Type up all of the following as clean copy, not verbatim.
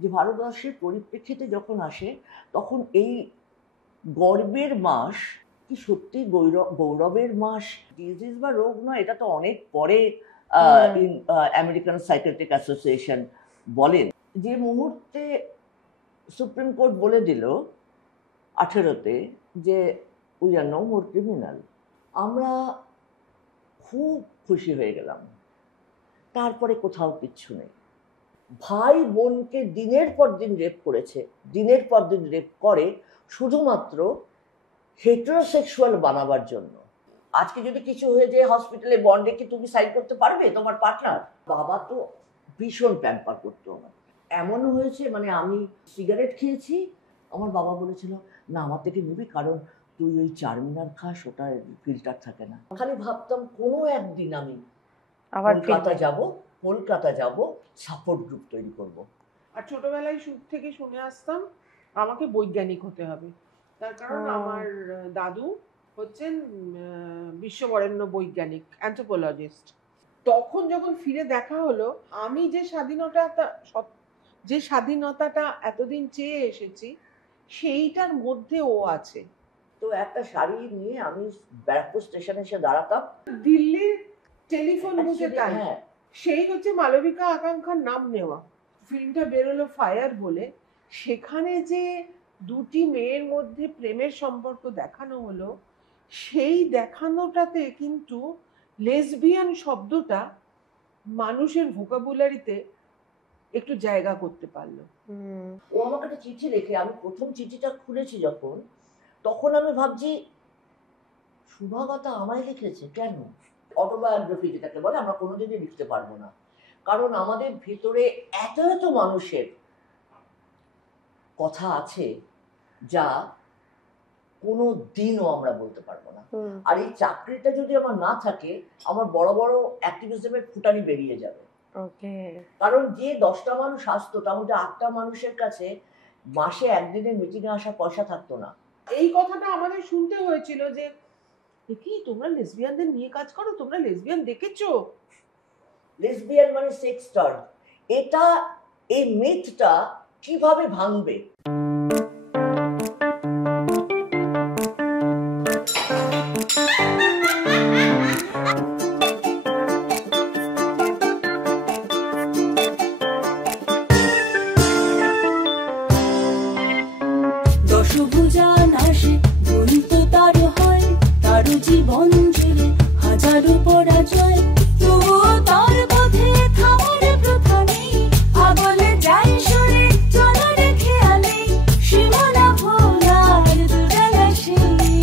যে ভারতবর্ষের পরিপ্রেক্ষিতে যখন আসে তখন এই গর্বের মাস কি সত্যি গৌরবের মাস, ডিজিজ বা রোগ নয়, এটা তো অনেক পরে আমেরিকান সাইকিয়াট্রিক অ্যাসোসিয়েশন বলেন। যে মুহূর্তে সুপ্রিম কোর্ট বলে দিল 18-তে যে we are no more criminal, আমরা খুব খুশি হয়ে গেলাম। তারপরে কোথাও কিচ্ছু নেই। ভাই বোনকে দিনের পর দিন রেপ করেছে, দিনের পর দিন রেপ করে শুধুমাত্র হেটারোসেক্সুয়াল বানাবার জন্য। আজকে যদি কিছু হয়ে যায় হসপিটালে, বন্ডে কি তুমি সাইন করতে পারবে তোমার পার্টনার? বাবা তো ভীষণ প্যাম্পার করতো আমার। এমন হয়েছে মানে আমি সিগারেট খেয়েছি, আমার বাবা বলেছিল না আমার থেকে নিবি, কারণ তুই ওই চারমিনার খাস, ওটা ফিল্টার থাকে না। খালি ভাবতাম কোনো একদিন আমি কলকাতা যাব, সাপোর্ট গ্রুপ তৈরি করব। আর ছোটবেলায় থেকে শুনে আসতাম আমাকে বৈজ্ঞানিক হতে হবে, তার কারণ আমার দাদু হচ্ছেন বিশ্ববরেণ্য বৈজ্ঞানিক, অ্যানথ্রোপোলজিস্ট। তখন যখন ফিরে দেখা হলো, আমি যে স্বাধীনতাটা এতদিন চেয়ে এসেছি সেইটার মধ্যে ও আছে। তো একটা শাড়ি নিয়ে আমি ব্যারাকপুর স্টেশনে এসে দাঁড়াতাম, দিল্লির টেলিফোন বুথে তাই সেই হচ্ছে মালবিকা আকাঙ্ক্ষার নাম নেওয়া। ফিল্মটা বেরোলো ফায়ার বলে, সেখানে যে দুটি মেয়ের মধ্যে প্রেমের সম্পর্ক দেখানো হলো, সেই দেখানোটাতে কিন্তু লেসবিয়ান শব্দটা মানুষের ভোকাবুলারিতে একটু জায়গা করতে পারলো। ও আমাকে একটা চিঠি লিখে, আমি প্রথম চিঠিটা খুলেছি যখন, তখন আমি ভাবছি শুভাগতা আমায় লিখেছে কেন? অটোবায়োগ্রাফি যেটাকে বলে, আমরা কোনোদিনই লিখতে পারবো না, কারণ আমাদের ভিতরে এত এত মানুষের কথা আছে যা কোনো দিনও আমরা বলতে পারবো না। আর এই চাকরিটা যদি আমার না থাকে, আমার বড় বড় অ্যাক্টিভিজমের ফুটানি বেরিয়ে যাবে। কারণ যে 10টা মানুষ আসতো তার মধ্যে 8টা মানুষের কাছে মাসে একদিনের মিটিংয়ে আসা পয়সা থাকতো না। এই কথাটা আমাদের শুনতে হয়েছিল যে কি তোমরা লেসবিয়ানদের নিয়ে কাজ করো, তোমরা লেসবিয়ান দেখেছো? লেসবিয়ান মানে সেক্স টার্ড। এটা এই মিথটা কিভাবে ভাঙবে? জীবন জুড়ে হাজারো পরাজয়, তবুও তার পথে থামার প্রথা নেই। আগলে যায় সরে চলার খেয়ালে, সীমানা ভোলার দুরালা সেই।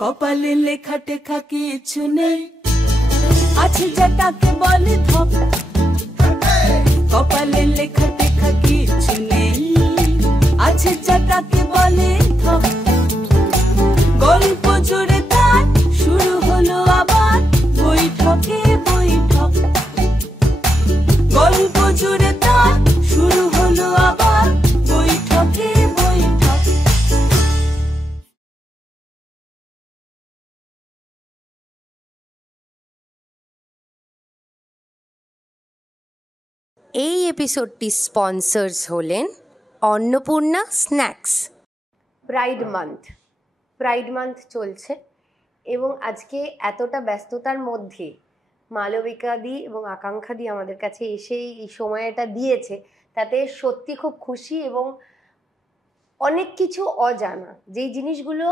কপালে লেখা টেখা কিছু নেই, আছে যেটাকে বলে ধপ। কপালে লেখা টেখা কিছু নেই, আছে যেটাকে বলে ধপ। গল্প জুড়ে তার শুরু হলো আবার বৈঠকে বৈঠক। গল্প জুড়ে তার শুরু হলো আবার বৈঠকে বৈঠক। এই এপিসোডটি স্পন্সর্স হলেন অন্নপূর্ণা স্ন্যাক্স। প্রাইড মান্থ চলছে এবং আজকে এতটা ব্যস্ততার মধ্যে মালবিকাদি এবং আকাঙ্ক্ষাদি আমাদের কাছে এসে এই সময়টা দিয়েছে, তাতে সত্যি খুব খুশি। এবং অনেক কিছু অজানা, যেই জিনিসগুলো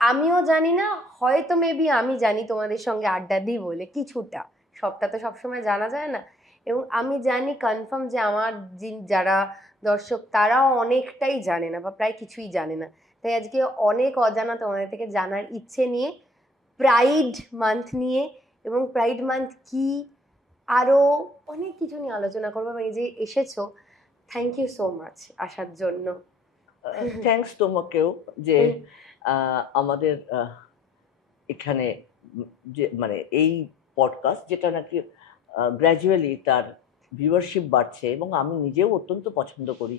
আমিও জানি না, হয়তো মেবি আমি জানি তোমাদের সঙ্গে আড্ডা দিই বলে কিছুটা, সবটা তো সবসময় জানা যায় না। এবং আমি জানি কনফার্ম যে আমার যারা দর্শক তারাও অনেকটাই জানে না বা প্রায় কিছুই জানে না। তাই আজকে অনেক অজানা তোমাদের থেকে জানার ইচ্ছে নিয়ে, প্রাইড মান্থ নিয়ে এবং প্রাইড মান্থ কি আরও অনেক কিছু নিয়ে আলোচনা করবো। এবং এই যে এসেছো, থ্যাংক ইউ সো মাচ আসার জন্য। থ্যাঙ্কস তোমাকেও যে আমাদের এখানে যে মানে এই পডকাস্ট যেটা নাকি গ্র্যাজুয়ালি তার ভিউয়ারশিপ বাড়ছে এবং আমি নিজেও অত্যন্ত পছন্দ করি,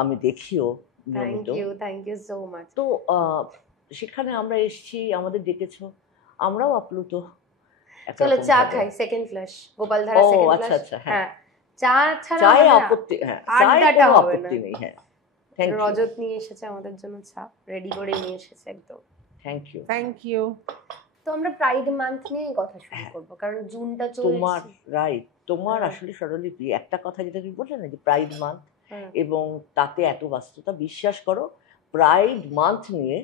আমি দেখিও নিয়মিত। Thank you so much. তো সেখানে আমরা এসেছি, আমাদের ডেকেছো, আমরাও আপ্লুত। চলো চা খাই, second flash Gopaldhara second flash. আচ্ছা, হ্যাঁ চা ছাড়া চায়ে হবে না। আপত্তি, হ্যাঁ চায়ে আড্ডাটা কোনো হবে না। আপত্তি নেই। হ্যাঁ, থ্যাংক ইউ, রজত নিয়ে এসেছে আমাদের জন্য চা, রেডি করে নিয়ে এসেছে একদম। Thank you. Thank you. তো আমরা প্রাইড মান্থ নিয়ে কথা শুরু করব, কারণ জুনটা তোমার চলছে। রাইট, তোমার হ্যাঁ। আসলে স্বরলিপি একটা কথা যেটা তুমি বললে না যে প্রাইড মান্থ, হ্যাঁ। এবং তাতে এত ব্যস্ততা, বিশ্বাস করো প্রাইড মান্থ নিয়ে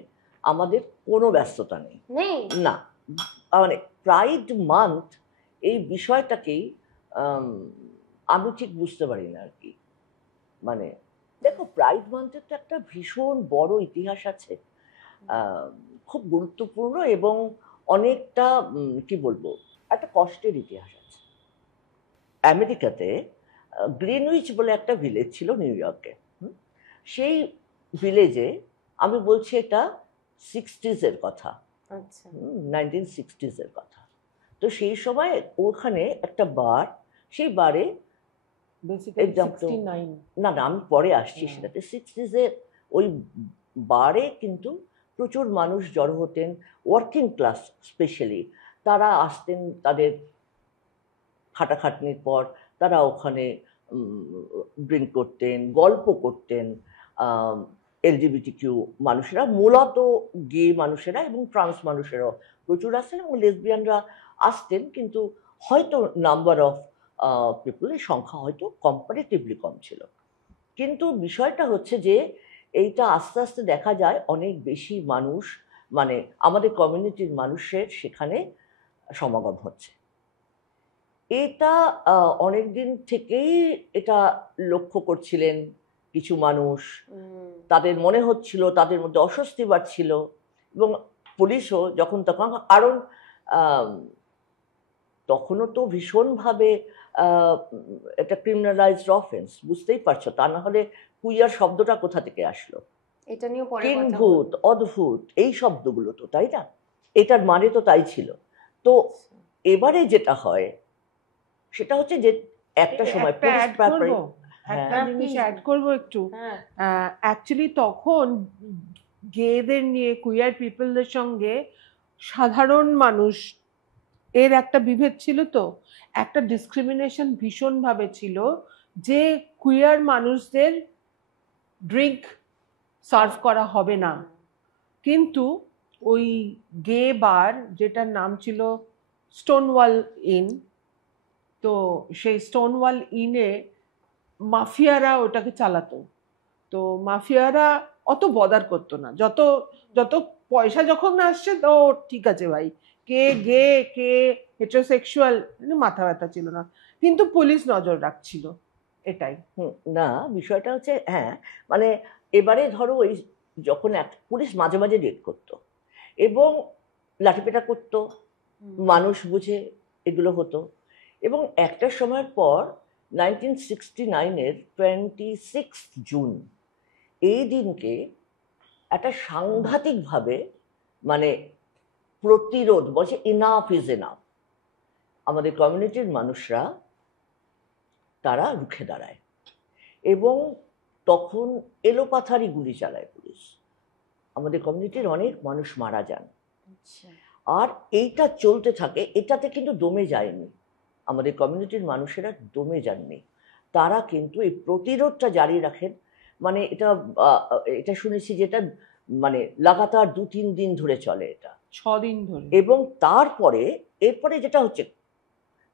আমাদের কোনো ব্যস্ততা নেই। নেই না, মানে প্রাইড মান্থ এই বিষয়টাকেই আমি ঠিক বুঝতে পারি না আর কি। মানে দেখো, প্রাইড মান্থের তো একটা ভীষণ বড় ইতিহাস আছে, খুব গুরুত্বপূর্ণ এবং অনেকটা কি বলবো, একটা কষ্টের ইতিহাস আছে। আমেরিকাতে গ্রিনউইচ বলে একটা ভিলেজ ছিল নিউ ইয়র্কে। সেই ভিলেজে, আমি বলছি এটা 60s কথা, আচ্ছা 1960s কথা। তো সেই সময় ওখানে একটা বার, সেই বারে বেসিক্যালি একদম তো 69। না না, আমি পরে আসছি সেটাতে। 60s ওই বারে কিন্তু প্রচুর মানুষ জড়ো হতেন, ওয়ার্কিং ক্লাস স্পেশালি। তারা আসতেন তাদের খাটাখাটনির পর, তারা ওখানে ড্রিঙ্ক করতেন, গল্প করতেন। LGBTQ মানুষেরা, মূলত গে মানুষেরা এবং ট্রান্স মানুষেরাও প্রচুর আসতেন, এবং লেসবিয়ানরা আসতেন, কিন্তু হয়তো নাম্বার অফ পিপলের সংখ্যা হয়তো কম্পারেটিভলি কম ছিল। কিন্তু বিষয়টা হচ্ছে যে এইটা আস্তে আস্তে দেখা যায় অনেক বেশি মানুষ, মানে আমাদের কমিউনিটির মানুষের সেখানে সমাগম হচ্ছে। এটা অনেক দিন থেকেই এটা লক্ষ্য করছিলেন কিছু মানুষ। তাদের মনে হচ্ছিল তাদের মধ্যে অস্বস্তি বাড়ছিল, এবং পুলিশও যখন তখন, কারণ তখনও তো ভীষণভাবে এটা ক্রিমিনালাইজড অফেন্স, বুঝতেই পারছো। তা না হলে কুইয়ার শব্দটা কোথা থেকে আসলো? এটা নিয়ে পরে কথা কিংভূত, অদ্ভুত, এই শব্দগুলো তো, তাই না? এটার মানে তো তাই ছিল। তো এবারে যেটা হয় সেটা হচ্ছে যে একটা সময় একটা অ্যাড করব, হ্যাঁ একটা জিনিস please. অ্যাড করব একটু। হ্যাঁ অ্যাকচুয়ালি তখন গেদের নিয়ে, কুইয়ার পিপলদের সঙ্গে সাধারণ মানুষ এর একটা বিভেদ ছিল, তো একটা ডিসক্রিমিনেশন ভীষণভাবে ছিল যে কুইয়ার মানুষদের ড্রিঙ্ক সার্ভ করা হবে না। কিন্তু ওই গে বার, যেটার নাম ছিল স্টোনওয়াল ইন, তো সেই স্টোনওয়াল ইনে মাফিয়ারা ওটাকে চালাতো। তো মাফিয়ারা অত বদার করতো না, যত যত পয়সা যখন আসছে তো ঠিক আছে ভাই, কে গে কে হেটারোসেক্সুয়াল মাথা ব্যথা ছিল না, কিন্তু পুলিশ নজর রাখছিল, এটাই। না, বিষয়টা হচ্ছে, হ্যাঁ মানে এবারে ধরো ওই যখন পুলিশ মাঝে মাঝে রেড করতো এবং লাঠিপেটা করতো, মানুষ বুঝে এগুলো হতো। এবং একটা সময়ের পর 1969-এর 26 জুন এই দিনকে একটা সাংঘাতিকভাবে, মানে প্রতিরোধ, বলছে ইনাফ ইজ এনাফ, আমাদের কমিউনিটির মানুষরা তারা রুখে দাঁড়ায়, এবং তখন এলোপাথারি গুলি চালায় পুলিশ। আমাদের কমিউনিটির অনেক মানুষ মারা যান, আর এইটা চলতে থাকে। এটাতে কিন্তু দমে যায়নি, আমাদের কমিউনিটির মানুষেরা দমে যাননি, তারা কিন্তু এই প্রতিরোধটা জারি রাখেন। মানে এটা শুনেছি যেটা মানে লাগাতার 2-3 দিন ধরে চলে, এটা 6 দিন ধরে। এবং এরপরে যেটা হচ্ছে,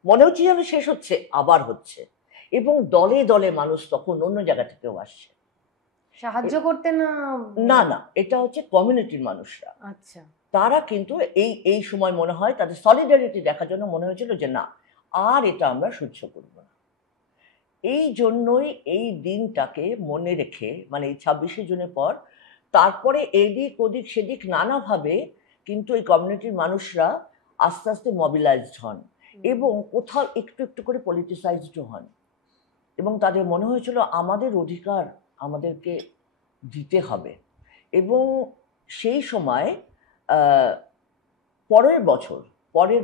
মনে হচ্ছে যেন শেষ হচ্ছে, আবার হচ্ছে, এবং দলে দলে মানুষ তখন অন্য জায়গা থেকেও আসছে সাহায্য করতে। না না না, এটা হচ্ছে কমিউনিটির মানুষরা। আচ্ছা, তারা কিন্তু এই সময় মনে হয় তাদের সলিডারিটি দেখার জন্য মনে হয়েছিল যে না, আর এটা আমরা সহ্য করব না। এই জন্যই এই দিনটাকে মনে রেখে, মানে এই 26শে জুনের পর, তারপরে এদিক ওদিক সেদিক নানাভাবে কিন্তু এই কমিউনিটির মানুষরা আস্তে আস্তে মোবিলাইজড হন, এবং কোথাও একটু একটু করে পলিটিসাইজড হন, এবং তাদের মনে হয়েছিল আমাদের অধিকার আমাদেরকে দিতে হবে। এবং সেই সময় পরের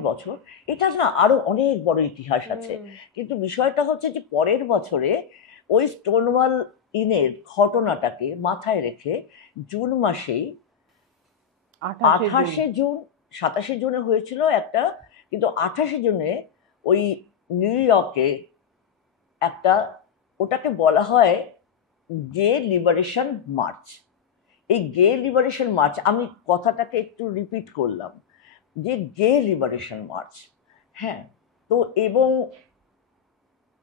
বছর এটা না আরো অনেক বড় ইতিহাস আছে, কিন্তু বিষয়টা হচ্ছে যে পরের বছরে ওই স্টোনওয়াল ইনের ঘটনাটাকে মাথায় রেখে জুন মাসেই 28শে জুন, 27শে জুনে হয়েছিল একটা, কিন্তু 28শে জুনে ওই নিউ ইয়র্কে একটা, ওটাকে বলা হয় গে লিবারেশন মার্চ। এই গে লিবারেশন মার্চ, আমি কথাটাকে একটু রিপিট করলাম, যে গে লিবারেশন মার্চ। হ্যাঁ, তো এবং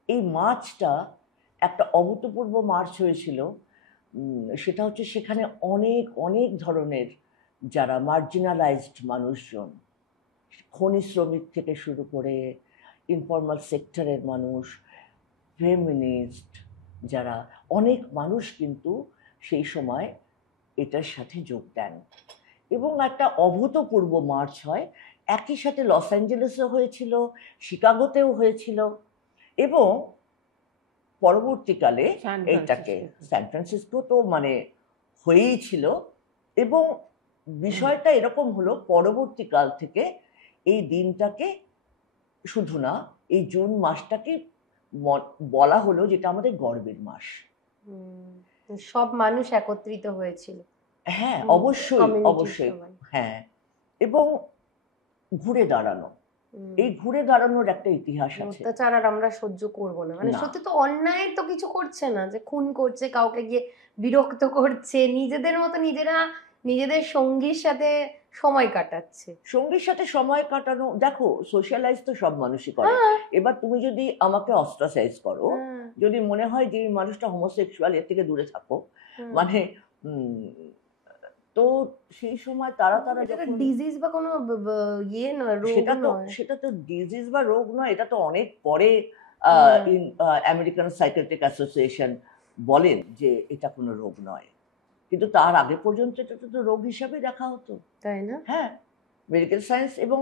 এই মার্চটা একটা অভূতপূর্ব মার্চ হয়েছিল। সেটা হচ্ছে সেখানে অনেক অনেক ধরনের যারা মার্জিনালাইজড মানুষজন, খনি শ্রমিক থেকে শুরু করে ইনফর্মাল সেক্টরের মানুষ, ফেমিনিস্ট, যারা অনেক মানুষ কিন্তু সেই সময় এটার সাথে যোগ দেন এবং একটা অভূতপূর্ব মার্চ হয়। একই সাথে লস অ্যাঞ্জেলেসেও হয়েছিল, শিকাগোতেও হয়েছিল এবং পরবর্তীকালে এটাকে স্যান ফ্রান্সিসকো তো মানে হয়েই ছিল। এবং বিষয়টা এরকম হলো, পরবর্তীকাল থেকে এই দিনটাকে শুধু না, এই জুন মাসটাকে বলা হলো যেটা আমাদের গর্বের মাস। সব মানুষ একত্রিত হয়েছিল। হ্যাঁ, অবশ্যই অবশ্যই। হ্যাঁ, এবং ঘুরে দাঁড়ানো, এই ঘুরে দাঁড়ানোর একটা ইতিহাস আছে। অত্যাচার আর আমরা সহ্য করব না, মানে সত্যি তো অন্যায় তো কিছু করছে না, যে খুন করছে, কাউকে গিয়ে বিরক্ত করছে, নিজেদের মতো নিজেরা নিজেদের সঙ্গীর সাথে সময় কাটাচ্ছে। সঙ্গীর সাথে সময় কাটানো, দেখো সোশ্যালাইজ তো সব মানুষই করে। এবার তুমি যদি আমাকে অস্ট্রাসাইজ করো, যদি মনে হয় যে এই মানুষটা হোমোসেক্সুয়াল, এর থেকে দূরে থাকো, মানে তো সেই সময় তারা যখন ডিজিজ বা কোনো ইয়ে নয়, রোগ নয়, সেটা তো ডিজিজ বা রোগ নয়, এটা তো অনেক পরে আমেরিকান সাইকিয়াট্রিক অ্যাসোসিয়েশন বলেন যে এটা কোনো রোগ নয়, কিন্তু তার আগে পর্যন্ত এটা তো রোগ হিসাবে দেখা হতো, তাই না? হ্যাঁ, মেডিকেল সায়েন্স। এবং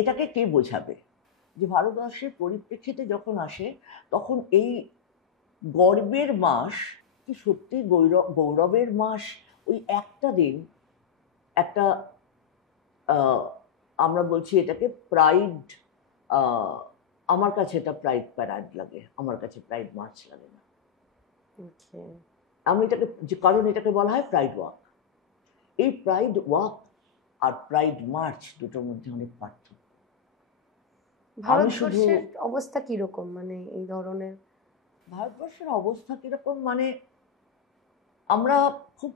এটাকে কে বোঝাবে যে ভারতবর্ষের পরিপ্রেক্ষিতে যখন আসে, তখন এই গর্বের মাস কি সত্যি গৌরবের মাস। ওই একটা দিন, একটা আমরা বলছি এটাকে প্রাইড, আমার কাছে এটা প্রাইড প্যারাড লাগে, আমার কাছে প্রাইড মার্চ লাগে না। আমি এটাকে, কারণ এটাকে বলা হয় প্রাইড ওয়াক। এই প্রাইড ওয়াক আর প্রাইড মার্চ দুটোর মধ্যে অনেক পার্থক্য। ভারতবর্ষের অবস্থা কিরকম, মানে এই ধরনের ভারতবর্ষের অবস্থা কিরকম, মানে আমরা খুব,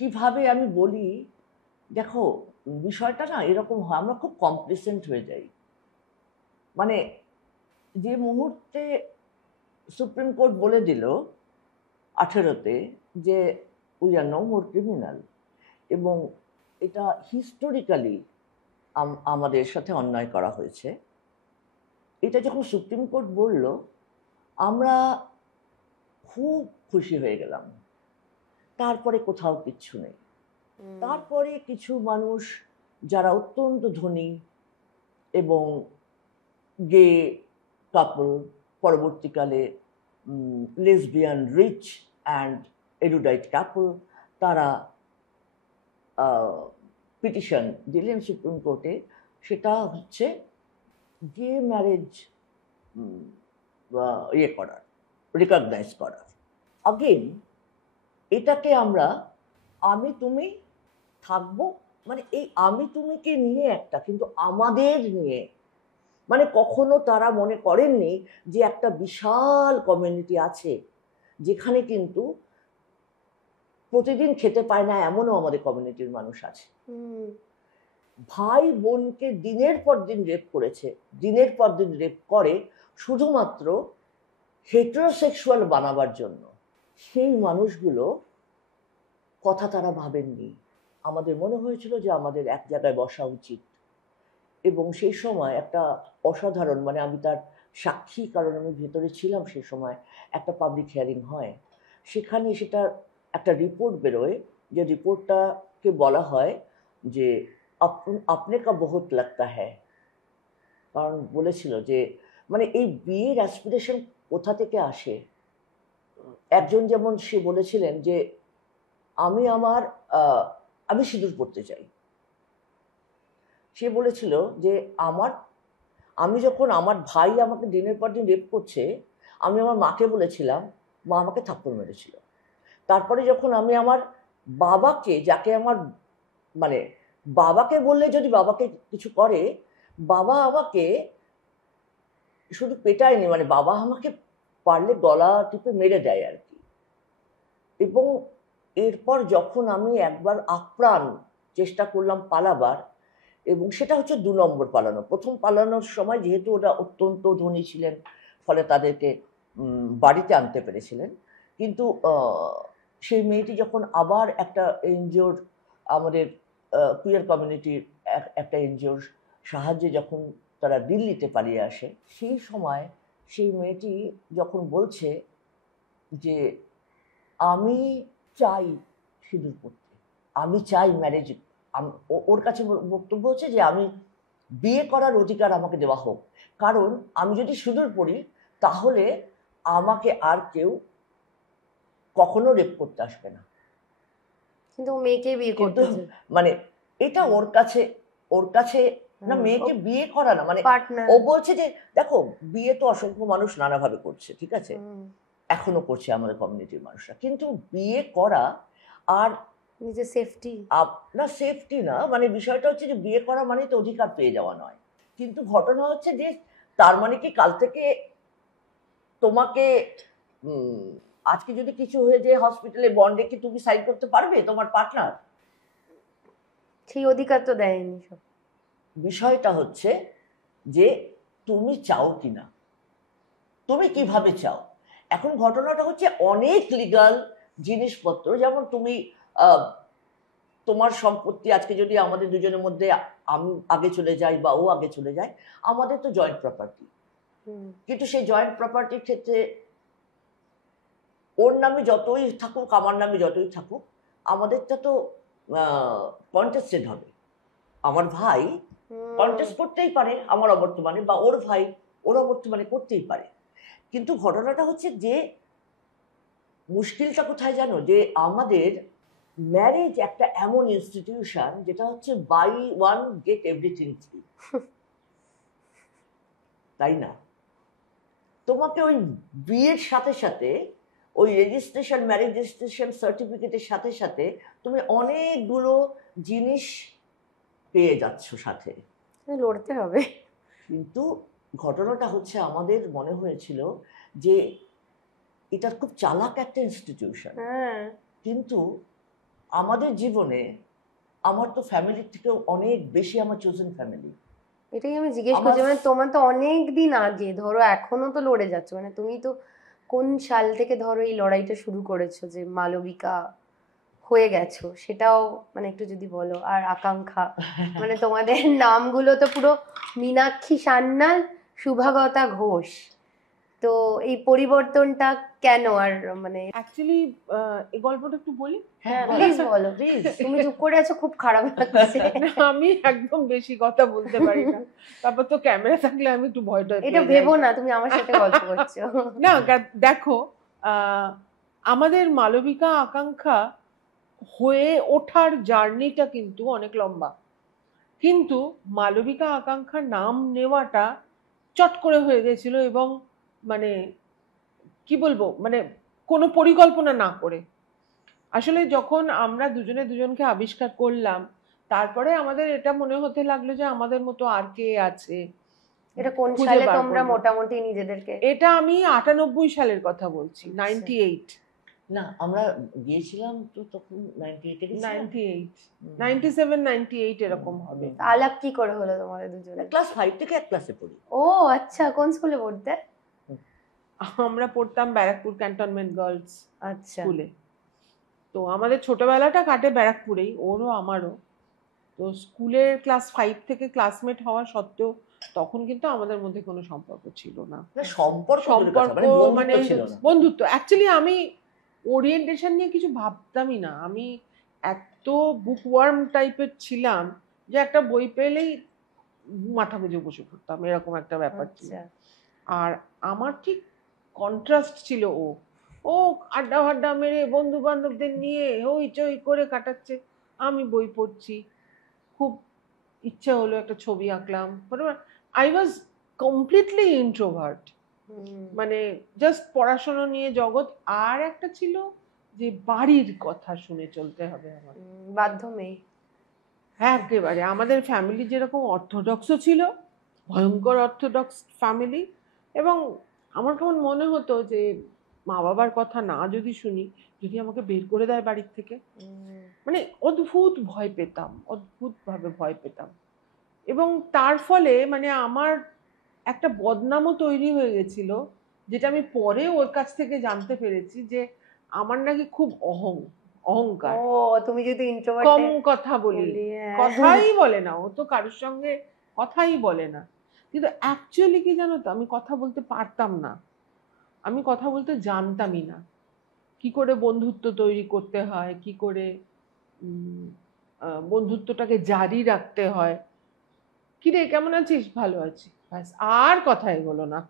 কিভাবে আমি বলি, দেখো বিষয়টা না এরকম হয়, আমরা খুব কমপ্লিসেন্ট হয়ে যাই। মানে যে মুহূর্তে সুপ্রিম কোর্ট বলে দিল 18-তে যে we are no more criminal, এবং এটা হিস্টোরিক্যালি আমাদের সাথে অন্যায় করা হয়েছে, এটা যখন সুপ্রিম কোর্ট বলল, আমরা খুব খুশি হয়ে গেলাম। তারপরে কোথাও কিচ্ছু নেই। তারপরে কিছু মানুষ যারা অত্যন্ত ধনী এবং গে কাপল, পরবর্তীকালে লেসবিয়ান রিচ অ্যান্ড এরুডাইট কাপল, তারা পিটিশন দিলেন সুপ্রিম কোর্টে। সেটা হচ্ছে গে ম্যারেজ ইয়ে করার, রিকগনাইজ করার। আগেন এটাকে আমরা আমি তুমি থাকবো, মানে এই আমি তুমিকে নিয়ে একটা, কিন্তু আমাদের নিয়ে, মানে কখনো তারা মনে করেননি যে একটা বিশাল কমিউনিটি আছে যেখানে কিন্তু প্রতিদিন খেতে পায় না এমনও আমাদের কমিউনিটির মানুষ আছে। ভাই বোনকে দিনের পর দিন রেপ করেছে, দিনের পর দিন রেপ করে শুধুমাত্র হেটারোসেক্সুয়াল বানাবার জন্য। সেই মানুষগুলো কথা তারা ভাবেননি। আমাদের মনে হয়েছিল যে আমাদের এক জায়গায় বসা উচিত, এবং সেই সময় একটা অসাধারণ, মানে আমি তার সাক্ষী, কারণ আমি ভেতরে ছিলাম সেই সময়, একটা পাবলিক হিয়ারিং হয়, সেখানে সেটা একটা রিপোর্ট বেরোয়, যে রিপোর্টটাকে বলা হয় যে আপনে কা বহুত লাগতা হ্যায়। কারণ বলেছিল যে মানে এই বিয়ের অ্যাসপিরেশন কোথা থেকে আসে। একজন যেমন সে বলেছিলেন যে আমি সিঁদুর পড়তে চাই। সে বলেছিল যে আমি যখন আমার ভাই আমাকে দিনের পর দিন রেপ করছে, আমি আমার মাকে বলেছিলাম, মা আমাকে থাপ্পড় মেরেছিল। তারপরে যখন আমি আমার বাবাকে, যাকে আমার মানে বাবাকে বললে যদি বাবাকে কিছু করে, বাবা আমাকে শুধু পেটায়নি, মানে বাবা আমাকে পারলে গলা টিপে মেরে দেয় আর কি। এবং এরপর যখন আমি একবার আপ্রাণ চেষ্টা করলাম পালাবার, এবং সেটা হচ্ছে 2 নম্বর পালানো। প্রথম পালানোর সময় যেহেতু ওরা অত্যন্ত ধনী ছিলেন, ফলে তাদেরকে বাড়িতে আনতে পেরেছিলেন। কিন্তু সেই মেয়েটি যখন আবার একটা এনজিওর, আমাদের কুইয়ার কমিউনিটির একটা এনজিওর সাহায্যে যখন তারা দিল্লিতে পালিয়ে আসে, সেই সময় সেই মেয়েটি যখন বলছে যে আমি চাই সিঁদুর পড়তে, আমি চাই ম্যারেজ, ওর কাছে বক্তব্য হচ্ছে যে আমি বিয়ে করার অধিকার আমাকে দেওয়া হোক, কারণ আমি যদি সিঁদুর পড়ি তাহলে আমাকে আর কেউ কখনো রেপ করতে আসবে না। কিন্তু মেয়েকে বিয়ে করতে মানে এটা ওর কাছে না, মেয়েকে বিয়ে করা না, মানে ও বলছে যে দেখো বিয়ে তো অসংখ্য মানুষ নানাভাবে করছে, ঠিক আছে, এখনো করছে আমাদের কমিউনিটির মানুষরা, কিন্তু বিয়ে করা আর নিজের সেফটি না, সেফটি না, মানে বিষয়টা হচ্ছে যে বিয়ে করা মানে তো অধিকার পেয়ে যাওয়া নয়। কিন্তু ঘটনা হচ্ছে যে তার মানে কি কাল থেকে তোমাকে আজকে যদি কিছু হয়ে যায় হসপিটালে, বন্ডে কি তুমি সাইন করতে পারবে তোমার পার্টনার? সেই অধিকার তো দেয়নি। সব বিষয়টা হচ্ছে যে তুমি চাও কিনা, তুমি কিভাবে চাও। এখন ঘটনাটা হচ্ছে অনেক লিগাল জিনিসপত্র, যেমন তুমি তোমার সম্পত্তি আজকে যদি আমাদের দুজনের মধ্যে আমি আগে চলে যাই বা ও আগে চলে যায়, আমাদের তো জয়েন্ট প্রপার্টি, কিন্তু সেই জয়েন্ট প্রপার্টির ক্ষেত্রে ওর নামে যতই থাকুক আমার নামে যতই থাকুক, আমাদেরটা তো কন্টেস্টেড হবে। আমার ভাই কন্টেস্ট করতেই পারে আমার অবর্তমানে, বা ওর ভাই ওর অবর্তমানে করতেই পারে। কিন্তু ঘটনাটা হচ্ছে যে মুশকিলটা কোথায় জানো, যে আমাদের ম্যারেজ একটা এমন ইনস্টিটিউশন যেটা হচ্ছে buy one get everything free, তাই না? তোমাকে ওই বিয়ের সাথে সাথে, ওই রেজিস্ট্রেশন, ম্যারেজ রেজিস্ট্রেশন সার্টিফিকেটের সাথে সাথে তুমি অনেকগুলো জিনিস পেয়ে যাচ্ছ সাথে, লড়তে হবে। কিন্তু ঘটনাটা হচ্ছে আমাদের মনে হয়েছিল যে এটা খুব চালাক একটা ইনস্টিটিউশন, কিন্তু আমাদের জীবনে আমার তো ফ্যামিলির থেকেও অনেক বেশি আমার চোজেন ফ্যামিলি। এটাই আমি জিজ্ঞেস করছি, মানে তোমার তো অনেক দিন আগে, ধরো এখনো তো লড়ে যাচ্ছ, মানে তুমি তো কোন সাল থেকে ধরো এই লড়াইটা শুরু করেছো যে মালবিকা হয়ে গেছো, সেটাও মানে একটু যদি বলো। আর আকাঙ্ক্ষা, মানে তোমাদের নামগুলো তো পুরো মীনাক্ষী সান্যাল, শুভাগতা ঘোষ, তো এই পরিবর্তনটা কেন? আর মানে অ্যাকচুয়ালি এই গল্পটা একটু বলি। হ্যাঁ প্লিজ বলো, প্লিজ। তুমি চুপ করে আছো, খুব খারাপ লাগছে। আমি একদম বেশি কথা বলতে পারি না, তারপর তো ক্যামেরা থাকলে আমি একটু ভয়টা এটা ভেবো না, তুমি আমার সাথে গল্প করছো। না দেখো, আমাদের মালবিকা আকাঙ্ক্ষা হয়ে ওঠার জার্নিটা কিন্তু অনেক লম্বা, কিন্তু মালবিকা আকাঙ্ক্ষার নাম নেওয়াটা চট করে হয়ে গেছিল, এবং মানে কি বলবো, মানে কোনো পরিকল্পনা না করে। আসলে যখন আমরা দুজনে দুজনকে আবিষ্কার করলাম, তারপরে আমাদের এটা মনে হতে লাগলো যে আমাদের মতো আর কে আছে। এটা কোন সালে তোমরা মোটামুটি নিজেদেরকে? এটা আমি 98 সালের কথা বলছি, 98। না, আমরা গিয়েছিলাম তো তখন 98, 97, 98 এরকম হবে। আলাপ কি করে হলো তোমাদের দুজনে? ক্লাস 5 থেকে এক ক্লাসে পড়ি। ও আচ্ছা, কোন স্কুলে পড়তে? আমরা পড়তাম ব্যারাকপুর ক্যান্টনমেন্ট গার্লস আচ্ছা স্কুলে। তো আমাদের ছোটবেলাটা কাটে ব্যারাকপুরেই, ওরও আমারও। তো স্কুলের ক্লাস 5 থেকে ক্লাসমেট হওয়া সত্ত্বেও তখন কিন্তু আমাদের মধ্যে কোনো সম্পর্ক ছিল না। সম্পর্ক মানে বন্ধুত্ব। অ্যাকচুয়ালি আমি ওরিয়েন্টেশন নিয়ে কিছু ভাবতামই না, আমি এত বুকওয়ার্ম টাইপের ছিলাম যে একটা বই পেলেই মাথা গুঁজে বসে পড়তাম, এরকম একটা ব্যাপার ছিল। আর আমার ঠিক কন্ট্রাস্ট ছিল ও আড্ডা ফাড্ডা মেরে বন্ধু বান্ধবদের নিয়ে হইচই করে কাটাচ্ছে, আমি বই পড়ছি। খুব ইচ্ছা হলো একটা ছবি আঁকলাম, আই ওয়াজ কমপ্লিটলি ইন্ট্রোভার্ট, মানে জাস্ট পড়াশোনা নিয়ে জগৎ। আর একটা ছিল যে বাড়ির কথা শুনে চলতে হবে, আমার বাধ্য মেয়ে। একেবারে আমাদের ফ্যামিলি যেরকম অর্থোডক্সও ছিল, ভয়ঙ্কর অর্থোডক্স ফ্যামিলি, এবং আমার কেমন মনে হতো যে মা বাবার কথা না যদি শুনি, যদি আমাকে বের করে দেয় বাড়ির থেকে, মানে অদ্ভুত ভয় পেতাম, অদ্ভুতভাবে ভয় পেতাম। এবং তার ফলে মানে আমার একটা বদনামও তৈরি হয়ে গেছিল, যেটা আমি পরে ওর কাছ থেকে জানতে পেরেছি, যে আমার নাকি খুব অহংকার, ও তুমি যদি কম ইন্ট্রোভার্ট কথা বলি, হ্যাঁ। কথাই বলে না, ও তো কারোর সঙ্গে কথাই বলে না। কিন্তু অ্যাকচুয়ালি কি জানো তো, আমি কথা বলতে পারতাম না, আমি কথা বলতে জানতামই না, কি করে বন্ধুত্ব তৈরি করতে হয়, কি করে বন্ধুত্বটাকে জারি রাখতে হয়। কিরে কেমন আছিস, ভালো আছি, ব্যাস, আর কথা এগোলো না,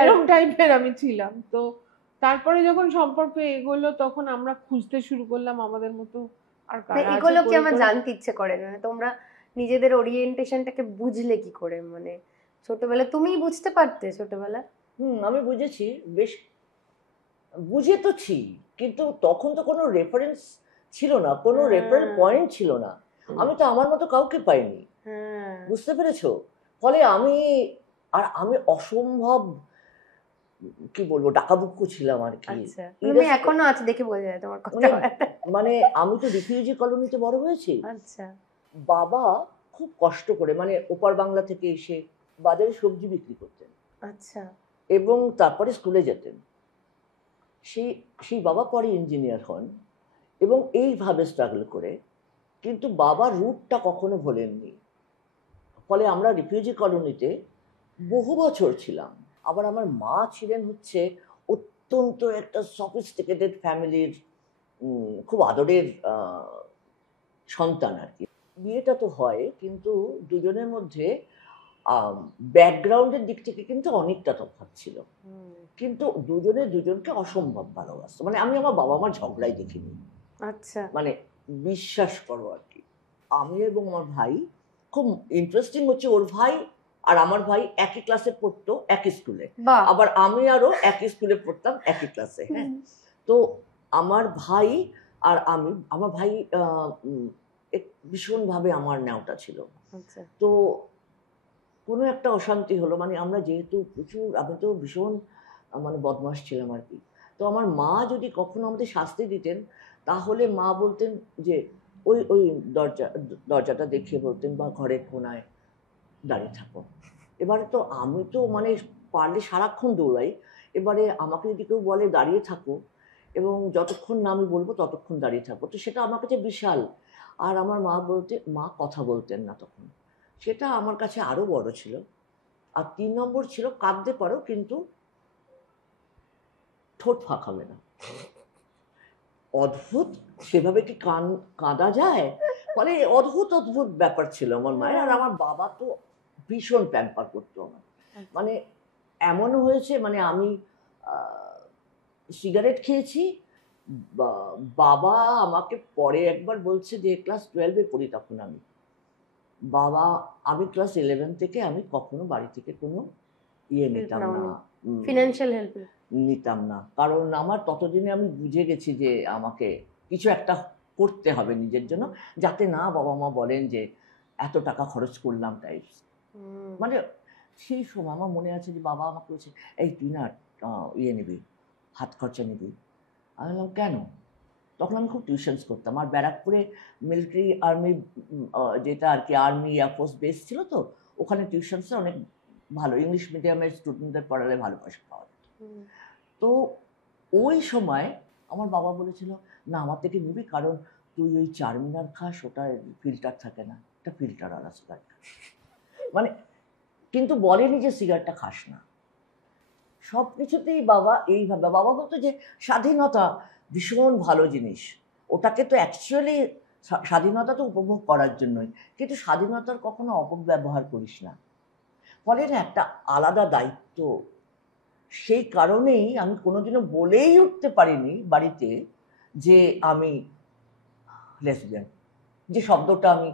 এরকম টাইপের আমি ছিলাম। তো তারপরে যখন সম্পর্ক এগোলো তখন আমরা খুঁজতে শুরু করলাম আমাদের মতো আর কারা আছে এগুলো কি করে আমার করে। জানতে ইচ্ছে করে না, তোমরা নিজেদের ওরিয়েন্টেশনটাকে বুঝলে কি করে? মানে ছোটবেলা তুমিই বুঝতে পারতে ছোটবেলা? আমি বুঝেছি, বেশ বুঝে তো ছি, কিন্তু তখন তো কোনো রেফারেন্স ছিল না, কোনো রেফারেন্স পয়েন্ট ছিল না। আমি তো আমার মতো কাউকে পাইনি, বুঝতে পেরেছো? ফলে আমি অসম্ভব কি বলবো ডাকাবুক্কু ছিলাম আর কি। আচ্ছা, তুমি এখনো আছে দেখে বোঝা যায় তোমার কথা। মানে আমি তো রিফিউজি কলোনিতে বড় হয়েছি। আচ্ছা, বাবা খুব কষ্ট করে, মানে ওপার বাংলা থেকে এসে বাজারে সবজি বিক্রি করতেন, আচ্ছা, এবং তারপরে স্কুলে যেতেন। সেই বাবা পরে ইঞ্জিনিয়ার হন, এবং এইভাবে স্ট্রাগল করে, কিন্তু বাবার রুটটা কখনো ভোলেননি। ফলে আমরা রিফিউজি কলোনিতে বহু বছর ছিলাম। আবার আমার মা ছিলেন হচ্ছে অত্যন্ত একটা সফিস্টিকেটেড ফ্যামিলির, খুব আদরের সন্তান আর কি। বিয়েটা তো হয়, কিন্তু দুজনের মধ্যে ব্যাকগ্রাউন্ডের দিক থেকে কিন্তু অনেকটা তফাৎ ছিল, কিন্তু দুজনে দুজনকে অসম্ভব ভালোবাসতো। মানে আমি আমার বাবা মার ঝগড়াই দেখিনি। আচ্ছা, মানে বিশ্বাস করো আর কি। আমি এবং আমার ভাই, খুব ইন্টারেস্টিং হচ্ছে, ওর ভাই আর আমার ভাই একই ক্লাসে পড়তো, একই স্কুলে, আবার আমি আরো একই স্কুলে পড়তাম, একই ক্লাসে। হ্যাঁ, তো আমার ভাই আর আমার ভাই ভীষণভাবে আমার নেওটা ছিল। তো কোনো একটা অশান্তি হলো, মানে আমরা যেহেতু আমি তো ভীষণ মানে বদমাশ ছিলাম আর কি। তো আমার মা যদি কখনো আমাদের শাস্তি দিতেন, তাহলে মা বলতেন যে ওই ওই দরজাটা দেখিয়ে বলতেন, বা ঘরের কোনায় দাঁড়িয়ে থাকো। এবারে তো আমি তো মানে পারলে সারাক্ষণ দৌড়াই, এবারে আমাকে যদি কেউ বলে দাঁড়িয়ে থাকো, এবং যতক্ষণ না আমি বলবো ততক্ষণ দাঁড়িয়ে থাকো, তো সেটা আমার কাছে বিশাল। আর আমার মা কথা বলতেন না তখন, সেটা আমার কাছে আরো বড় ছিল। আর 3 নম্বর ছিল, কাঁদতে পারো কিন্তু ঠোঁট ফাঁকাবে না। অদ্ভুত, সেভাবে কি কাঁদা যায়? ফলে অদ্ভুত অদ্ভুত ব্যাপার ছিল আমার মায়ের। আর আমার বাবা তো ভীষণ প্যাম্পার করতো আমার। মানে এমনও হয়েছে, মানে আমি সিগারেট খেয়েছি, বাবা আমাকে পরে একবার বলছে যে ক্লাস 12-এ পড়ি তখন আমি ক্লাস 11 থেকে আমি কখনো বাড়ি থেকে কোনো নিতাম না, ফিনান্সিয়াল হেল্প নিতাম না, কারণ আমার ততদিনে আমি বুঝে গেছি যে আমাকে কিছু একটা করতে হবে নিজের জন্য, যাতে না বাবা মা বলেন যে এত টাকা খরচ করলাম টাইপস। মানে সেই সময় আমার মনে আছে যে বাবা আমাকে বলছে, এই তুই না নিবি, হাত খরচা নিবি। আমি বললাম কেন? তখন আমি খুব টিউশনস করতাম, আর ব্যারাকপুরে মিলিটারি আর্মি, যেটা আর কি আর্মি এয়ারফোর্স বেস ছিল, তো ওখানে টিউশনসে অনেক ভালো, ইংলিশ মিডিয়ামের স্টুডেন্টদের পড়ালে ভালো পয়সা পাওয়া যেত। তো ওই সময় আমার বাবা বলেছিল, না আমার থেকে নিবি, কারণ তুই ওই চারমিনার খাস, ওটা ফিল্টার থাকে না, একটা ফিল্টার আলা সিগারেট। মানে কিন্তু বলেনি যে সিগারেটটা খাস না। সব কিছুতেই বাবা এইভাবে, বাবা বলতো যে স্বাধীনতা ভীষণ ভালো জিনিস, ওটাকে তো অ্যাকচুয়ালি স্বাধীনতা তো উপভোগ করার জন্যই, কিন্তু স্বাধীনতার কখনো অপব্যবহার করিস না। ফলে না একটা আলাদা দায়িত্ব। সেই কারণেই আমি কোনোদিনও বলেই উঠতে পারিনি বাড়িতে যে আমি লেসবিয়ান। যে শব্দটা আমি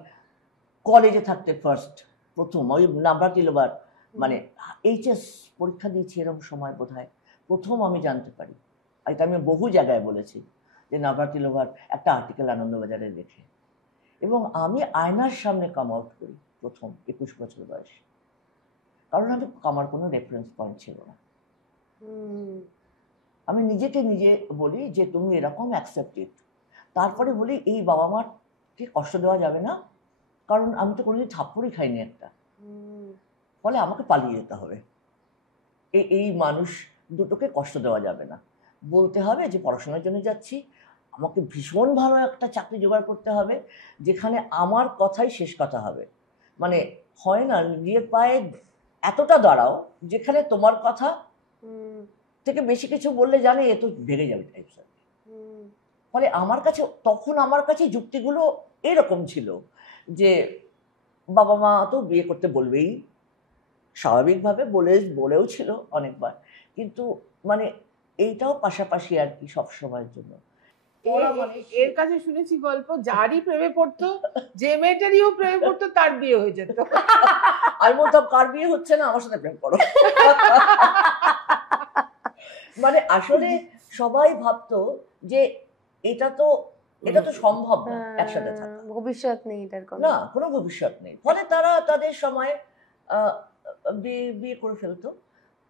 কলেজে থাকতে প্রথম ওই নাভ্রাতিলোবার, মানে এইচএস পরীক্ষা দিয়েছি এরকম সময় বোধহয় প্রথম আমি জানতে পারি। এটা আমি বহু জায়গায় বলেছি যে নাভ্রাতিলোবার একটা আর্টিকেল আনন্দবাজারে দেখে, এবং আমি আয়নার সামনে কাম আউট করি প্রথম 21 বছর বয়সে। কারণ আমার কোনো রেফারেন্স পয়েন্ট ছিল না। হুম, আমি নিজেকে নিজে বলি যে তুমি এরকম অ্যাকসেপ্টেড, তারপরে বলি এই বাবা মাকে কষ্ট দেওয়া যাবে না, কারণ আমি তো কোনোদিন থাপ্পড়ই খাইনি একটা, হুম, ফলে আমাকে পালিয়ে যেতে হবে। এই মানুষ দুটোকে কষ্ট দেওয়া যাবে না, বলতে হবে যে পড়াশোনার জন্য যাচ্ছি, আমাকে ভীষণ ভালো একটা চাকরি জোগাড় করতে হবে যেখানে আমার কথাই শেষ কথা হবে। মানে হয় না, নিজের পায়ে এতটা দাঁড়াও যেখানে তোমার কথা হুম, থেকে বেশি কিছু বললে জানে এ তো ভেঙে যাবে টাইপস। হুম, ফলে তখন আমার কাছে যুক্তিগুলো এরকম ছিল যে বাবা মা তো বিয়ে করতে বলবেই, স্বাভাবিকভাবে বলেও ছিল অনেকবার, কিন্তু মানে এইটাও পাশাপাশি আর কি সব সময়ের জন্য। এর কাছে শুনেছি গল্প, যারই প্রেমে পড়তো, যে মেয়েটারইও প্রেমে পড়তো তার বিয়ে হয়ে যেত। আমি বলতাম কার বিয়ে হচ্ছে না, আমার সাথে প্রেম করো। মানে আসলে সবাই ভাবতো যে এটা তো সম্ভব না একসাথে থাকা, ভবিষ্যৎ নেই এটার কোনো। না কোনো ভবিষ্যৎ নেই, ফলে তারা তাদের সময় বিয়ে করে ফেলতো।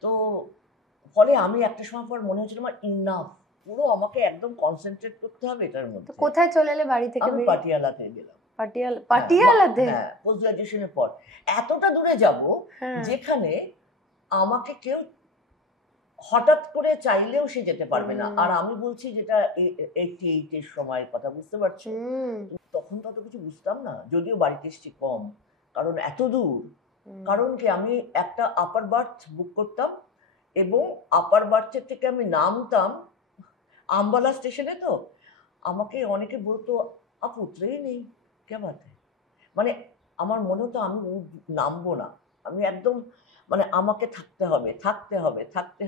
তো ফলে আমি একটা সময় পর মনে হচ্ছিল আমার ইনাফ, পুরো আমাকে একদম কনসেন্ট্রেট করতে হবে এটার তো মধ্যে। কোথায় চলে এলে বাড়ি থেকে? আমি পাটিয়ালাতে গেলাম। পাটিয়ালাতে? হ্যাঁ, পোস্ট গ্রাজুয়েশনের পর এতটা দূরে যাব হ্যাঁ। যেখানে আমাকে কেউ হঠাৎ করে চাইলেও সে যেতে পারবে না। আর আমি বলছি যেটা 88 এর সময়ের কথা, বুঝতে পারছো? তখন তো অত কিছু বুঝতাম না, যদিও বাড়িতে এসেছি কম, কারণ এত দূর। কারণ কি, আমি একটা আপার বার্থ বুক করতাম এবং আপার বার্থের থেকে আমি নামতাম আম্বালা স্টেশনে। তো আমাকে অনেকে বলতো আপু ট্রেন নেই, কে বাত হ্যায়? মানে আমার মনে হতো আমি নামবো না, আমি একদম মানে আমাকে থাকতে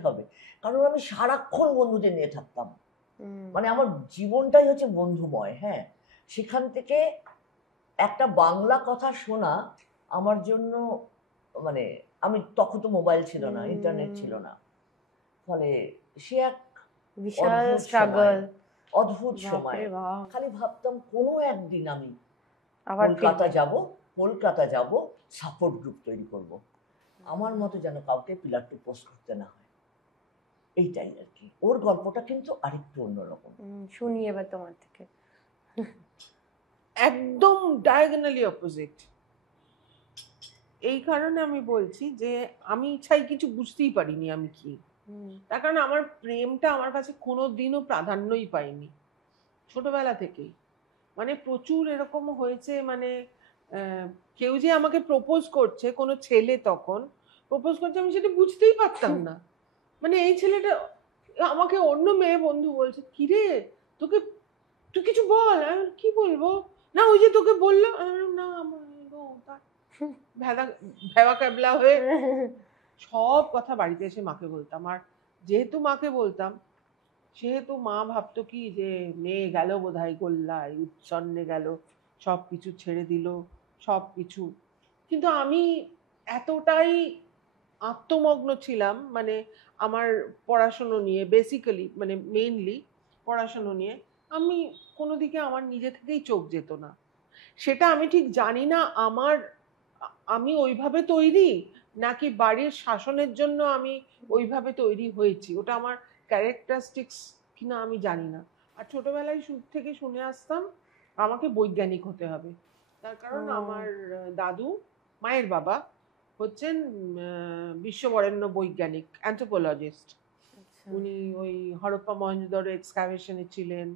হবে, কারণ আমি সারাক্ষণ বন্ধুদের নিয়ে থাকতাম। মানে আমার জীবনটাই হচ্ছে বন্ধুময়। হ্যাঁ, সেখান থেকে একটা বাংলা কথা শোনা আমার জন্য মানে, আমি তখন তো মোবাইল ছিল না, ইন্টারনেট ছিল না, ফলে সে এক বিশাল স্ট্রাগল, অদ্ভুত সময়। খালি ভাবতাম কোনো একদিন আমি আবার কলকাতা যাব, সাপোর্ট গ্রুপ তৈরি করব, আমার মতো যেন কাউকে পিলার টু পোস্ট করতে না হয়, এইটাই আর কি। ওর গল্পটা কিন্তু আরেকটু অন্যরকম। শুনি এবার তোমার থেকে। একদম ডায়াগোনালি অপোজিট। এই কারণে আমি বলছি যে আমি চাই কিছু বুঝতেই পারিনি আমি কি, তার কারণ আমার প্রেমটা আমার কাছে কোনোদিনও প্রাধান্যই পায়নি ছোটবেলা থেকেই। মানে প্রচুর এরকম হয়েছে, মানে কেউ যে আমাকে প্রপোজ করছে, কোনো ছেলে তখন প্রপোজ করছে, আমি সেটা বুঝতেই পারতাম না। মানে এই ছেলেটা আমাকে অন্য মেয়ে বন্ধু বলছে, কিরে তুই কিছু বল। আমি কি বলবো, না ওই যে তোকে বললাম। না আমার ভেবা ক্যাবলা হয়ে সব কথা বাড়িতে এসে মাকে বলতাম। আর যেহেতু মাকে বলতাম, সেহেতু মা ভাবতো কি যে মেয়ে গেল বোধহয় গোল্লায়, উচ্ছন্নে গেল, সব কিছু ছেড়ে দিল, সব কিছু। কিন্তু আমি এতটাই আত্মমগ্ন ছিলাম, মানে আমার পড়াশুনো নিয়ে, বেসিক্যালি মানে মেইনলি পড়াশুনো নিয়ে, আমি কোনো দিকে আমার নিজে থেকেই চোখ যেত না। সেটা আমি ঠিক জানি না আমি ওইভাবে তৈরি নাকি বাড়ির শাসনের জন্য আমি ওইভাবে তৈরি হয়েছি, ওটা আমার ক্যারেক্টারিস্টিক্স কিনা আমি জানি না। আর ছোটবেলায় থেকে শুনে আসতাম আমাকে বৈজ্ঞানিক হতে হবে, তার কারণ আমার দাদু, মায়ের বাবা, হচ্ছেন বিশ্ববরেণ্য বৈজ্ঞানিক, অ্যান্থ্রোপোলজিস্ট। উনি ওই হরপ্পা মহেঞ্জোদারো এক্সকাভেশনে ছিলেন,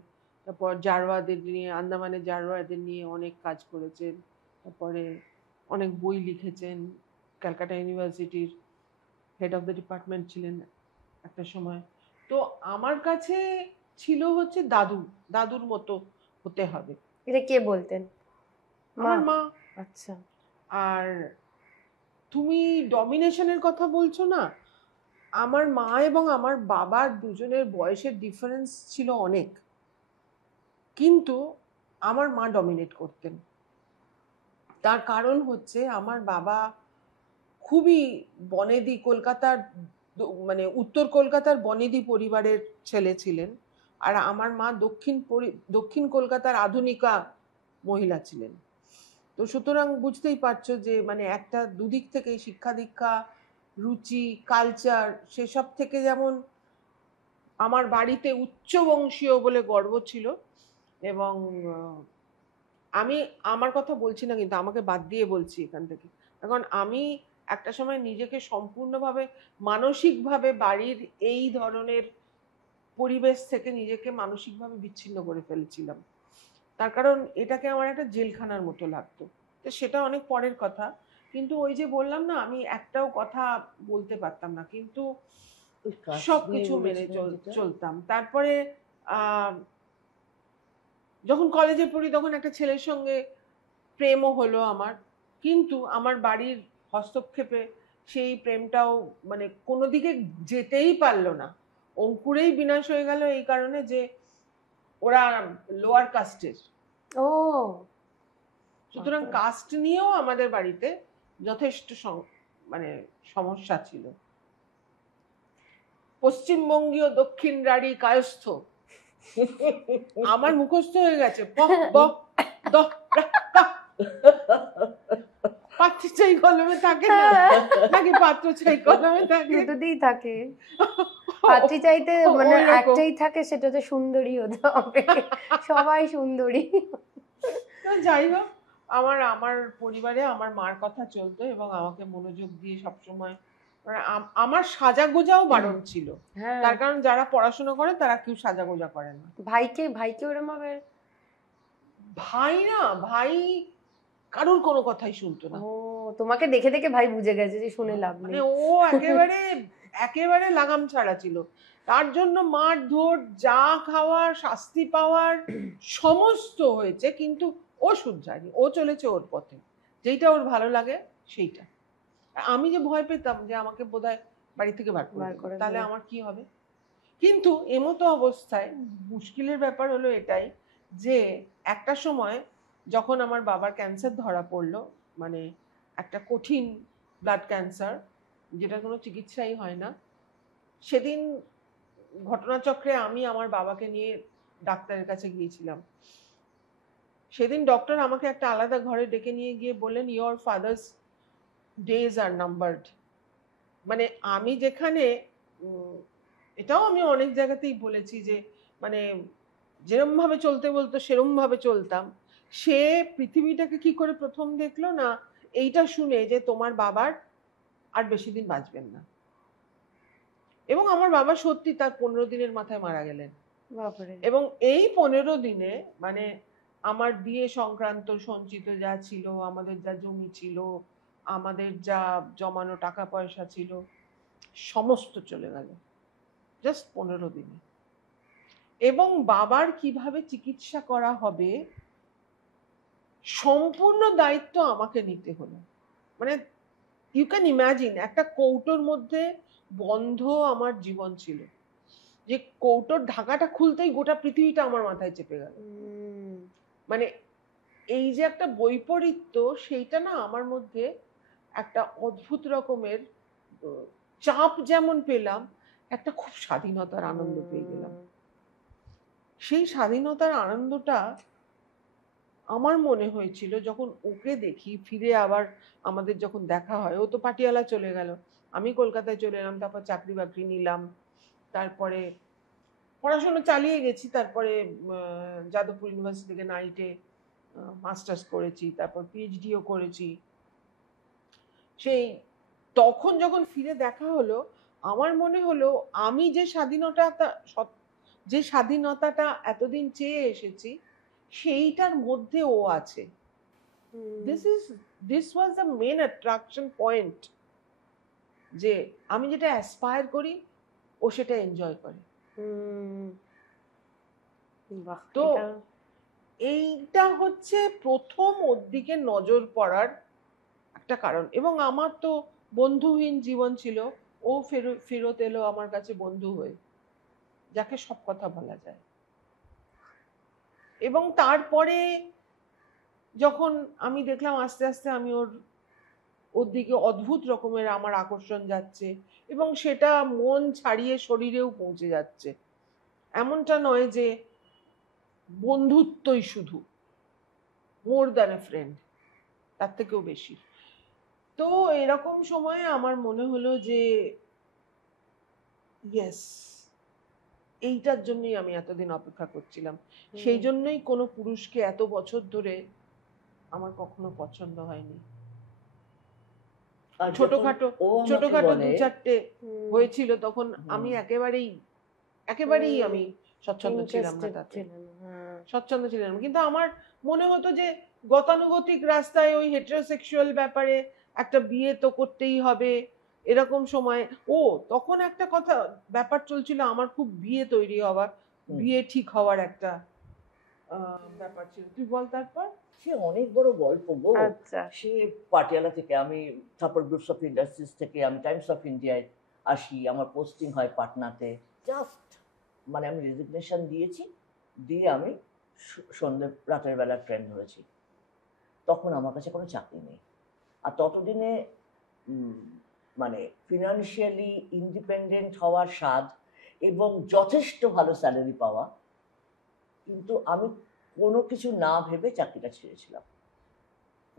তারপর জারোয়াদের নিয়ে, আন্দামানের জারোয়াদের নিয়ে অনেক কাজ করেছেন, তারপরে অনেক বই লিখেছেন, ক্যালকাটা ইউনিভার্সিটির হেড অফ দ্য ডিপার্টমেন্ট ছিলেন একটা সময়। তো আমার কাছে ছিল হচ্ছে দাদুর মতো হতে হবে। এটা কে বলতেন? আমার মা। আচ্ছা। আর তুমি ডমিনেশনের কথা বলছো না, আমার মা এবং আমার বাবার দুজনের বয়সের ডিফারেন্স ছিল অনেক, কিন্তু আমার মা ডমিনেট করতেন। তার কারণ হচ্ছে আমার বাবা খুবই বনেদি, কলকাতার মানে উত্তর কলকাতার বনেদি পরিবারের ছেলে ছিলেন, আর আমার মা দক্ষিণ কলকাতার আধুনিকা মহিলা ছিলেন। তো সুতরাং বুঝতেই পারছো যে মানে একটা দুদিক থেকেই শিক্ষা দীক্ষা রুচি, কালচার সেসব থেকে যেমন আমার বাড়িতে উচ্চবংশীয় বলে গর্ব ছিল। এবং আমি আমার কথা বলছি না, কিন্তু আমাকে বাদ দিয়ে বলছি এখান থেকে, এখন আমি একটা সময় নিজেকে সম্পূর্ণভাবে মানসিকভাবে বাড়ির এই ধরনের পরিবেশ থেকে নিজেকে মানসিকভাবে বিচ্ছিন্ন করে ফেলেছিলাম। তার কারণ এটাকে আমার একটা জেলখানার মতো লাগতো। তো সেটা অনেক পরের কথা, কিন্তু ওই যে বললাম না, আমি একটাও কথা বলতে পারতাম না, কিন্তু সবকিছু মেনে চলতাম। তারপরে যখন কলেজে পড়ি তখন একটা ছেলের সঙ্গে প্রেমও হলো আমার, কিন্তু আমার বাড়ির হস্তক্ষেপে সেই প্রেমটাও মানে কোনো দিকে যেতেই পারলো না, অঙ্কুরেই বিনাশ হয়ে গেল, এই কারণে যে ওরা লোয়ার কাস্টের। ও, সুতরাং কাস্ট নিয়েও আমাদের বাড়িতে যথেষ্ট মানে সমস্যা ছিল। পশ্চিমবঙ্গীয় দক্ষিণ রাঢ়ী কায়স্থ আমার মুখস্থ হয়ে গেছে। পাত্র চাই কলমে থাকে না নাকি পাত্র চাই কলমে থাকে? দুটোতেই থাকে। পাত্রী চাইতে মানে একটাই থাকে, সেটা হচ্ছে সুন্দরী হতে হবে, সবাই সুন্দরী। যাই হোক, আমার পরিবারে আমার মার কথা চলতো এবং আমাকে মনোযোগ দিয়ে সবসময়, আমার সাজাগোজাও বারণ ছিল, তার কারণ যারা পড়াশোনা করে তারা কেউ সাজাগোজা করে না। ভাইকে ওরম ভাবে? ভাই কারুর কোনো কথাই শুনতো না। ও, তোমাকে দেখে দেখে ভাই বুঝে গেছে যে শুনে লাভ নেই। মানে ও একেবারে লাগাম ছাড়া ছিল। তার জন্য মারধর, যা খাওয়ার, শাস্তি পাওয়ার সমস্ত হয়েছে, কিন্তু ও শুধরায়নি, ও চলেছে ওর পথে, যেটা ওর ভালো লাগে সেইটা। আমি যে ভয় পেতাম যে আমাকে বোধহয় বাড়ি থেকে বার করে, তাহলে আমার কি হবে। কিন্তু এমতো অবস্থায় মুশকিলের ব্যাপার হলো এটাই যে একটা সময় যখন আমার বাবার ক্যান্সার ধরা পড়লো, মানে একটা কঠিন ব্লাড ক্যান্সার, যেটা কোনো চিকিৎসাই হয় না, সেদিন ঘটনাচক্রে আমি আমার বাবাকে নিয়ে ডাক্তারের কাছে গিয়েছিলাম। সেদিন ডক্টর আমাকে একটা আলাদা ঘরে ডেকে নিয়ে গিয়ে বললেন, your father's days are numbered. মানে আমি যেখানে, এটাও আমি অনেক জায়গাতেই বলেছি যে মানে যেরম ভাবে চলতে বলতো সেরম ভাবে চলতাম। সে পৃথিবীটাকে কি করে প্রথম দেখলো না, এইটা শুনে যে তোমার বাবার আর বেশি দিন বাঁচবেন না। এবং আমার বাবা সত্যি তার 15 দিনের মাথায় মারা গেলেন। এবং এই 15 দিনে মানে আমার বিয়ে সংক্রান্ত সঞ্চিত যা ছিল, আমাদের যা জমি ছিল, আমাদের যা জমানো টাকা পয়সা ছিল, সমস্ত চলে গেল জাস্ট 15 দিনে। এবং বাবার কিভাবে চিকিৎসা করা হবে সম্পূর্ণ দায়িত্ব আমাকে নিতে হলো। মানে ইউ ক্যান ইমাজিন, একটা কৌটোর মধ্যে বন্ধ আমার জীবন ছিল, যে কৌটোর ঢাকাটা খুলতেই গোটা পৃথিবীটা আমার মাথায় চেপে গেল। মানে এই যে একটা বৈপরীত্য, সেইটা না আমার মধ্যে একটা অদ্ভুত রকমের চাপ যেমন পেলাম, একটা খুব স্বাধীনতার আনন্দ পেয়ে গেলাম। সেই স্বাধীনতার আনন্দটা আমার মনে হয়েছিল যখন ওকে দেখি ফিরে, আবার আমাদের যখন দেখা হয়, ও তো পাটিয়ালা চলে গেল, আমি কলকাতায় চলে এলাম, তারপর চাকরি বাকরি নিলাম, তারপরে পড়াশোনা চালিয়ে গেছি, তারপরে যাদবপুর ইউনিভার্সিটি থেকে নাইটে মাস্টার্স করেছি, তারপর পিএইচডিও করেছি। সেই তখন যখন ফিরে দেখা হলো, আমার মনে হলো আমি যে স্বাধীনতাটা এতদিন চেয়ে এসেছি সেইটার মধ্যে ও আছে। This was the main attraction point, যে আমি যেটা অ্যাসপায়ার করি ও সেটা এনজয় করে। তো এইটা হচ্ছে প্রথম ওর দিকে নজর পড়ার একটা কারণ। এবং আমার তো বন্ধুহীন জীবন ছিল, ও ফেরত এলো আমার কাছে বন্ধু হয়ে, যাকে সব কথা বলা যায়। এবং তারপরে যখন আমি দেখলাম আস্তে আস্তে আমি ওর দিকে অদ্ভুত রকমের আমার আকর্ষণ যাচ্ছে, এবং সেটা মন ছাড়িয়ে শরীরেও পৌঁছে যাচ্ছে। এমনটা নয় যে বন্ধুত্বই শুধু, মোর দ্যান এ ফ্রেন্ড, তার থেকেও বেশি। তো এরকম সময়ে আমার মনে হলো যে ইয়েস, এইটার জন্যই আমি এতদিন অপেক্ষা করছিলাম। সেই জন্যই কোনো পুরুষকে এত বছর ধরে আমার কখনো পছন্দ হয়নি। আর যখন ছোটখাটো ও আমাকে ছোটখাটো বলে, 2-4টে হয়েছিল তখন আমি একেবারেই আমি স্বচ্ছন্দ ছিলাম না তাতে, স্বচ্ছন্দ ছিলাম না। কিন্তু আমার মনে হতো যে গতানুগতিক রাস্তায় ওই হেটারোসেক্সুয়াল ব্যাপারে একটা বিয়ে তো করতেই হবে, এরকম সময় তখন একটা ব্যাপার চলছিল আমার খুব বিয়ে তৈরি হওয়ার, বিয়ে ঠিক হওয়ার একটা ব্যাপার ছিল। তুই বল তারপর। সে অনেক বড় গল্প গো। আচ্ছা, সে পাটিয়ালা থেকে, আমি থাপর গ্রুপস অফ ইন্ডাস্ট্রিজ থেকে আমি টাইমস অফ ইন্ডিয়ায় আসি, আমার পোস্টিং হয় পাটনাতে। জাস্ট মানে আমি রেজিগনেশন দিয়েছি, দিয়ে আমি সন্ধ্যে রাতের বেলা ট্রেন ধরেছি। তখন আমার কাছে কোনো চাকরি নেই। আর ততদিনে মানে ফিনান্সিয়ালি ইন্ডিপেন্ডেন্ট হওয়ার স্বাদ এবং যথেষ্ট ভালো স্যালারি পাওয়া, কিন্তু আমি কোনো কিছু না ভেবে চাকরিটা ছেড়েছিলাম।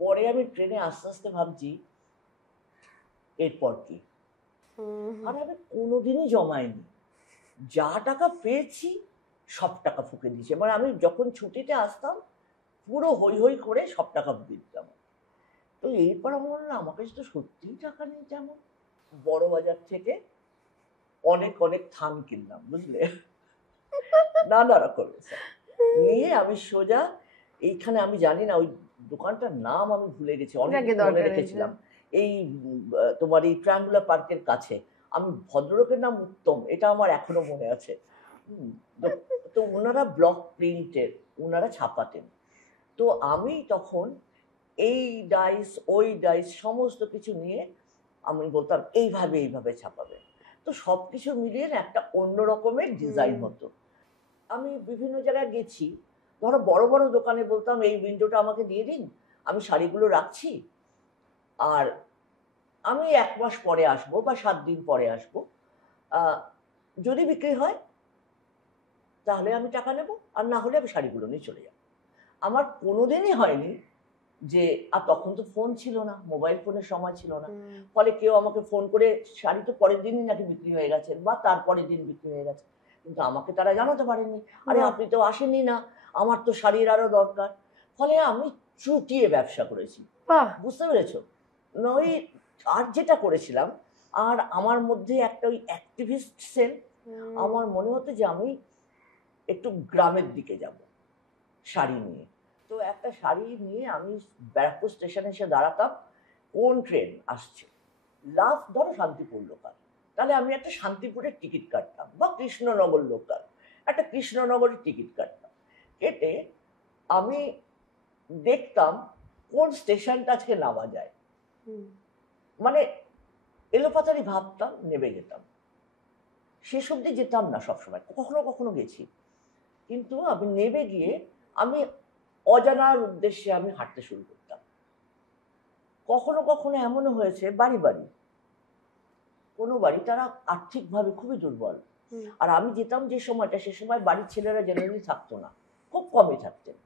পরে আমি ট্রেনে আস্তে আস্তে ভাবছি এরপর কি। আর আমি কোনোদিনই জমাইনি, যা টাকা পেয়েছি সব টাকা ফুঁকে দিয়েছি। মানে আমি যখন ছুটিতে আসতাম পুরো হই হই করে সব টাকা ফুঁকে দিতাম। তো এরপর আমার মনে হলো আমার কাছে তো সত্যিই টাকা নেই। যেমন বড় বাজার থেকে অনেক অনেক থান কিনলাম, বুঝলে, নানা রকম নিয়ে আমি সোজা এইখানে, আমি জানি না ওই দোকানটার নাম আমি ভুলে গেছি, অনেক মনে রেখেছিলাম, এই তোমার এই ট্রায়াঙ্গুলার পার্কের কাছে। আমি ভদ্রলোকের নাম উত্তম, এটা আমার এখনো মনে আছে। তো ওনারা ব্লক প্রিন্টের ওনারা ছাপাতেন। তো আমি তখন এই ডাইস ওই ডাইস সমস্ত কিছু নিয়ে আমি বলতাম এইভাবে এইভাবে ছাপাবে। তো সব কিছু মিলিয়ে একটা অন্য রকমের ডিজাইন হতো। আমি বিভিন্ন জায়গায় গেছি, ধরো বড় বড় দোকানে বলতাম এই উইন্ডোটা আমাকে দিয়ে দিন, আমি শাড়িগুলো রাখছি, আর আমি 1 মাস পরে আসবো বা 7 দিন পরে আসবো, যদি বিক্রি হয় তাহলে আমি টাকা নেব, আর না হলে আমি শাড়িগুলো নিয়ে চলে যাব। আমার কোনোদিনই হয়নি যে, আর তখন তো ফোন ছিল না, মোবাইল ফোনের সময় ছিল না, ফলে কেউ আমাকে ফোন করে শাড়ি তো পরের দিনই নাকি বিক্রি হয়ে গেছে বা তারপরের দিন বিক্রি হয়ে গেছে, কিন্তু আমাকে তারা জানাতে পারেনি, আরে আপনি তো আসেননি না, আমার তো শাড়ির আরো দরকার। ফলে আমি চুটিয়ে ব্যবসা করেছি, বুঝতে পেরেছো? ওই আর যেটা করেছিলাম, আর আমার মধ্যে একটা ওই অ্যাক্টিভিস্ট সেল, আমার মনে হতো যে আমি একটু গ্রামের দিকে যাব শাড়ি নিয়ে। তো একটা শাড়ি নিয়ে আমি ব্যারাকপুর স্টেশনে এসে দাঁড়াতাম, কোন ট্রেন আসছে, লাস্ট ধরো শান্তিপুর লোকাল, তাহলে আমি একটা শান্তিপুরের টিকিট কাটতাম, বা কৃষ্ণনগর লোকাল একটা কৃষ্ণনগরের টিকিট কাটতাম, কেটে আমি দেখতাম কোন স্টেশনটা আজকে নামা যায়, মানে এলোপাতারি ভাবতাম, নেমে যেতাম। শেষ অবধি যেতাম না সবসময়, কখনো কখনো গেছি, কিন্তু আমি নেমে গিয়ে আমি অজানার উদ্দেশ্যে আমি হাঁটতে শুরু করতাম। কখনো কখনো এমনও হয়েছে বাড়ি বাড়ি, কোনো বাড়ি তারা আর্থিকভাবে খুবই দুর্বল, আর আমি যেতাম যে সময়টা, সে সময় বাড়ির ছেলেরা জেনারেলি থাকতো না, খুব কমই থাকতেন।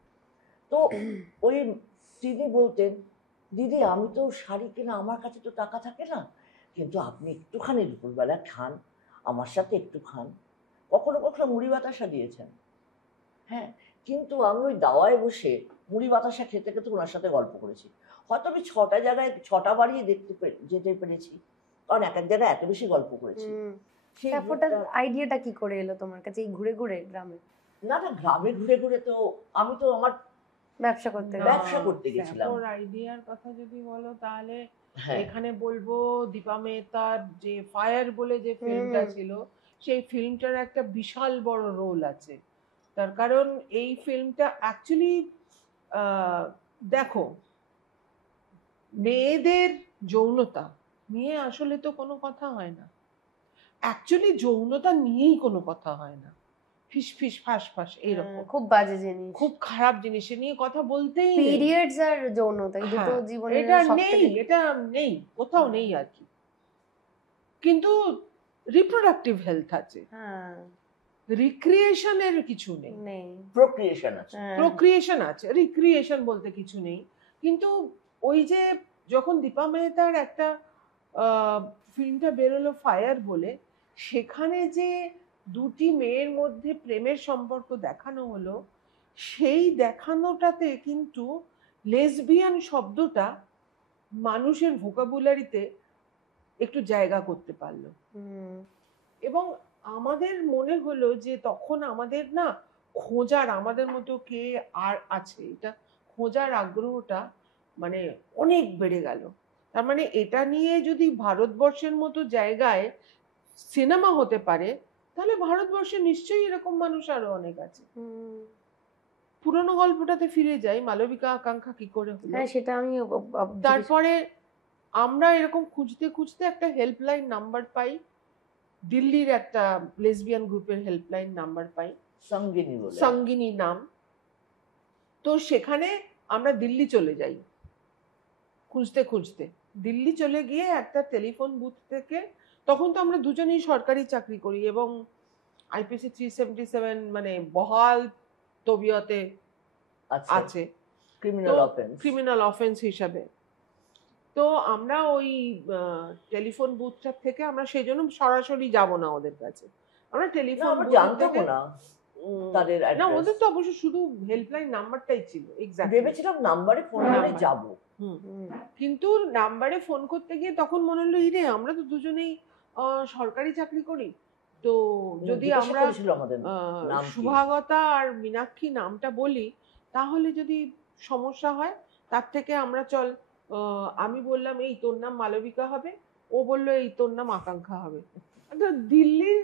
তো ওই তিনি বলতেন, দিদি আমি তো শাড়ি কেনা, আমার কাছে তো টাকা থাকে না, কিন্তু আপনি একটুখানি দুপুরবেলা খান, আমার সাথে একটু খান। কখনো কখনো মুড়ি বাতাসা দিয়েছেন, হ্যাঁ, কিন্তু আমি ওই দাওয়ায় বসে মুড়ি বাতাসা খেতে খেতে ওনার সাথে গল্প করেছি। হয়তো আমি 6টা জায়গায় 6টা বাড়িয়ে যেতে পেরেছি, কারণ এক এক জায়গায় এত বেশি গল্প করেছি। সেই আইডিয়াটা কি করে এলো তোমার কাছে, এই ঘুরে ঘুরে গ্রামে? না না, গ্রামে ঘুরে ঘুরে তো আমি তো আমার ব্যবসা করতে গেছিলাম। ওর আইডিয়ার কথা যদি বলো তাহলে এখানে বলবো দীপা মেহতার যে ফায়ার বলে যে ফিল্মটা ছিল, সেই ফিল্মটার একটা বিশাল বড় রোল আছে। তার কারণ এই ফিল্মটা অ্যাকচুয়ালি দেখো, মেয়েদের যৌনতা নিয়ে আসলে তো কোনো কথা হয় না, অ্যাকচুয়ালি যৌনতা নিয়েই কোনো কথা হয় না, ফিস ফিস ফাস ফাস এরকম খুব বাজে জিনিস, খুব খারাপ জিনিস নিয়ে কথা বলতেই নেই। পিরিয়ডস আর যৌনতা এই দুটো জীবনের এটা নেই, কোথাও নেই আর কি। কিন্তু রিপ্রোডাক্টিভ হেলথ আছে, রিক্রিয়েশনের কিছু নেই, প্রোক্রিয়েশন আছে, প্রোক্রিয়েশন আছে, রিক্রিয়েশন বলতে কিছু নেই। কিন্তু ওই যে যখন দীপা মেহতার একটা ফিল্মটা বেরোলো ফায়ার বলে, সেখানে যে দুটি মেয়ের মধ্যে প্রেমের সম্পর্ক দেখানো হলো, সেই দেখানোটাতে কিন্তু লেসবিয়ান শব্দটা মানুষের ভোকাবুলারিতে একটু জায়গা করতে পারলো। এবং আমাদের মনে হলো যে তখন আমাদের না খোঁজার, আমাদের মতো কে আর আছে, এটা খোঁজার আগ্রহটা মানে অনেক বেড়ে গেল। তার মানে এটা নিয়ে যদি ভারতবর্ষের মতো জায়গায় সিনেমা হতে পারে, তাহলে ভারতবর্ষে নিশ্চয়ই এরকম মানুষ আরো অনেক আছে। পুরোনো গল্পটাতে ফিরে যাই, মালবিকা আকাঙ্ক্ষা কি করে হলো। হ্যাঁ, সেটা আমি তারপরে আমরা এরকম খুঁজতে খুঁজতে একটা হেল্পলাইন নাম্বার পাই, দিল্লির একটা লেসবিয়ান গ্রুপের হেল্পলাইন নাম্বার পাই, সঙ্গিনী বলে, সঙ্গিনী নাম। তো সেখানে আমরা দিল্লি চলে যাই খুঁজতে খুঁজতে। দিল্লি চলে গিয়ে একটা টেলিফোন বুথ থেকে, তখন তো আমরা দুজনেই সরকারি চাকরি করি এবং আইপিসি 377 মানে বহাল তবিয়তে আছে, ক্রিমিনাল অফেন্স হিসাবে। তো আমরা ওই টেলিফোন বুথটা থেকে আমরা সেই জন্য সরাসরি যাব না ওদের কাছে, আমরা টেলিফোন জানতাম না তাদের না, ওদের তো অবশ্য শুধু হেল্পলাইন নাম্বারটাই ছিল। এক্স্যাক্টলি ভেবেছিলাম নাম্বারে ফোন করে যাব, কিন্তু নাম্বারে ফোন করতে গিয়ে তখন মনে হলো ইরে আমরা তো দুজনেই সরকারি চাকরি করি, তো যদি আমরা শুভাগতা আর মীনাক্ষী নামটা বলি তাহলে যদি সমস্যা হয়, তার থেকে আমরা চল, আমি বললাম এই তোর নাম মালবিকা হবে, ও বললো এই তোর নাম আকাঙ্ক্ষা হবে। দিল্লির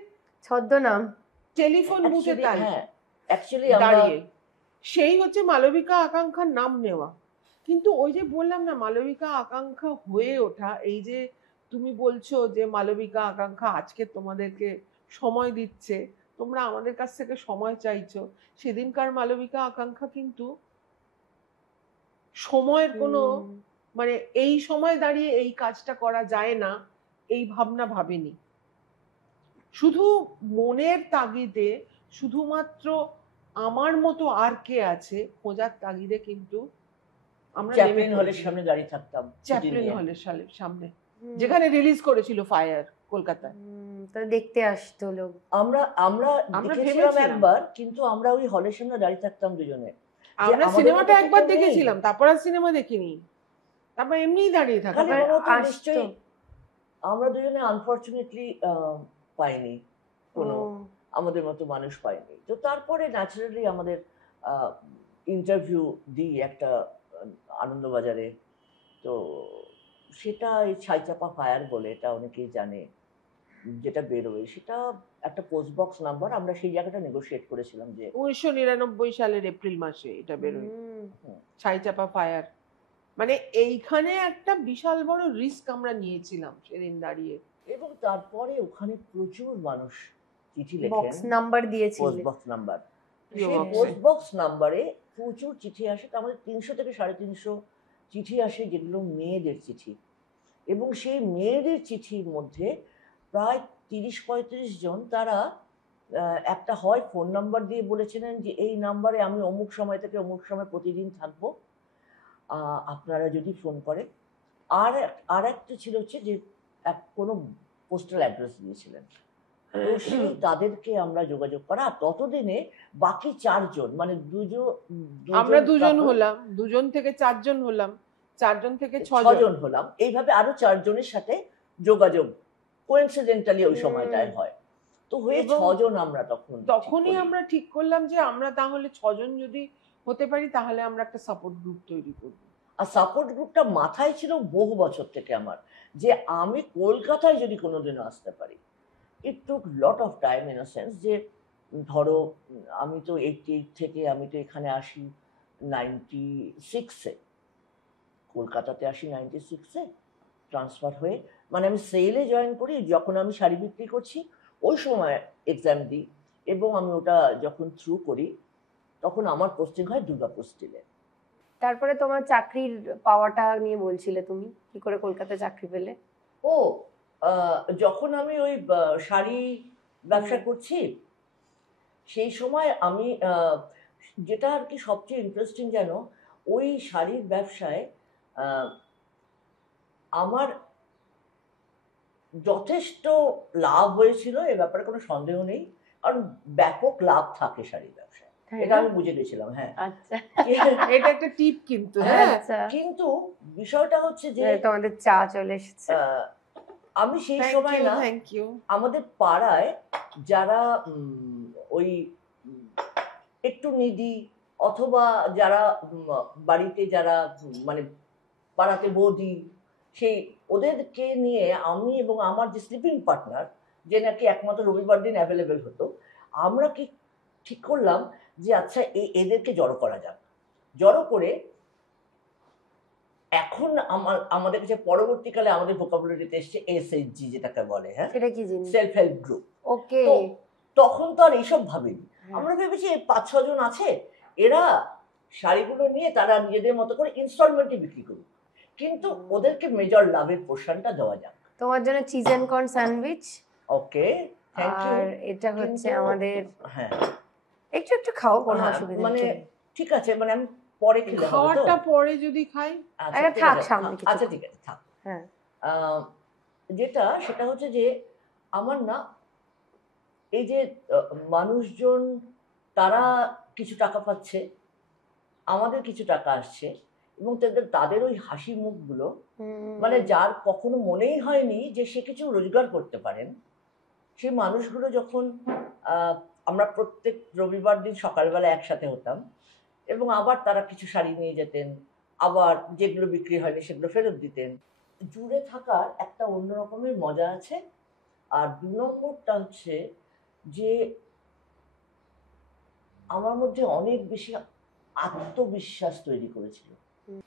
ছদ্মনাম টেলিফোন বুথে দাঁড়িয়ে সেই হচ্ছে মালবিকা আকাঙ্ক্ষার নাম নেওয়া। কিন্তু ওই যে বললাম না, মালবিকা আকাঙ্ক্ষা হয়ে ওঠা, এই যে তুমি বলছো যে মালবিকা আকাঙ্ক্ষা আজকে তোমাদেরকে সময় দিচ্ছে, তোমরা আমাদের কাছ থেকে সময় চাইছো, সেদিনকার মালবিকা আকাঙ্ক্ষা কিন্তু সময়ের কোনো মানে এই সময় দাঁড়িয়ে এই কাজটা করা যায় না এই ভাবনা ভাবেনি। শুধু মনের তাগিদে, শুধুমাত্র আমার মতো আর কে আছে খোঁজার তাগিদে কিন্তু আমরা চ্যাপলিন হলের সামনে দাঁড়িয়ে থাকতাম, চ্যাপলিন হলের সামনে, যেখানে রিলিজ করেছিল ফায়ার কলকাতায়। তো দেখতে আসতো লোক, আমরা দেখেছিলাম একবার, কিন্তু আমরা ওই হলের সামনে দাঁড়িয়ে থাকতাম দুজনে। আমরা সিনেমাটা একবার দেখেছিলাম, তারপর আর সিনেমা দেখিনি, তারপর এমনিই দাঁড়িয়ে থাকতাম। আমরা দুজনে আনফরচুনেটলি পাইনি, কোনো আমাদের মতো মানুষ পাইনি। তো তারপরে ন্যাচারালি আমাদের ইন্টারভিউ দিই একটা আনন্দবাজারে, তো সেটা এই ছাইচাপা ফায়ার বলে, এটা অনেকেই জানে, যেটা বেরোয় সেটা একটা পোস্ট বক্স নাম্বার। আমরা সেই জায়গাটা নেগোশিয়েট করেছিলাম যে 1999 সালের এপ্রিল মাসে এটা বেরোয়, ছাইচাপা ফায়ার। মানে এইখানে একটা বিশাল বড় রিস্ক আমরা নিয়েছিলাম সেদিন দাঁড়িয়ে। এবং তারপরে ওখানে প্রচুর মানুষ চিঠি লেখেন, বক্স নাম্বার দিয়েছিল, পোস্ট বক্স নাম্বার, সেই পোস্ট বক্স নাম্বারে প্রচুর চিঠি আসে। আমাদের 300 থেকে 350 চিঠি আসে, যেগুলো মেয়েদের চিঠি। এবং সেই মেয়েদের চিঠির মধ্যে প্রায় 30-35 জন তারা একটা হয় ফোন নাম্বার দিয়ে বলেছিলেন যে এই নাম্বারে আমি অমুক সময় থেকে অমুক সময় প্রতিদিন থাকবো, আপনারা যদি ফোন করেন। আর একটা ছিল হচ্ছে যে কোনো পোস্টাল অ্যাড্রেস দিয়েছিলেন, তো সেই তাদেরকে আমরা যোগাযোগ করা। ততদিনে বাকি 4 জন, মানে আমরা 2 জন হলাম, 2 জন থেকে 4 জন হলাম, 4 জন থেকে 6 জন হলাম, এইভাবে আরো 4 জনের সাথে যোগাযোগ কোইন্সিডেন্টালি ওই সময়টায় হয়। তো হয়ে 6 জন আমরা তখনই আমরা ঠিক করলাম যে আমরা তাহলে 6 জন যদি হতে পারি তাহলে আমরা একটা সাপোর্ট গ্রুপ তৈরি করব। আর সাপোর্ট গ্রুপটা মাথায় ছিল বহু বছর থেকে আমার, যে আমি কলকাতায় যদি কোনোদিনও আসতে পারি। It took lot of time in a sense, যে ধরো আমি তো 88 থেকে আমি তো এখানে আসি 96-এ, কলকাতাতে আসি 96-এ ট্রান্সফার হয়ে, মানে আমি সেলে জয়েন করি যখন আমি শাড়ি বিক্রি করছি, ওই সময় এক্সাম দিই, এবং আমি ওটা যখন থ্রু করি তখন আমার পোস্টিং হয় দুর্গাপুর স্টিলে। তারপরে তোমার চাকরির পাওয়াটা নিয়ে বলছিলে, তুমি কি করে কলকাতায় চাকরি পেলে? ও, যখন আমি ওই শাড়ি ব্যবসা করছি সেই সময় আমি যেটা আর কি সবচেয়ে ইন্টারেস্টিং, যেন ওই শাড়ির ব্যবসায় আমার যথেষ্ট লাভ হয়েছিল, এ ব্যাপারে কোনো সন্দেহ নেই, কারণ ব্যাপক লাভ থাকে শাড়ি ব্যবসায়, এটা আমি বুঝে গেছিলাম। হ্যাঁ, আচ্ছা এটা একটা টিপ কিন্তু। হ্যাঁ, আচ্ছা, কিন্তু বিষয়টা হচ্ছে যে তোমাদের চা চলে এসেছে। আমি সেই সময় না, থ্যাংক ইউ। আমাদের পাড়ায় যারা ওই একটু নিডি, অথবা যারা বাড়িতে যারা মানে পাড়াতে বৌদি, সেই ওদেরকে নিয়ে আমি এবং আমার যে স্লিপিং পার্টনার, যে নাকি একমাত্র রবিবার দিন অ্যাভেলেবেল হতো, আমরা কি ঠিক করলাম যে আচ্ছা এদেরকে জড়ো করা যাক। জড়ো করে এখন আমাদের কাছে পরবর্তীকালে আমাদের ভোকাবুলারিতে এসছে SHG, যেটাকে বলে, হ্যাঁ, সেটা কি জিনিস? Self help group. ওকে। তখন তো আর এইসব ভাবিনি, আমরা ভেবেছি 5-6 জন আছে, এরা শাড়িগুলো নিয়ে তারা নিজেদের মতো করে ইনস্টলমেন্টে বিক্রি করুক, কিন্তু ওদেরকে মেজর লাভের পোর্শনটা দেওয়া যাক। তোমার জন্য cheese and corn sandwich. Okay, thank you. আর এটা হচ্ছে আমাদের, হ্যাঁ, একটু একটু খাও, কোনো অসুবিধা মানে নেই। ঠিক আছে, মানে আমি পরে খেলে হবে তো? খাওয়াটা পরে যদি খাই। আচ্ছা, আরে ঠিক থাক, আছে, সামনে কিছু। আচ্ছা ঠিক আছে, থাক। হ্যাঁ, যেটা সেটা হচ্ছে যে আমার না এই যে মানুষজন তারা কিছু টাকা পাচ্ছে, আমাদের কিছু টাকা আসছে, এবং তাদের ওই হাসি মুখগুলো, মানে যার কখনো মনেই হয়নি যে সে কিছু রোজগার করতে পারেন, সেই মানুষগুলো যখন আমরা প্রত্যেক রবিবার দিন সকালবেলা একসাথে হতাম, এবং আবার তারা কিছু শাড়ি নিয়ে যেতেন, আবার যেগুলো বিক্রি হয়নি সেগুলো ফেরত দিতেন। জুড়ে থাকার একটা অন্য রকমের মজা আছে। আর 2 নম্বরটা হচ্ছে যে আমার মধ্যে অনেক বেশি আত্মবিশ্বাস তৈরি করেছিল।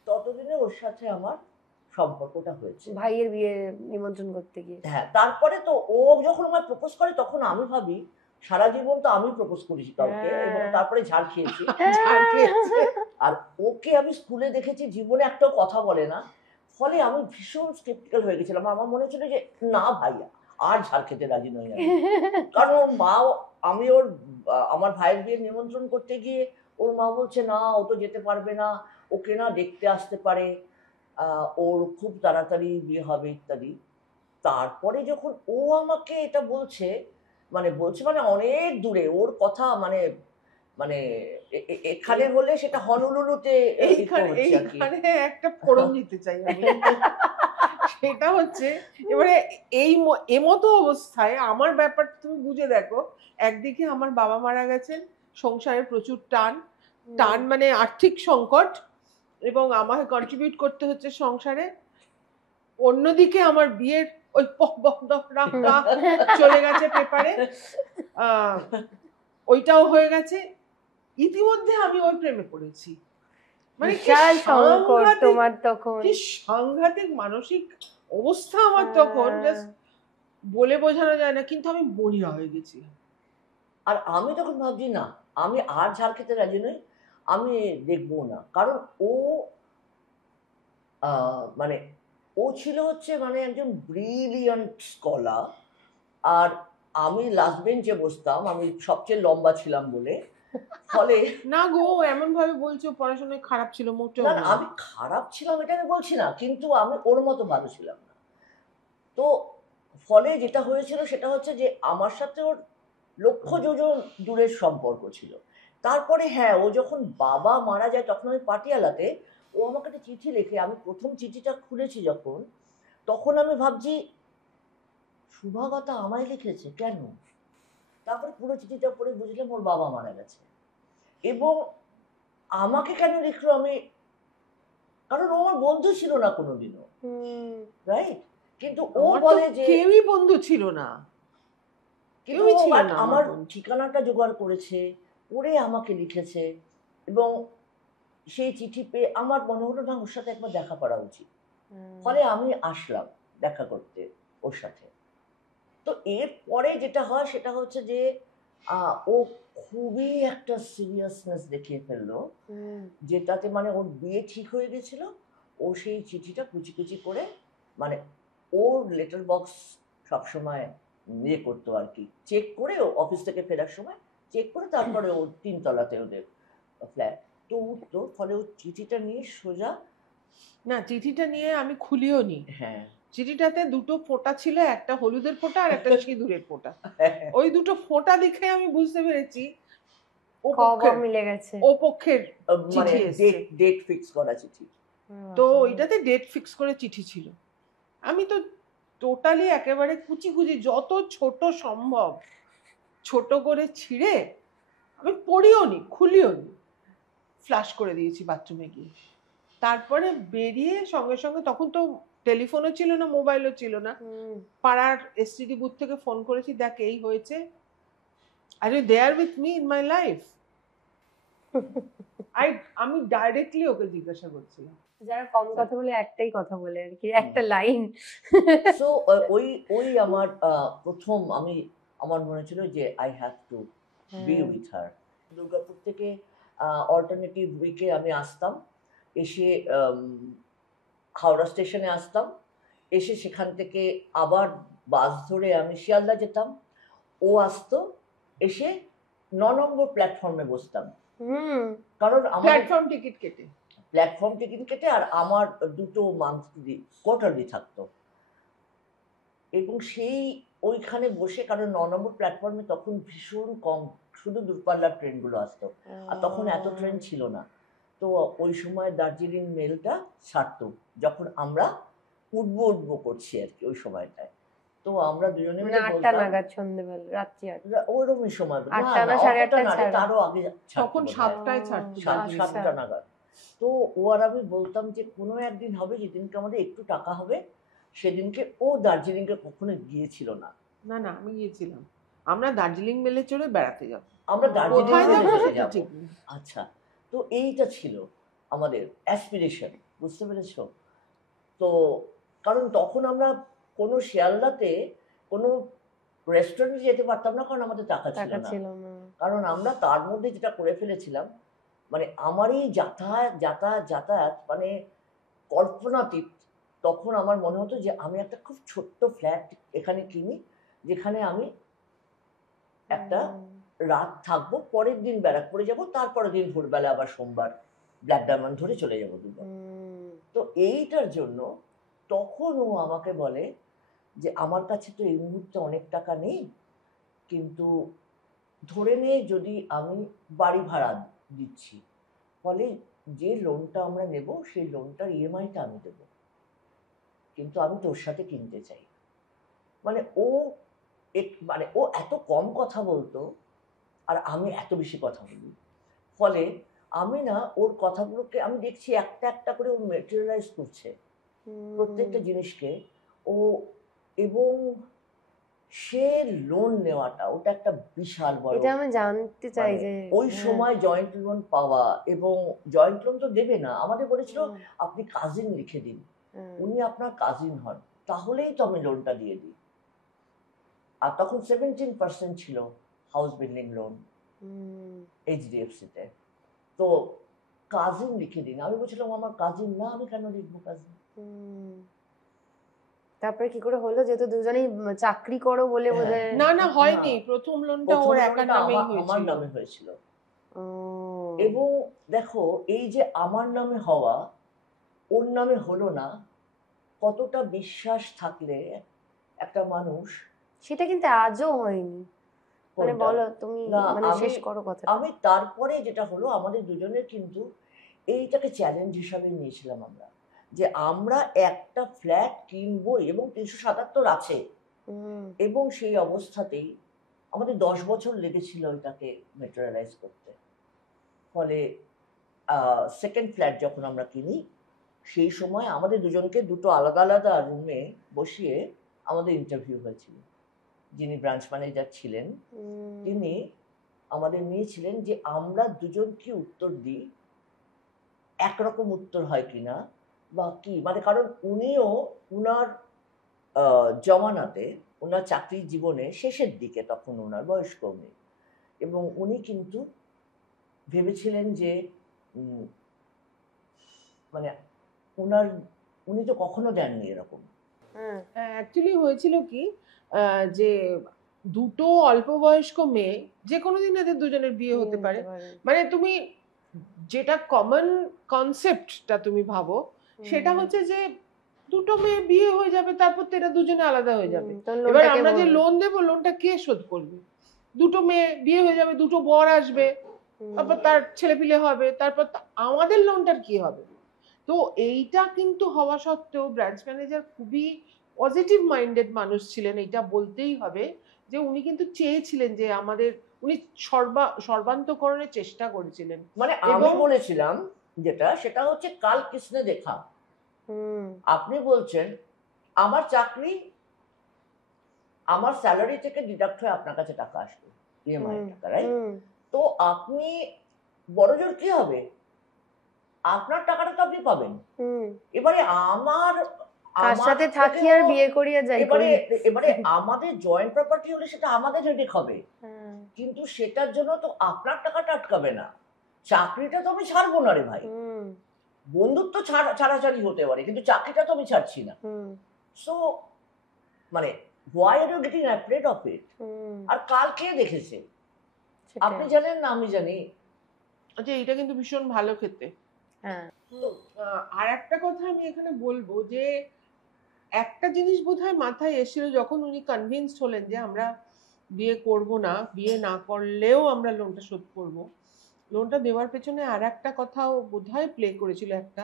ততদিনে ওর সাথে আমার সম্পর্কটা হয়েছে, ভাইয়ের বিয়ে নিমন্ত্রণ করতে গিয়ে। হ্যাঁ, তারপরে তো ও যখন আমায় প্রপোজ করে, তখন আমি ভাবি সারা জীবন তো আমি প্রপোজ করেছি কাউকে, এবং তারপরে ঝাড় খেয়েছি। আর ওকে আমি স্কুলে দেখেছি, জীবনে একটাও কথা বলে না, ফলে আমি ভীষণ স্কেপটিক্যাল হয়ে গেছিলাম। আমার মনে হচ্ছিল যে না ভাইয়া, আর ঝাড় খেতে রাজি নই আমি। কারণ ওর মা, আমি আমার ভাইয়ের বিয়ে নিমন্ত্রণ করতে গিয়ে ওর মা বলছে না, ও তো যেতে পারবে না, ওকে না দেখতে আসতে পারে, ওর খুব তাড়াতাড়ি বিয়ে হবে ইত্যাদি। তারপরে যখন ও আমাকে এটা বলছে, মানে অনেক দূরে ওর কথা, মানে মানে এখানে হলে সেটা হনুলুলুতে এইখানে একটা ফোড়ন দিতে চাই আমি। সেটা হচ্ছে এবারে এমতো অবস্থায় আমার ব্যাপারটা তুমি বুঝে দেখো। একদিকে আমার বাবা মারা গেছেন, সংসারে প্রচুর টান মানে আর্থিক সংকট, এবং আমাকে কন্ট্রিবিউট করতে হচ্ছে সংসারে। অন্যদিকে আমার বিয়ের ওই চলে গেছে পেপারে, ওইটাও হয়ে গেছে। ইতিমধ্যে আমি ওই প্রেমে পড়েছি। মানে বিশাল সংকট তোমার তখন, কি সাংঘাতিক মানসিক অবস্থা আমার তখন, জাস্ট বলে বোঝানো যায় না। কিন্তু আমি বলিয়া হয়ে গেছি। আর আমি তখন ভাবছি না, আমি আর ঝাড় খেতে রাজি নই, আমি দেখবো না। কারণ ও মানে ও ছিল হচ্ছে মানে একজন ব্রিলিয়ান্ট স্কলার, আর আমি লাস্ট বেঞ্চে বসতাম, আমি সবচেয়ে লম্বা ছিলাম বলে, ফলে না গো, এমন ভাবে বলছো পড়াশোনায় খারাপ ছিল, মোটেও না, না। আমি খারাপ ছিলাম এটা আমি বলছি না, কিন্তু আমি ওর মতো ভালো ছিলাম না। তো ফলে যেটা হয়েছিল সেটা হচ্ছে যে আমার সাথে ওর লক্ষ যোজন দূরের সম্পর্ক ছিল। তারপরে হ্যাঁ, ও যখন বাবা মারা যায়, তখন আমি পাটিয়ালাতে, ও আমাকে একটা চিঠি লিখে, আমি প্রথম চিঠিটা খুলেছি যখন, তখন আমি ভাবছি শুভাগতা আমায় লিখেছে কেন। তারপরে পুরো চিঠিটা পড়ে বুঝলাম ওর বাবা মারা গেছে, এবং আমাকে কেন লিখলো, আমি, কারণ ও আমার বন্ধু ছিল না কোনোদিনও, রাইট? কিন্তু ও বলে যে কেউই বন্ধু ছিল না, কেউই ছিল না। আমার ঠিকানাটা জোগাড় করেছে, ওরে আমাকে লিখেছে, এবং সেই চিঠি পেয়ে আমার মনে হলো না, ওর সাথে একবার দেখা করা উচিত। ফলে আমি আসলাম দেখা করতে ওর সাথে। তো এরপরে যেটা হয় সেটা হচ্ছে যে ও খুবই একটা সিরিয়াসনেস দেখিয়ে ফেললো, যেটাতে মানে ওর বিয়ে ঠিক হয়ে গেছিল। ও সেই চিঠিটা কুচি কুচি করে, মানে ওর লেটার বক্স সবসময় ইয়ে করতো আর কি, চেক করে, অফিস থেকে ফেরার সময় চেক করে, তারপরে ওর 3 তলাতে ওদের ফ্ল্যাট তো উঠতো। ফলে ও চিঠিটা নিয়ে সোজা না, চিঠিটা নিয়ে আমি খুলিও নি। হ্যাঁ চিঠিটাতে দুটো ফোঁটা ছিল, একটা হলুদের ফোঁটা আর একটা সিঁদুরের ফোঁটা। ওই দুটো ফোঁটা দেখে আমি বুঝতে পেরেছি ও পক্ষের মিলে গেছে। ও পক্ষের মানে চিঠি এসছে। ডেট ফিক্স করা চিঠি। তো ওইটাতে ডেট ফিক্স করে চিঠি ছিল। আমি তো টোটালি একেবারে কুচি কুচি যত ছোট সম্ভব ছোট করে ছিঁড়ে, আমি পড়িও নি, খুলিও নি, ফ্লাশ করে দিয়েছি বাথরুমে গিয়ে। তারপরে বেরিয়ে সঙ্গে সঙ্গে, তখন তো টেলিফোনও ছিল না, মোবাইলও ছিল না, পাড়ার এসটিডি বুথ থেকে ফোন করেছি, দেখ এই হয়েছে, are you there with me in my life. আমি ডাইরেক্টলি ওকে জিজ্ঞাসা করছিলাম। যারা কম কথা বলে একটাই কথা বলে আর কি, একটা লাইন। সো ওই ওই আমার প্রথম আমার মনে ছিল যে I have to B with her. Durgapur থেকে অল্টারনেটিভ উইকে আমি আসতাম, এসে হাওড়া স্টেশনে আসতাম, এসে সেখান থেকে আবার বাস ধরে আমি শিয়ালদা যেতাম, ও আসতো, এসে 9 নম্বর প্ল্যাটফর্মে বসতাম। কারণ আমার প্ল্যাটফর্ম টিকিট কেটে আর আমার দুটো মান্থলি কোয়ার্টারলি থাকতো, এবং সেই ওইখানে বসে, কারণ 9 নম্বর প্ল্যাটফর্মে তখন ভীষণ কম, শুধু দূরপাল্লার ট্রেনগুলো আসতো, আর তখন এত ট্রেন ছিল না। তো ওই সময় দার্জিলিং মেলটা ছাড়তো যখন আমরা উঠবো করছি আর কি, ওই সময়টায়। তো আমরা দুজনে মিলে 8টা নাগাদ, সন্ধ্যেবেলা, রাত্রি 8টা, ওরকমই সময়, 8টা না 8:30 তারও আগে তখন 7টায় ছাড়তো। 7টা নাগাদ। তো ও আর আমি বলতাম যে কোনো একদিন হবে যেদিনকে আমাদের একটু টাকা হবে, সেদিনকে। ও দার্জিলিংকে কখনো গিয়েছিল না। না না, আমি গিয়েছিলাম। আমরা দার্জিলিং মেলে চড়ে বেড়াতে যাব। আমরা দার্জিলিং কোথায় যাবো মেলে সেটা যাব। ঠিক নেই। আচ্ছা, তো এইটা ছিল আমাদের অ্যাসপিরেশন, বুঝতে পেরেছো? তো কারণ তখন আমরা কোনো শিয়ালদাতে কোনো রেস্টুরেন্টে যেতে পারতাম না, কারণ আমাদের টাকা ছিল না। কারণ আমরা তার মধ্যে যেটা করে ফেলেছিলাম, মানে আমার এই যাতায়াত মানে কল্পনাতীত। তখন আমার মনে হতো যে আমি একটা খুব ছোট্ট ফ্ল্যাট এখানে কিনি, যেখানে আমি একটা রাত থাকবো, পরের দিন ব্যারাকপুরে যাব, তারপরের দিন ভোরবেলা আবার সোমবার ব্ল্যাক ডায়মন্ড ধরে চলে যাবো দুবার। তো এইটার জন্য তখন ও আমাকে বলে যে আমার কাছে তো এই মুহূর্তে অনেক টাকা নেই, কিন্তু ধরে নে যদি আমি বাড়ি ভাড়া দিচ্ছি, ফলে যে লোনটা আমরা নেব সেই লোনটার ইএমআইটা আমি দেবো, কিন্তু আমি তোর সাথে কিনতে চাই। মানে ও এত কম কথা বলতো আর আমি এত বেশি কথা বলি, ফলে আমি না ওর কথাগুলোকে আমি দেখছি একটা একটা করে ও ম্যাটেরিয়ালাইজ করছে প্রত্যেকটা জিনিসকে ও। এবং সে লোন নেওয়াটা, ওটা একটা বিশাল বড়, এটা আমি জানতে চাই যে ওই সময় জয়েন্ট লোন পাওয়া, এবং জয়েন্ট লোন তো দেবে না, আমাদের বলেছিল আপনি কাজিন লিখে দিন, উনি আপনার কাজিন হন, তাহলেই তো আমি লোনটা দিয়ে দিই। আর তখন 17% ছিল হাউস বিল্ডিং লোন এইচডিএফসিতে। তো কাজিন লিখে দিন, আমি বলছিলাম আমার কাজিন না, আমি কেন লিখবো কাজিন? তারপরে কি করে হলো, যেহেতু দুজনেই চাকরি করো বলে বোধহয়? না না, হয়নি, প্রথম লোনটা ওর একার নামেই আমার নামে হয়েছিল। এবং দেখো, এই যে আমার নামে হওয়া, ওর নামে হলো না, কতটা বিশ্বাস থাকলে একটা মানুষ। সেটা কিন্তু আজও হয়নি, মানে বলো তুমি, মানে শেষ করো কথা। আমি তারপরে যেটা হলো, আমাদের দুজনের কিন্তু এইটাকে চ্যালেঞ্জ হিসাবে নিয়েছিলাম আমরা, যে আমরা একটা ফ্ল্যাট কিনবো, এবং 377 আছে, এবং সেই অবস্থাতেই আমাদের 10 বছর লেগেছিল এটাকে ম্যাটেরিয়ালাইজ করতে। ফলে সেকেন্ড ফ্ল্যাট যখন আমরা কিনি, সেই সময় আমাদের দুজনকে দুটো আলাদা আলাদা রুমে বসিয়ে আমাদের ইন্টারভিউ হয়েছিল। যিনি ব্রাঞ্চ ম্যানেজার ছিলেন তিনি আমাদের নিয়েছিলেন যে আমরা দুজন কি উত্তর দিই, একরকম উত্তর হয় কিনা বা কি, মানে কারণ উনিও উনার জমানাতে, ওনার চাকরির জীবনে শেষের দিকে, তখন ওনার বয়স কমে, এবং উনি কিন্তু ভেবেছিলেন যে মানে উনি তো কখনো দেননি এরকম। অ্যাকচুয়ালি হয়েছিল কি, যে দুটো অল্প বয়স্ক মেয়ে, যে কোনো দিন এদের দুজনের বিয়ে হতে পারে, মানে তুমি যেটা কমন কনসেপ্টটা তুমি ভাবো সেটা হচ্ছে যে দুটো মেয়ে বিয়ে হয়ে যাবে, তারপর তো এরা দুজনে আলাদা হয়ে যাবে। তো এবার লোনটাকে আমরা যে লোন দেবো, লোনটা কে শোধ করবে? দুটো মেয়ে বিয়ে হয়ে যাবে, দুটো বর আসবে, তারপর তার ছেলেপিলে হবে, তারপর আমাদের লোনটার কি হবে? তো এইটা কিন্তু হওয়া সত্ত্বেও ব্রাঞ্চ ম্যানেজার খুবই পজিটিভ মাইন্ডেড মানুষ ছিলেন, এটা বলতেই হবে যে উনি কিন্তু চেয়েছিলেন যে আমাদের, উনি সর্বান্তকরণের চেষ্টা করেছিলেন। মানে আমি বলেছিলাম যেটা, সেটা হচ্ছে কাল কিসনে দেখা। আপনি বলছেন আমার চাকরি, আমার স্যালারি থেকে ডিডাক্ট হয়ে আপনার কাছে টাকা আসবে, ইএমআই টাকা, রাইট? তো আপনি বড়জোর কি হবে, আপনার টাকাটা তো আপনি পাবেন। এবারে আমার সাথে থাকি আর বিয়ে করি আর যাই করি, এবারে আমাদের জয়েন্ট প্রপার্টি হলে সেটা আমাদের হেডেক হবে, কিন্তু সেটার জন্য তো আপনার টাকাটা আটকাবে না। চাকরিটা তো আমি ছাড়বো না রে ভাই, বন্ধুত্ব ছাড়াছাড়ি হতে পারে, কিন্তু চাকরিটা তো আমি ছাড়ছি না। সো মানে why are you getting afraid of it? আর কাল কে দেখেছে, আপনি জানেন না আমি জানি। আচ্ছা, এটা কিন্তু ভীষণ ভালো খেতে। আর একটা কথা আমি এখানে বলবো যে একটা জিনিস বোধহয় মাথায় এসেছিল যখন উনি কনভিন্সড হলেন যে আমরা বিয়ে করব না, বিয়ে না করলেও আমরা লোনটা শোধ করব। লোনটা দেওয়ার পেছনে আর একটা কথাও বোধহয় প্লে করেছিল একটা,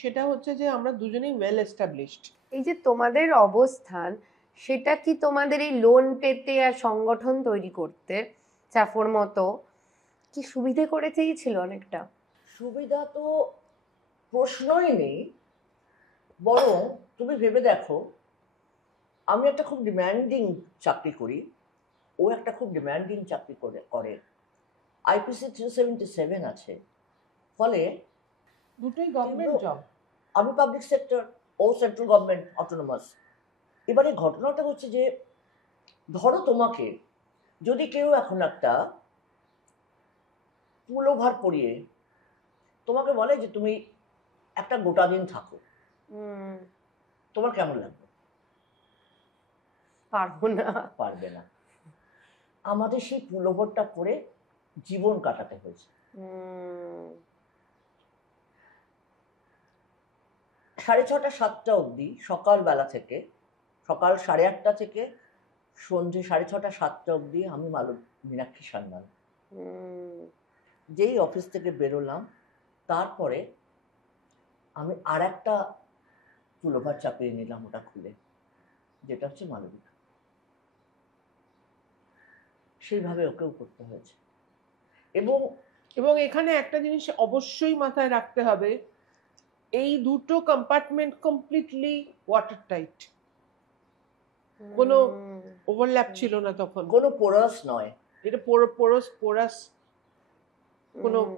সেটা হচ্ছে যে আমরা দুজনেই ওয়েল এস্টাবলিশড। এই যে তোমাদের অবস্থান, সেটা কি তোমাদের এই লোন পেতে আর সংগঠন তৈরি করতে চাফোর মতো কি সুবিধে করে চেয়েছিল? অনেকটা সুবিধা তো প্রশ্নই নেই, বরং তুমি ভেবে দেখো, আমি একটা খুব ডিম্যান্ডিং চাকরি করি, ও একটা খুব ডিম্যান্ডিং চাকরি করে আইপিসি 377 আছে, ফলে দুটোই গভর্নমেন্ট জব। আমি পাবলিক সেক্টর, ও সেন্ট্রাল গভর্নমেন্ট অটোনোমাস। এবারে ঘটনাটা হচ্ছে যে ধরো তোমাকে যদি কেউ এখন একটা পুলোভার পরিয়ে তোমাকে বলে যে তুমি একটা গোটা দিন থাকো, তোমার কেমন লাগবে? পারবো না। পারবে না। আমাদের সেই পুলোভারটা পরে জীবন কাটাতে হয়েছে। 6:30 7টা অবধি, সকালবেলা থেকে, সকাল 8:30 থেকে সন্ধ্যে 6:30 7টা অবধি আমি মীনাক্ষী সান্যাল। যেই অফিস থেকে বেরোলাম, তারপরে আমি আর একটা পুলোভার চাপিয়ে নিলাম, ওটা খুলে, যেটা হচ্ছে মালবিকা। সেইভাবে ওকেও করতে হয়েছে। এবং এখানে একটা জিনিস অবশ্যই মাথায় রাখতে হবে, এই দুটো কম্পার্টমেন্ট কমপ্লিটলি ওয়াটার টাইট, কোনো ওভারল্যাপ ছিল না তখন, কোনো পোরাস নয়, এটা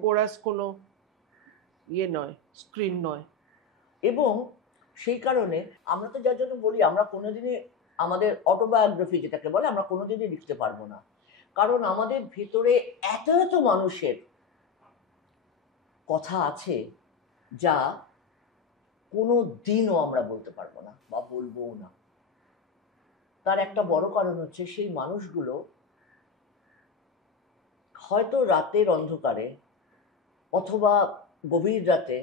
পোরাস কোনো ইয়ে নয়, স্ক্রিন নয়। এবং সেই কারণে আমরা তো যার জন্য বলি আমরা কোনোদিনই আমাদের অটোবায়োগ্রাফি যেটাকে বলে আমরা কোনোদিনই লিখতে পারবো না, কারণ আমাদের ভিতরে এত এত মানুষের কথা আছে যা কোনো দিনও আমরা বলতে পারবো না বা বলবোও না। তার একটা বড় কারণ হচ্ছে সেই মানুষগুলো হয়তো রাতের অন্ধকারে অথবা গভীর রাতে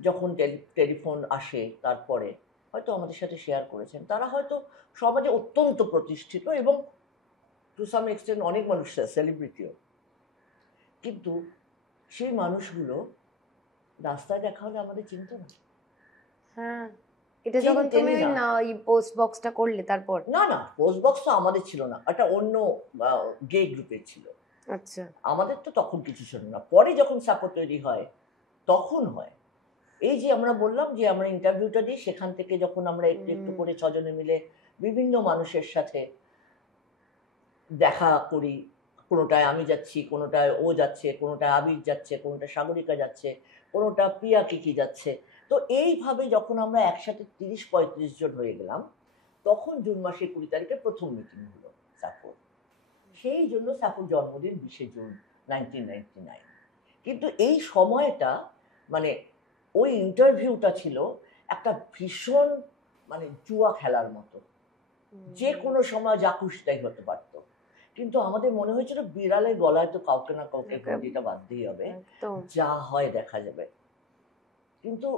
যখন টেলিফোন আসে তারপরে হয়তো আমাদের সাথে শেয়ার করেছেন। তারা হয়তো সমাজে অত্যন্ত প্রতিষ্ঠিত এবং টু সাম এক্সটেন্ট অনেক মানুষ সেলিব্রিটিও, কিন্তু সেই মানুষগুলো রাস্তায় দেখা হলে আমাদের চিনতো না। হ্যাঁ, এটা যখন তুমি না এই পোস্ট বক্সটা করলে তারপর? না না, পোস্ট বক্স তো আমাদের ছিল না, এটা অন্য গে গ্রুপের ছিল। আচ্ছা, আমাদের তো তখন কিছু ছিল না, পরে যখন সাপোর্ট তৈরি হয় তখন হয়। এই যে আমরা বললাম যে আমরা ইন্টারভিউটা দিই, সেখান থেকে যখন আমরা একটু একটু করে 6 জনে মিলে বিভিন্ন মানুষের সাথে দেখা করি, কোনোটায় আমি যাচ্ছি, কোনোটায় ও যাচ্ছে, কোনোটায় আবির যাচ্ছে, কোনোটায় সাগরিকা যাচ্ছে, কোনোটা প্রিয়া কিকি যাচ্ছে। তো এইভাবে যখন আমরা একসাথে 30-35 জন হয়ে গেলাম, তখন জুন মাসের 20 তারিখে প্রথম মিটিং হলো সাপোর্ট। সেই জন্য সাপোর্ট জন্মদিন 20শে জুন 1999। কিন্তু এই সময়টা মানে ওই ইন্টারভিউটা ছিল একটা ভীষণ মানে জুয়া খেলার মতো, যে কোনো সময় যা খুশি তাই হতে পারতো। কিন্তু আমাদের মনে হয়েছিল বিড়ালের গলায় তো কাউকে না কাউকে গন্ডিটা বাঁধতেই হবে, যা হয় দেখা যাবে। কিন্তু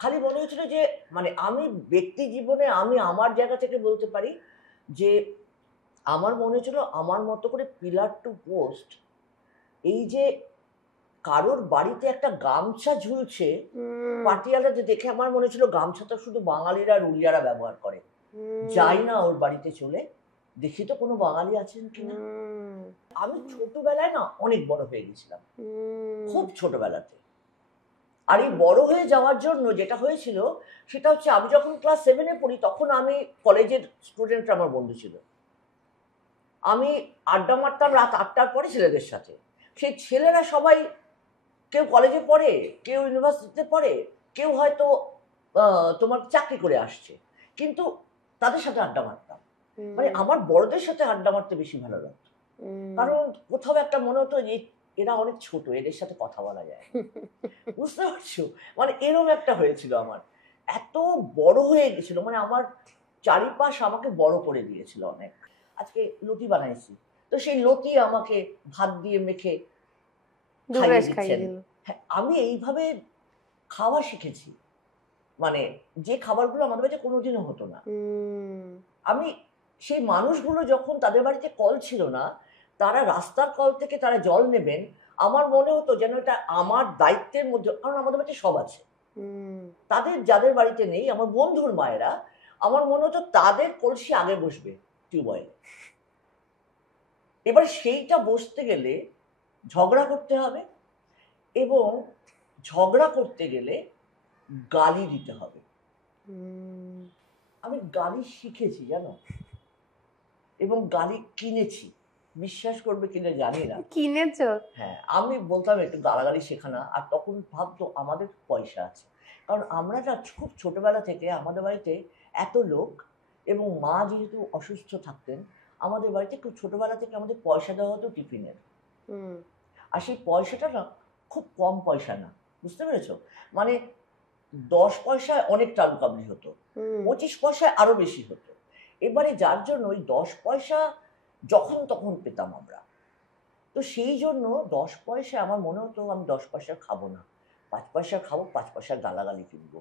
খালি মনে হয়েছিল যে মানে আমি ব্যক্তি জীবনে আমি আমার জায়গা থেকে বলতে পারি যে আমার মনে হয়েছিল আমার মতো করে পিলার টু পোস্ট এই যে কারোর বাড়িতে একটা গামছা ঝুলছে পাটিয়ালাতে দেখে আমার মনে হচ্ছিল গামছাটা শুধু বাঙালিরা আর উড়িয়ারা ব্যবহার করে। যাই না ওর বাড়িতে চলে দেখি তো কোনো বাঙালি আছেন কিনা। আমি ছোটবেলায় না অনেক বড় হয়ে গেছিলাম, খুব ছোটবেলাতে। আর এই বড় হয়ে যাওয়ার জন্য যেটা হয়েছিল সেটা হচ্ছে আমি যখন ক্লাস 7-এ পড়ি তখন আমি কলেজের স্টুডেন্টরা আমার বন্ধু ছিল। আমি আড্ডা মারতাম রাত 8টার পরে ছেলেদের সাথে। সেই ছেলেরা সবাই কেউ কলেজে পড়ে, কেউ ইউনিভার্সিটিতে পড়ে, কেউ হয়তো তোমার চাকরি করে আসছে, কিন্তু তাদের সাথে আড্ডা মারতাম। মানে আমার বড়দের সাথে আড্ডা মারতে বেশি ভালো লাগতো, কারণ কোথাও একটা মনে হতো যে এরা অনেক ছোট, এদের সাথে কথা বলা যায়। বুঝতে পারছো, মানে এরকম একটা হয়েছিল। আমার এত বড় হয়ে গেছিল, মানে আমার চারিপাশ আমাকে বড় করে দিয়েছিল অনেক। আজকে লতি বানাইছি, তো সেই লতি আমাকে ভাত দিয়ে মেখে খাইয়ে দিচ্ছেন। হ্যাঁ, আমি এইভাবে খাওয়া শিখেছি, মানে যে খাবারগুলো আমাদের বাড়িতে কোনোদিনও হতো না। আমি সেই মানুষগুলো যখন তাদের বাড়িতে কল ছিল না, তারা রাস্তার কল থেকে তারা জল নেবেন, আমার মনে হতো যেন এটা আমার দায়িত্বের মধ্যে, কারণ আমাদের বাড়িতে সব আছে। তাদের যাদের বাড়িতে নেই, আমার বন্ধুর মায়েরা, আমার মনে হতো তাদের কলসি আগে বসবে টিউবওয়েলে। এবার সেইটা বসতে গেলে ঝগড়া করতে হবে, এবং ঝগড়া করতে গেলে গালি দিতে হবে। আমি গালি শিখেছি জানো, এবং গালি কিনেছি। বিশ্বাস করবে কিনা জানি না। কিনেছো? হ্যাঁ, আমি বলতাম একটু গালাগালি শেখানা, আর তখন ভাবতো আমাদের পয়সা আছে, কারণ আমরা না খুব ছোটবেলা থেকে আমাদের বাড়িতে এত লোক, এবং মা যেহেতু অসুস্থ থাকতেন, আমাদের বাড়িতে খুব ছোটবেলা থেকে আমাদের পয়সা দেওয়া হতো টিফিনের। আর সেই পয়সাটা না খুব কম পয়সা না, বুঝতে পেরেছো? মানে 10 পয়সায় অনেক টালু কাবলি হতো, 25 পয়সায় আরো বেশি হতো। এবারে যার জন্য ওই 10 পয়সা যখন তখন পেতাম আমরা, তো সেই জন্য 10 পয়সা আমার মনে হতো আমি 10 পয়সা খাবো না, 5 পয়সা খাবো, 5 পয়সার গালাগালি কিনবো।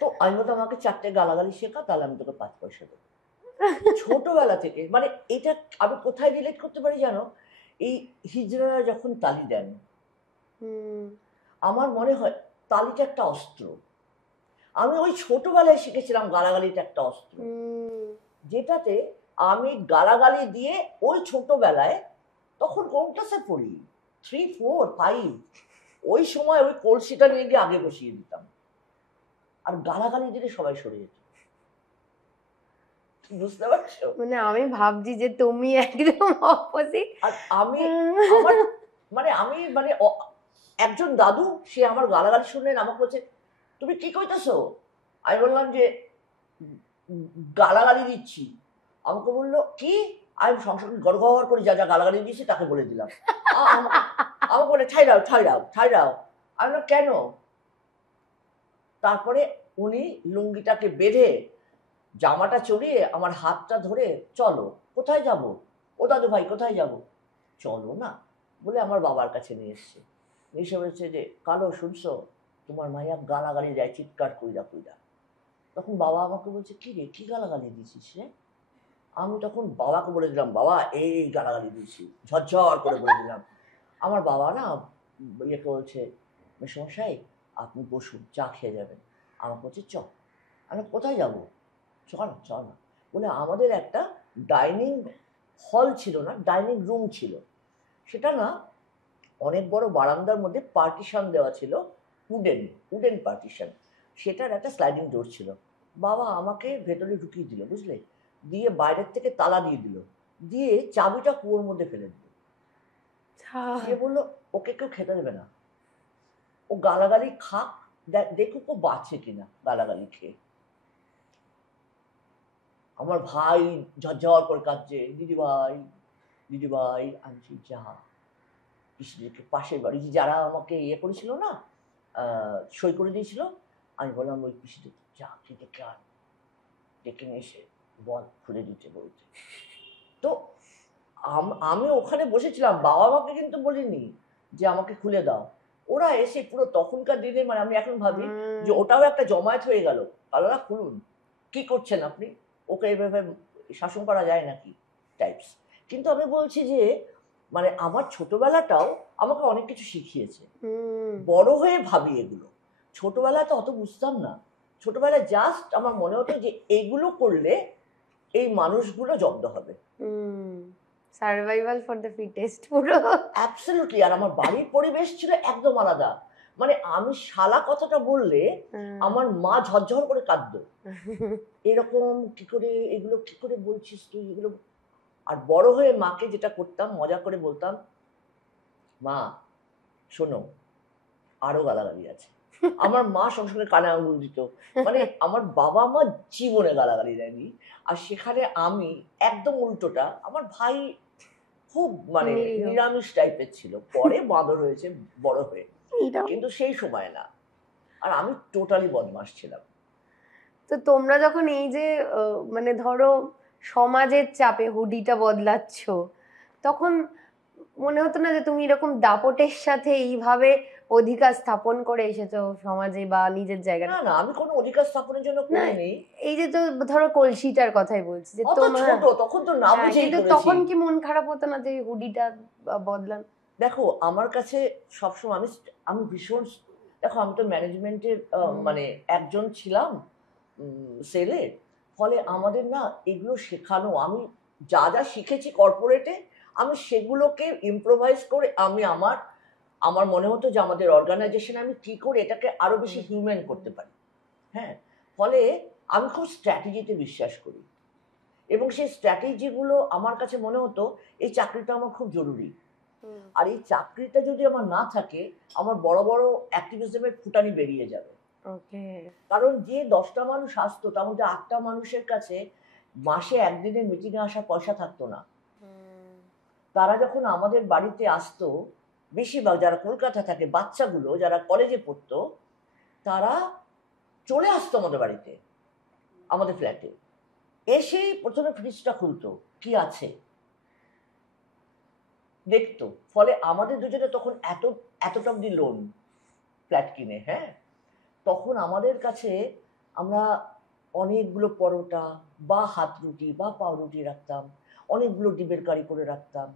তো আমি বলতাম আমাকে 4টে গালাগালি শেখা, তাহলে আমি তোকে 5 পয়সা দেবো। ছোটবেলা থেকে, মানে এটা আমি কোথায় রিলেট করতে পারি জানো, এই হিজড়ারা যখন তালি দেন, আমার মনে হয় তালিটা একটা অস্ত্র। আমি ওই ছোটবেলায় শিখেছিলাম গালাগালিটা একটা অস্ত্র, যেটাতে আমি গালাগালি দিয়ে ওই ছোটবেলায়, তখন কোন ক্লাসে পড়ি, 3, 4, 5, ওই সময় ওই কলসিটা নিয়ে গিয়ে আগে বসিয়ে দিতাম, আর গালাগালি দিলে সবাই সরে যেত। বুঝতে পারছো? মানে আমি ভাবছি যে তুমি একদম অপোজিট। আর আমি মানে একজন দাদু, সে আমার গালাগালি শুনলেন, আমাকে বলছে তুমি কি কইতেছো? আমি বললাম যে গালাগালি দিচ্ছি। আমাকে বললো কি? আমি সংসারে গড়গড় করে যা যা গালাগালি দিয়েছি তাকে বলে দিলাম। আমাকে বলে ঠাইরাও ঠাইরাও ঠাইরাও। আমি বললাম কেন? তারপরে উনি লুঙ্গিটাকে বেঁধে জামাটা চড়িয়ে আমার হাতটা ধরে, চলো। কোথায় যাব? ও দাদু ভাই কোথায় যাব? চলো না বলে আমার বাবার কাছে নিয়ে এসছে। এসে বলছে যে কালো শুনছো, তোমার মাইয়া গালাগালি দেয় চিৎকার কইরা কইরা। তখন বাবা আমাকে বলছে কি রে, কি গালাগালি দিয়েছিস রে? আমি তখন বাবাকে বলে দিলাম, বাবা এই গালাগালি দিয়েছি, ঝরঝর করে বলে দিলাম। আমার বাবা না ইয়েকে বলছে, মেসমশাই আপনি বসুন, চা খেয়ে যাবেন। আমাকে বলছে চ। আমি কোথায় যাবো? চল চল না বলে আমাদের একটা ডাইনিং হল ছিল না, ডাইনিং রুম ছিল। সেটা না অনেক বড় বারান্দার মধ্যে পার্টিশন দেওয়া ছিল, উডেন পার্টিশন। সেটার একটা স্লাইডিং ডোর ছিল। বাবা আমাকে ভেতরে ঢুকিয়ে দিল, বুঝলে, দিয়ে বাইরের থেকে তালা দিয়ে দিল, দিয়ে চাবিটা কুয়োর মধ্যে ফেলে দিল। দিয়ে বললো ওকে কেউ খেতে দেবে না, ও গালাগালি খাক, দেখুক ও বাঁচে কিনা গালাগালি খেয়ে। আমার ভাই ঝরঝর করে কাঁদছে, দিদিভাই দিদিভাই। আমি যা পিসিদেরকে পাশের বাড়ি যারা আমাকে ইয়ে করেছিল না, সই করে দিয়েছিল, আমি বললাম ওই পিসিদের যা খেতে আন, ডেকে নিয়ে এসে বল খুলে দিতে বলতে। তো আমি ওখানে বসেছিলাম, বাবা আমাকে কিন্তু বলিনি যে আমাকে খুলে দাও, ওরা এসে পুরো তখনকার দিনে, মানে আমি এখন ভাবি যে ওটাও একটা জমায়েত হয়ে গেল, আলাদা খুলুন, কি করছেন আপনি, ওকে এইভাবে শাসন করা যায় নাকি টাইপস। কিন্তু আমি বলছি যে মানে আমার ছোটবেলাটাও আমাকে অনেক কিছু শিখিয়েছে, বড় হয়ে ভাবি এগুলো, ছোটবেলায় তো অত বুঝতাম না। ছোটবেলায় জাস্ট আমার মনে হতো যে এগুলো করলে এই মানুষগুলো জব্দ হবে। সার্ভাইভাল ফর দ্য ফিটেস্ট পুরো। অ্যাবসলিউটলি। আর আমার বাড়ির পরিবেশ ছিল একদম আলাদা। মানে আমি শালা কথাটা বললে আমার মা ঝরঝর করে কাঁদতো, এরকম কি করে, এগুলো কি করে বলছিস তুই এগুলো। আর বড় হয়ে মাকে যেটা করতাম, মজা করে বলতাম, মা শোনো আরো গালাগালি আছে। আমার মা সবসময় কানে আঙুল দিত, মানে আমার বাবা মা জীবনে গালাগালি দেয়নি। আর সেখানে আমি একদম উল্টোটা, আমার ভাই খুব মানে নিরামিষ টাইপের ছিল, পরে বাঁদর হয়েছে বড় হয়ে, কিন্তু সেই সময় না। আর আমি টোটালি বদমাশ ছিলাম। তো তোমরা যখন এই যে মানে ধরো সমাজের চাপে হুডিটা বদলাচ্ছ, তখন মনে হতো না যে তুমি এরকম দাপটের সাথে এইভাবে অধিকার স্থাপন করে এসেছো সমাজে বা নিজের জায়গায়? না না, আমি কোনো অধিকার স্থাপনের জন্য করিনি। এই যে তো ধরো কলসিটার কথাই বলছি, যে তোমার ছোট তখন তো না বুঝেই কিন্তু করেছি। তখন কি মন খারাপ হতো না যে হুডিটা বদলান? দেখো আমার কাছে সবসময় আমি ভীষণ, দেখো আমি তো ম্যানেজমেন্টের মানে একজন ছিলাম সেলে, ফলে আমাদের না এগুলো শেখানো, আমি যা যা শিখেছি কর্পোরেটে আমি সেগুলোকে ইম্প্রোভাইজ করে আমি আমার মনে হতো যে আমাদের অর্গানাইজেশনে আমি কি করে এটাকে আরো বেশি হিউম্যান করতে পারি। হ্যাঁ, ফলে আমি খুব স্ট্র্যাটেজিতে বিশ্বাস করি, এবং সেই স্ট্র্যাটেজিগুলো আমার কাছে মনে হতো এই চাকরিটা আমার খুব জরুরি। আর এই চাকরিটা যদি আমার না থাকে, আমার বড় বড় অ্যাক্টিভিজমের ফুটানি বেরিয়ে যাবে। কারণ যে 10টা মানুষ আসতো তার মধ্যে 8টা মানুষের কাছে মাসে একদিনের মিটিংয়ে আসার পয়সা থাকতো না। তারা যখন আমাদের বাড়িতে আসতো, বেশিরভাগ যারা কলকাতা থাকে, বাচ্চাগুলো যারা কলেজে পড়তো, তারা চলে আসতো আমাদের বাড়িতে, আমাদের ফ্ল্যাটে এসেই প্রথমে ফ্রিজটা খুলতো, কি আছে দেখতো। ফলে আমাদের দুজনে তখন এতটা অব্দি লোন ফ্ল্যাট কিনে, হ্যাঁ, তখন আমাদের কাছে আমরা অনেকগুলো পরোটা বা হাত রুটি বা পাউরুটি রাখতাম, অনেকগুলো ডিমের কারি করে রাখতাম,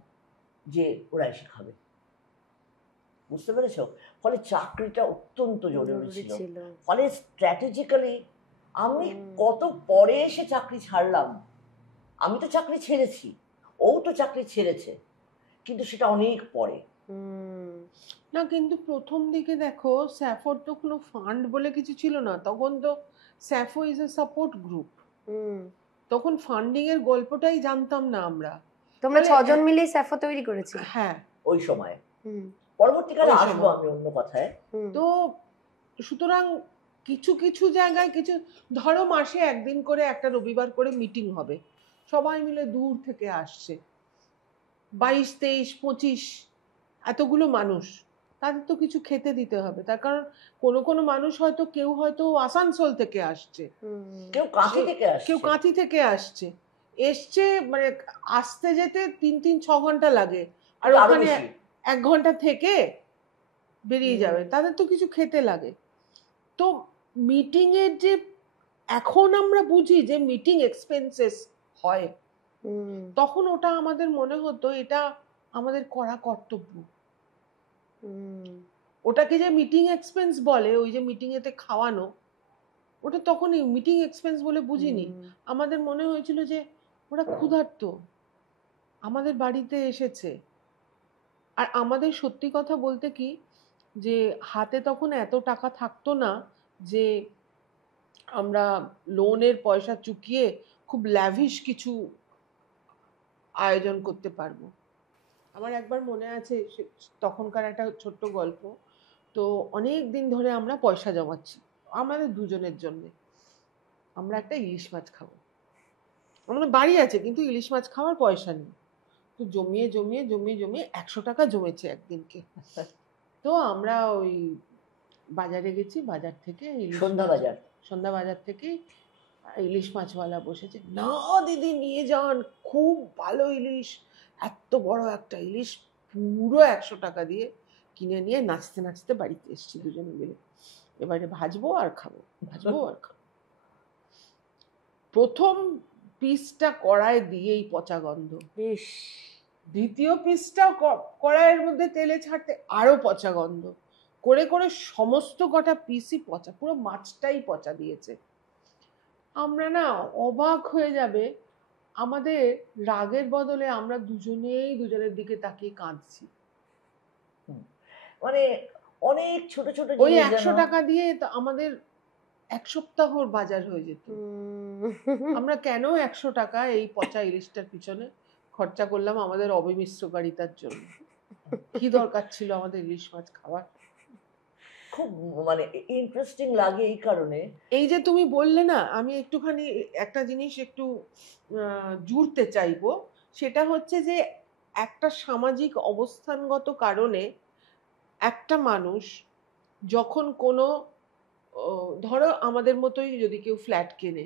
যে ওরা এসে খাবে। বুঝতে পেরেছো? ফলে চাকরিটা অত্যন্ত জরুরি ছিল। ফলে স্ট্র্যাটেজিক্যালি আমি কত পরে এসে চাকরি ছাড়লাম। আমি তো চাকরি ছেড়েছি, ও তো চাকরি ছেড়েছে, কিন্তু সেটা অনেক পরে। না, কিন্তু প্রথম দিকে দেখো স্যাফোর তো কোনো ফান্ড বলে কিছু ছিল না, তখন তো স্যাফো ইজ এ সাপোর্ট গ্রুপ। তখন ফান্ডিং এর গল্পটাই জানতাম না আমরা। তোমরা 6 জন মিলে স্যাফো তৈরি করেছি। হ্যাঁ, ওই সময়। পরবর্তীকালে আসবো আমি অন্য কথায়। তো সুতরাং কিছু কিছু জায়গায় কিছু, ধরো মাসে একদিন করে একটা রবিবার করে মিটিং হবে, সবাই মিলে দূর থেকে আসছে, 22, 23, 25 এতগুলো মানুষ, তাদের তো কিছু খেতে দিতে হবে। তার কারণ কোনো মানুষ হয়তো কেউ হয়তো আসানসোল থেকে আসছে, কেউ কাঁথি থেকে আসছে, এসছে মানে আসতে যেতে 3-6 ঘন্টা লাগে, আর ওখানে 1 ঘন্টা থেকে বেরিয়ে যাবে, তাদের তো কিছু খেতে লাগে। তো মিটিং এর যে এখন আমরা বুঝি যে মিটিং এক্সপেন্সেস হয়, তখন ওটা আমাদের মনে হতো এটা আমাদের করা কর্তব্য। ওটাকে যে মিটিং এক্সপেন্স বলে, ওই যে মিটিং এতে খাওয়ানো, ওটা তখন মিটিং এক্সপেন্স বলে বুঝিনি। আমাদের মনে হয়েছিল যে ওরা ক্ষুধার্ত, আমাদের বাড়িতে এসেছে। আর আমাদের সত্যি কথা বলতে কি, যে হাতে তখন এত টাকা থাকতো না যে আমরা লোনের পয়সা চুকিয়ে খুব ল্যাভিশ কিছু আয়োজন করতে পারবো। আমার একবার মনে আছে তখনকার একটা ছোট্ট গল্প। তো অনেক দিন ধরে আমরা পয়সা জমাচ্ছি আমাদের দুজনের জন্য, আমরা একটা ইলিশ মাছ খাবো। আমাদের বাড়ি আছে কিন্তু ইলিশ মাছ খাওয়ার পয়সা নেই। তো জমিয়ে 100 টাকা জমেছে একদিনকে। তো আমরা ওই বাজারে গেছি, বাজার থেকে সন্ধ্যা বাজার থেকে ইলিশ মাছওয়ালা বসেছে, না দিদি নিয়ে যান, খুব ভালো ইলিশ, এত বড় একটা ইলিশ, পুরো 100 টাকা দিয়ে কিনে নিয়ে নাচতে নাচতে বাড়িতে এসেছি দুজনে মিলে। এবারে ভাজবো আর খাবো, ভাজবো আর খাবো। প্রথম পিসটা কড়ায় দিয়েই পচা গন্ধ, ইস, দ্বিতীয় পিসটাও কড়াইয়ের মধ্যে তেলে ছাড়তে আরো পচা গন্ধ, করে করে সমস্ত কটা পিসই পচা, পুরো মাছটাই পচা দিয়েছে। আমরা না অবাক হয়ে যাবে, আমাদের রাগের বদলে আমরা দুজনেই দুজনের দিকে তাকিয়ে কাঁদছি। মানে অনেক ছোট ছোট ওই জিনিস 100 যেন টাকা দিয়ে তো আমাদের 1 সপ্তাহর বাজার হয়ে যেত। আমরা কেন 100 টাকা এই পচা ইলিশটার পিছনে খরচা করলাম আমাদের অবিমিশ্রকারিতার জন্য? কি দরকার ছিল আমাদের ইলিশ মাছ খাওয়ার? খুব মানে ইন্টারেস্টিং লাগে এই কারণে। এই যে তুমি বললে না, আমি একটুখানি একটা জিনিস একটু জুড়তে চাইবো, সেটা হচ্ছে যে একটা সামাজিক অবস্থানগত কারণে একটা মানুষ যখন কোনো ধরো আমাদের মতোই যদি কেউ ফ্ল্যাট কেনে,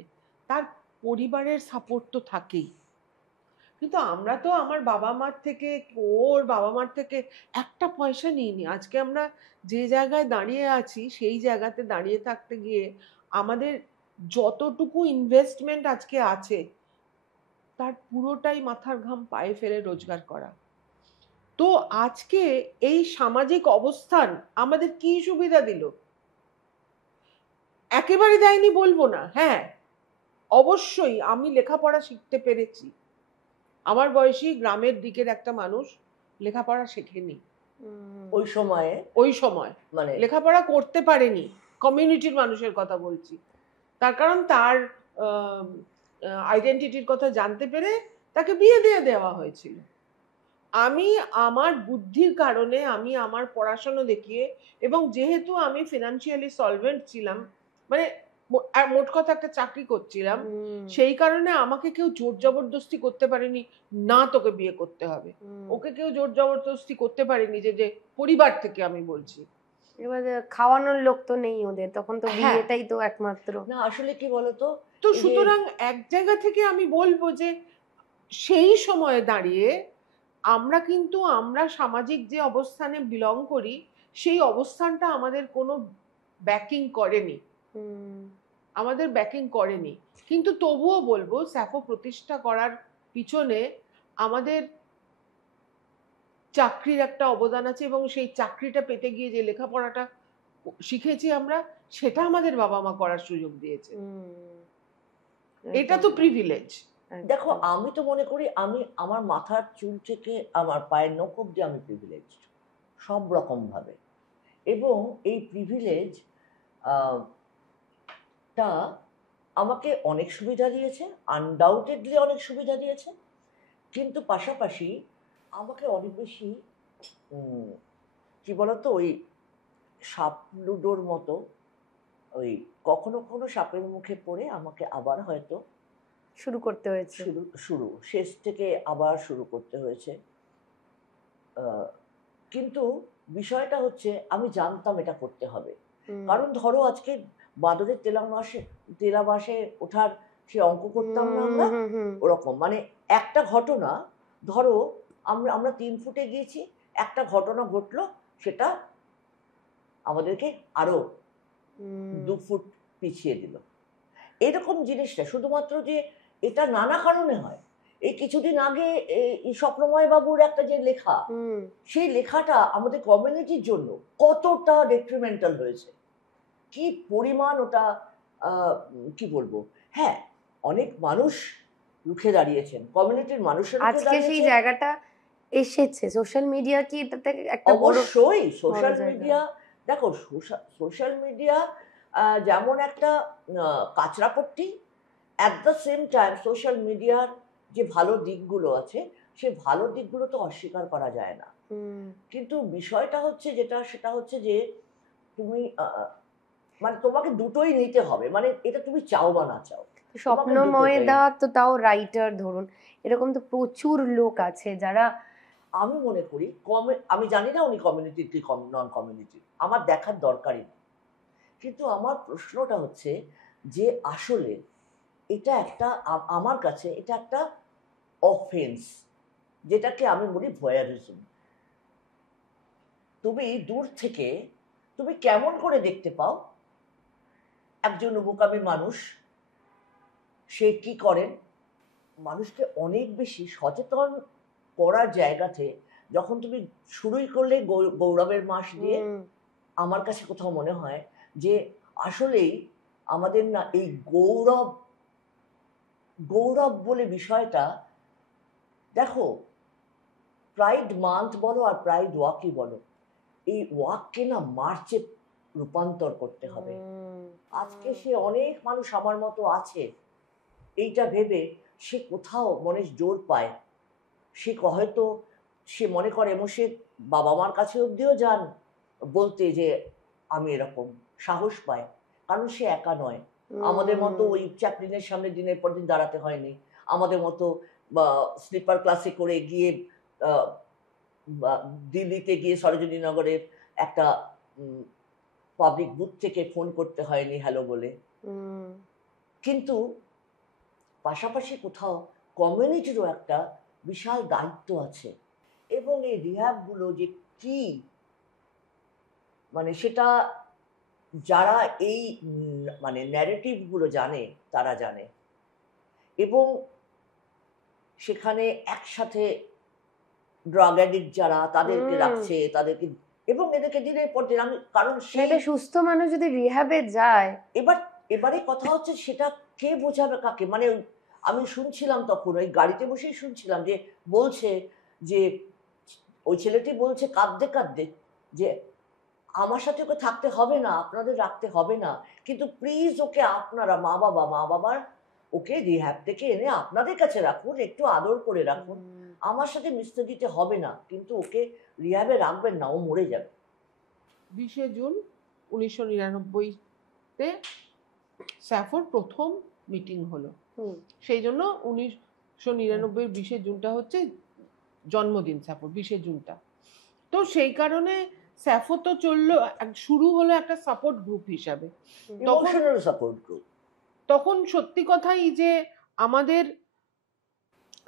তার পরিবারের সাপোর্ট তো থাকেই, কিন্তু আমরা তো আমার বাবা মার থেকে, ওর বাবা মার থেকে একটা পয়সা নিইনি। আজকে আমরা যে জায়গায় দাঁড়িয়ে আছি সেই জায়গাতে দাঁড়িয়ে থাকতে গিয়ে আমাদের যতটুকু ইনভেস্টমেন্ট আজকে আছে তার পুরোটাই মাথার ঘাম পায়ে ফেলে রোজগার করা। তো আজকে এই সামাজিক অবস্থান আমাদের কি সুবিধা দিল? একেবারে দেয়নি বলবো না, হ্যাঁ অবশ্যই আমি লেখাপড়া শিখতে পেরেছি। আমার বয়সী গ্রামের দিকের একটা মানুষ লেখাপড়া শেখেনি ওই সময় মানে লেখাপড়া করতে পারেনি, কমিউনিটির মানুষের কথা বলছি। তার কারণ তার আইডেন্টিটির কথা জানতে পেরে তাকে বিয়ে দিয়ে দেওয়া হয়েছিল। আমি আমার বুদ্ধির কারণে, আমি আমার পড়াশোনা দেখিয়ে, এবং যেহেতু আমি ফিনান্সিয়ালি সলভেন্ট ছিলাম, মানে মোট কথা একটা চাকরি করছিলাম, সেই কারণে আমাকে কেউ জোর জবরদস্তি করতে পারেনি না তোকে বিয়ে করতে হবে। ওকে কেউ জোর জবরদস্তি করতে পারেনি, যে পরিবার থেকে আমি বলছি। এবার খাওয়ানোর লোক তো নেই ওদের, তখন তো বিয়েটাই তো একমাত্র। না আসলে কি বলতো, তো সুতরাং এক জায়গা থেকে আমি বলবো যে সেই সময়ে দাঁড়িয়ে আমরা কিন্তু, আমরা সামাজিক যে অবস্থানে বিলং করি সেই অবস্থানটা আমাদের কোনো ব্যাকিং করেনি, আমাদের ব্যাকিং করেনি। কিন্তু তবুও বলবো স্যাফো প্রতিষ্ঠা করার পিছনে আমাদের চাকরির একটা অবদান আছে, এবং সেই চাকরিটা পেতে গিয়ে যে লেখাপড়াটা শিখেছি আমরা, সেটা আমাদের বাবা মা করার সুযোগ দিয়েছে। এটা তো প্রিভিলেজ। দেখো আমি তো মনে করি আমি আমার মাথার চুল থেকে আমার পায়ের নখ অব্দি আমি প্রিভিলেজ সব রকম ভাবে, এবং এই প্রিভিলেজ টা আমাকে অনেক সুবিধা দিয়েছে, আনডাউটেডলি অনেক সুবিধা দিয়েছে, কিন্তু পাশাপাশি আমাকে অনেক বেশি কি বলতো, ওই সাপ লুডোর মতো, ওই কখনো কখনো সাপের মুখে পড়ে আমাকে আবার হয়তো শুরু করতে হয়েছে, শেষ থেকে আবার শুরু করতে হয়েছে। কিন্তু বিষয়টা হচ্ছে আমি জানতাম এটা করতে হবে, কারণ ধরো আজকে বাদরের তেলা মাসে ওঠার সে অঙ্ক করতাম না আমরা, ওরকম মানে একটা ঘটনা, ধরো আমরা 3 ফুটে গিয়েছি, একটা ঘটনা ঘটলো, সেটা আমাদেরকে আরো 2 ফুট পিছিয়ে দিল। এরকম জিনিসটা শুধুমাত্র যে এটা নানা কারণে হয়। এই কিছুদিন আগে এই স্বপ্নময় বাবুর একটা যে লেখা, সেই লেখাটা আমাদের কমিউনিটির জন্য কতটা ডেট্রিমেন্টাল হয়েছে, কি পরিমাণ ওটা কি বলবো, হ্যাঁ অনেক মানুষ রুখে দাঁড়িয়েছেন, কমিউনিটির মানুষের আজকে সেই জায়গাটা এসেছে। সোশ্যাল মিডিয়া কি এটাতে একটা অবশ্যই সোশ্যাল মিডিয়া, দেখো সোশ্যাল মিডিয়া যেমন একটা কাঁচরাপট্টি, at the same time social মিডিয়ার যে ভালো দিকগুলো আছে সে ভালো দিকগুলো তো অস্বীকার করা যায় না। কিন্তু বিষয়টা হচ্ছে সেটা হচ্ছে যে তুমি মানে তোমাকে দুটোই নিতে হবে, মানে এটা তুমি চাও বা না চাও। স্বপ্নময় দা তো তাও রাইটার, ধরুন এরকম তো প্রচুর লোক আছে যারা, আমি মনে করি আমি জানি না উনি কমিউনিটির কি নন কমিউনিটি, আমার দেখার দরকারই নেই, কিন্তু আমার প্রশ্নটা হচ্ছে যে আসলে এটা একটা, আমার কাছে এটা একটা অফেন্স, যেটাকে আমি বলি ভয়ারিজম। তুমি দূর থেকে তুমি কেমন করে দেখতে পাও একজন মুকামি মানুষ সে কি করেন? মানুষকে অনেক বেশি সচেতন করার জায়গাতে যখন তুমি শুরুই করলে গৌরবের মাস দিয়ে, আমার কাছে কোথাও মনে হয় যে আসলেই আমাদের না এই গৌরব গৌরব বলে বিষয়টা, দেখো প্রাইড মান্থ বলো আর প্রাইড ওয়াকই বলো, এই ওয়াককে না মার্চে রূপান্তর করতে হবে। আজকে সে অনেক মানুষ আমার মতো আছে এইটা ভেবে সে কোথাও মনে জোর পায়, সে হয়তো সে মনে করে এবং সে বাবা মার কাছে অব্দিও যান বলতে যে আমি এরকম সাহস পায়, কারণ সে একা নয়। আমাদের মতো ওই চ্যাপলিনের সামনে দিনের পর দিন দাঁড়াতে হয়নি, আমাদের মতো স্লিপার ক্লাসে করে গিয়ে দিল্লিতে গিয়ে সরোজিনী নগরের একটা পাবলিক বুথ থেকে ফোন করতে হয়নি হ্যালো বলে। কিন্তু পাশাপাশি কোথাও কমিউনিটিরও একটা বিশাল দায়িত্ব আছে, এবং এই রিহ্যাবগুলো যে কি মানে সেটা যারা এই মানে ন্যারেটিভগুলো জানে তারা জানে, এবং সেখানে একসাথে ড্রাগ অ্যাডিক্ট যারা তাদেরকে রাখছে, তাদেরকে এবং এদেরকে দিনের পর দিন আমি, কারণ একটা সুস্থ মানুষ যদি রিহ্যাবে যায়, এবারে কথা হচ্ছে সেটা কে বোঝাবে কাকে। মানে আমি শুনছিলাম তখন ওই গাড়িতে বসেই শুনছিলাম যে বলছে যে ওই ছেলেটি বলছে কাঁদতে কাঁদতে যে আমার সাথে ওকে থাকতে হবে না, আপনাদের রাখতে হবে না, কিন্তু প্লিজ ওকে আপনারা মা বাবার ওকে রিহ্যাব থেকে এনে আপনাদের কাছে রাখুন, একটু আদর করে রাখুন, আমার সাথে মিশতে দিতে হবে না, কিন্তু ওকে রিহ্যাবে রাখবেন না, ও মরে যাবে। 20শে জুন 1999-তে স্যাফোর প্রথম মিটিং হলো। সেই জন্য 1999 20শে জুনটা হচ্ছে জন্মদিন স্যাফোর, 20শে জুনটা। তো সেই কারণে স্যাফো তো চললো, শুরু হলো একটা সাপোর্ট গ্রুপ হিসাবে। Emotional support group. তখন সত্যি কথাই যে আমাদের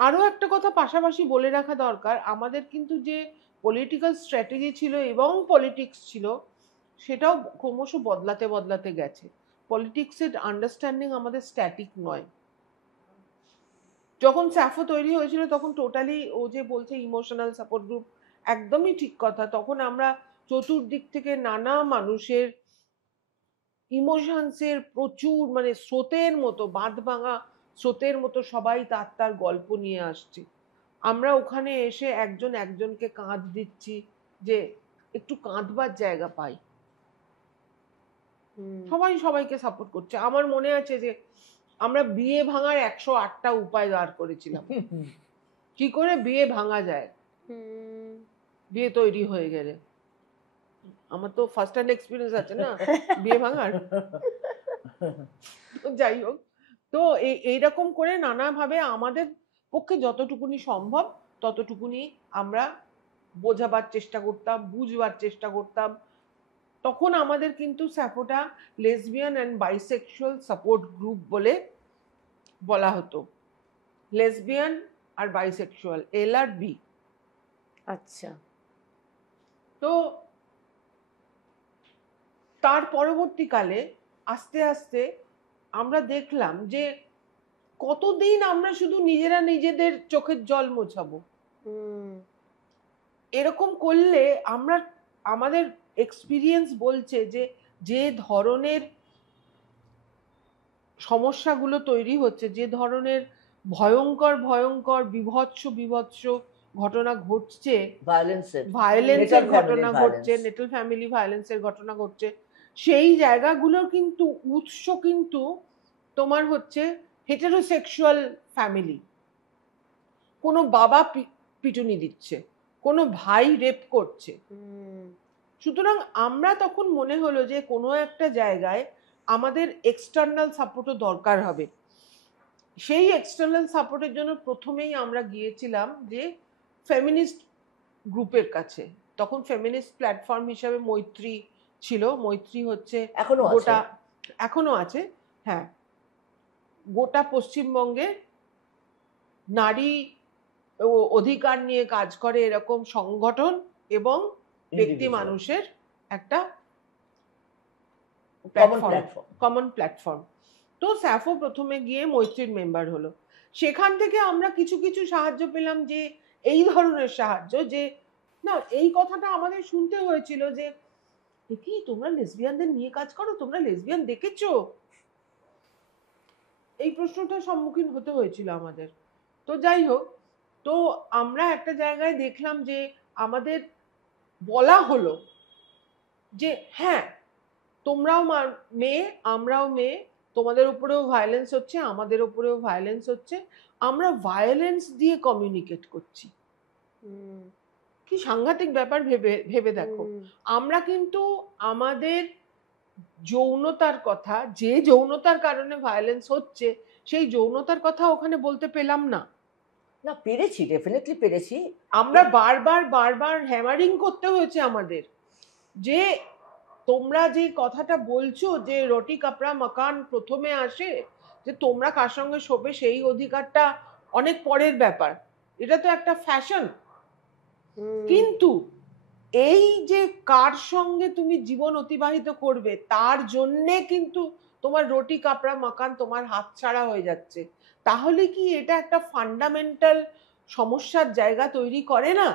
আরো একটা কথা পাশাপাশি বলে রাখা দরকার, আমাদের কিন্তু যে পলিটিক্যাল স্ট্র্যাটেজি ছিল এবং পলিটিক্স ছিল সেটাও ক্রমশ বদলাতে বদলাতে গেছে। পলিটিক্সের আন্ডারস্ট্যান্ডিং আমাদের স্ট্যাটিক নয়। যখন স্যাফো তৈরি হয়েছিল তখন টোটালি ও যে বলছে ইমোশনাল সাপোর্ট গ্রুপ, একদমই ঠিক কথা। তখন আমরা চতুর্দিক থেকে নানা মানুষের ইমোশনসের প্রচুর মানে স্রোতের মতো, বাঁধ ভাঙা স্রোতের মতো সবাই তার তার গল্প নিয়ে আসছে। আমরা ওখানে এসে একজন একজনকে কাঁধ দিচ্ছি যে একটু কাঁদবার জায়গা পাই, সবাই সবাইকে সাপোর্ট করছে। আমার মনে আছে যে আমরা বিয়ে ভাঙার 108টা উপায় বার করেছিলাম কি করে বিয়ে ভাঙা যায়, বিয়ে তৈরি হয়ে গেলে। আমার তো ফার্স্ট হ্যান্ড এক্সপিরিয়েন্স আছে না বিয়ে ভাঙার। যাই হোক, তো এইরকম করে নানাভাবে আমাদের পক্ষে যতটুকুনি সম্ভব ততটুকুনি আমরা বোঝাবার চেষ্টা করতাম, বুঝবার চেষ্টা করতাম। তখন আমাদের কিন্তু স্যাফোটা lesbian and bisexual support group বলে বলা হতো। লেসবিয়ান আর বাইসেক্সুয়াল, এল আর বি। আচ্ছা। তো তার পরবর্তীকালে আস্তে আস্তে আমরা দেখলাম যে কতদিন আমরা শুধু নিজেরা নিজেদের চোখের জল মোছাবো। এরকম করলে আমরা, আমাদের এক্সপিরিয়েন্স বলছে যে যে ধরনের সমস্যাগুলো তৈরি হচ্ছে, যে ধরনের ভয়ঙ্কর ভয়ঙ্কর বিভৎস ঘটনা ঘটছে, ভায়োলেন্সের ঘটনা ঘটছে, নেটাল ফ্যামিলি ভায়োলেন্সের ঘটনা ঘটছে, সেই জায়গাগুলোর কিন্তু উৎস কিন্তু তোমার হচ্ছে হেটেরোসেক্সুয়াল ফ্যামিলি। কোনো বাবা পিটুনি দিচ্ছে, কোনো ভাই রেপ করছে। সুতরাং আমরা তখন মনে হলো যে কোনো একটা জায়গায় আমাদের এক্সটার্নাল সাপোর্টও দরকার হবে। সেই এক্সটার্নাল সাপোর্টের জন্য প্রথমেই আমরা গিয়েছিলাম যে ফেমিনিস্ট গ্রুপের কাছে। তখন ফেমিনিস্ট প্ল্যাটফর্ম হিসাবে মৈত্রী ছিল। মৈত্রী হচ্ছে এখনো আছে, হ্যাঁ, গোটা পশ্চিমবঙ্গে নারী অধিকার নিয়ে কাজ করে এরকম সংগঠন এবং ব্যক্তি Individual. মানুষের একটা Common platform. Common platform. তো স্যাফো প্রথমে গিয়ে মৈত্রীর মেম্বার হলো। সেখান থেকে আমরা কিছু কিছু সাহায্য পেলাম, যে এই ধরনের সাহায্য, যে না এই কথাটা আমাদের শুনতে হয়েছিল যে কি তোমরা লেসবিয়ানদের নিয়ে কাজ করো, তোমরা লেসবিয়ান দেখেছো, এই প্রশ্নটার সম্মুখীন হতে হয়েছিল আমাদের। তো যাই হোক, তো আমরা একটা জায়গায় দেখলাম যে আমাদের বলা হলো যে হ্যাঁ তোমরাও মেয়ে, আমরাও মেয়ে, তোমাদের উপরেও ভায়োলেন্স হচ্ছে, আমাদের উপরেও ভায়োলেন্স হচ্ছে, আমরা ভায়োলেন্স দিয়ে কমিউনিকেট করছি। কি সাংঘাতিক ব্যাপার ভেবে ভেবে দেখো। আমরা কিন্তু আমাদের যৌনতার কথা, যে যৌনতার কারণে ভায়োলেন্স হচ্ছে, সেই যৌনতার কথা ওখানে বলতে পেলাম না। না, পেরেছি, ডেফিনেটলি পেরেছি। আমরা বারবার বারবার হ্যামারিং করতে হয়েছে আমাদের, যে তোমরা যে কথাটা বলছো যে রুটি কাপড়া মাকান প্রথমে আসে, যে তোমরা কার সঙ্গে শোবে সেই অধিকারটা অনেক পরের ব্যাপার, এটা তো একটা ফ্যাশন। কিন্তু এই যে কার সঙ্গে তুমি জীবন অতিবাহিত করবে তার জন্যে কিন্তু তোমার রুটি কাপড়া মাকান তোমার হাতছাড়া হয়ে যাচ্ছে, তাহলে কি এটা একটা ফান্ডামেন্টাল সমস্যার জায়গা তৈরি করে না?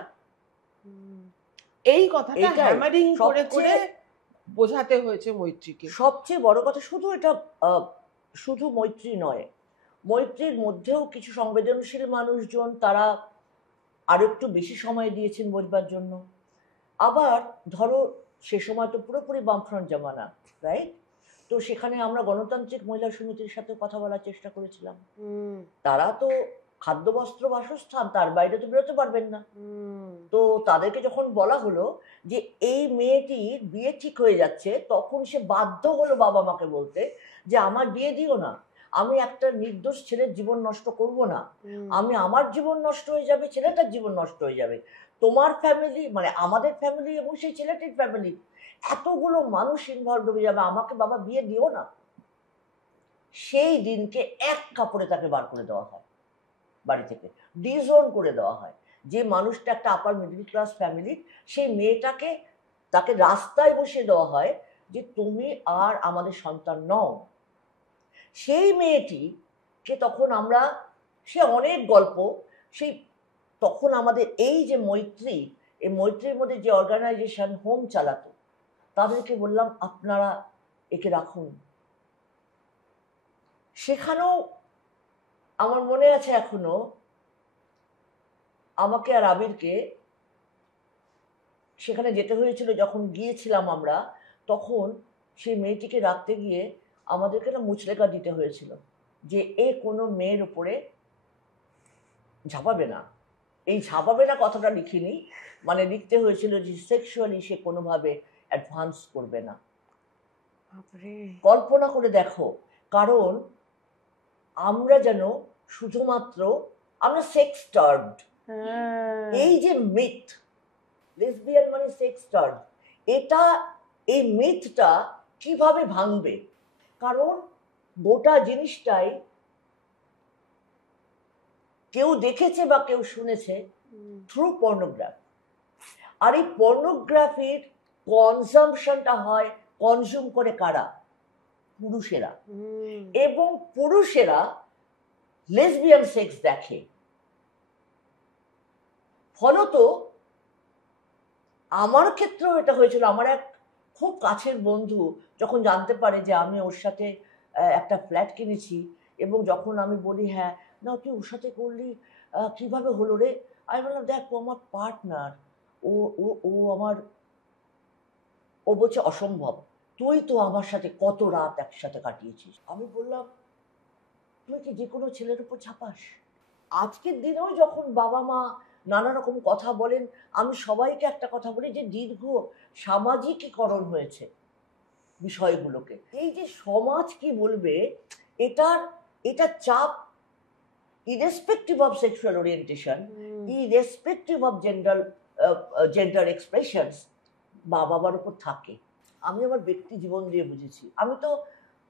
এই কথাটা এটাই হ্যামারিং করে করে সবচেয়ে- বোঝাতে হয়েছে মৈত্রীকে। সবচেয়ে বড় কথা, শুধু এটা শুধু মৈত্রী নয়, মৈত্রীর মধ্যেও কিছু সংবেদনশীল মানুষজন তারা আরো একটু বেশি সময় দিয়েছেন বোঝবার জন্য। আবার ধরো সে সময় তো পুরোপুরি বামফ্রন্ট জামানা, রাইট? তো সেখানে আমরা গণতান্ত্রিক মহিলা সমিতির সাথে কথা বলার চেষ্টা করেছিলাম। তারা তো খাদ্য বস্ত্র বাসস্থান, তার বাইরে তো বেরোতে পারবেন না। তো তাদেরকে যখন বলা হলো যে এই মেয়েটির বিয়ে ঠিক হয়ে যাচ্ছে, তখন সে বাধ্য হলো বাবা মাকে বলতে যে আমার বিয়ে দিও না, আমি একটা নির্দোষ ছেলের জীবন নষ্ট করব না, আমি আমার জীবন নষ্ট হয়ে যাবে, ছেলেটার জীবন নষ্ট হয়ে যাবে, তোমার ফ্যামিলি মানে আমাদের ফ্যামিলি এবং সেই ছেলেটির ফ্যামিলি, এতগুলো মানুষ ইনভলভ হয়ে যাবে, আমাকে বাবা বিয়ে দিও না। সেই দিনকে এক কাপড়ে তাকে বার করে দেওয়া হয় বাড়ি থেকে, ডিজোন করে দেওয়া হয়। যে মানুষটা একটা আপার মিডল ক্লাস ফ্যামিলি, সেই মেয়েটাকে তাকে রাস্তায় বসিয়ে দেওয়া হয় যে তুমি আর আমাদের সন্তান নও। সেই মেয়েটিকে তখন আমরা, সে অনেক গল্প, সেই তখন আমাদের এই যে মৈত্রী, এই মৈত্রীর মধ্যে যে অর্গানাইজেশন হোম চালাতো, তাদেরকে বললাম আপনারা একে রাখুন। সেখানেও আমার মনে আছে এখনো, আমাকে আর আবিরকে সেখানে যেতে হয়েছিল। যখন গিয়েছিলাম আমরা, তখন সেই মেয়েটিকে রাখতে গিয়ে আমাদেরকে না মুচলেকা দিতে হয়েছিল যে এ কোনো মেয়ের উপরে ঝাঁপাবে না। এই ঝাঁপাবে না কথাটা লিখিনি, মানে লিখতে হয়েছিল যে সেক্সুয়ালি সে কোনোভাবে অ্যাডভান্স করবে না। কল্পনা করে দেখো, কারণ আমরা যেন শুধুমাত্র আমরা সেক্স স্টার্ভড, এই যে মিথ লেসবিয়ান মানে সেক্স স্টার্ভড, এটা এই মিথটা কিভাবে ভাঙবে? কারণ গোটা জিনিসটাই কেউ দেখেছে বা কেউ শুনেছে থ্রু পর্নোগ্রাফি। আর এই পর্নোগ্রাফির কনজাম্পশনটা হয়, কনজিউম করে কারা? পুরুষেরা। এবং পুরুষেরা লেসবিয়ান সেক্স দেখে। ফলত আমার ক্ষেত্রেও এটা হয়েছিল। আমার এক খুব কাছের বন্ধু যখন জানতে পারে যে আমি ওর সাথে একটা ফ্ল্যাট কিনেছি, এবং যখন আমি বলি হ্যাঁ না তুই ওর সাথে করলি, কিভাবে হলো রে? আমি বললাম দেখ ও আমার পার্টনার, ও ও ও আমার, ও বলছে অসম্ভব, তুই তো আমার সাথে কত রাত একসাথে কাটিয়েছিস। আমি বললাম তুই কি যে কোনো ছেলের উপর ছাপাস? আজকের দিনেও যখন বাবা মা নানা রকম কথা বলেন, আমি সবাইকে একটা কথা বলি যে দীর্ঘ সামাজিকীকরণ হয়েছে বিষয়গুলোকে। এই যে সমাজ কি বলবে, এটা চাপ irrespective of sexual orientation, irrespective of gender expressions মা বাবার উপর থাকে। আমি আমার ব্যক্তি জীবন দিয়ে বুঝেছি।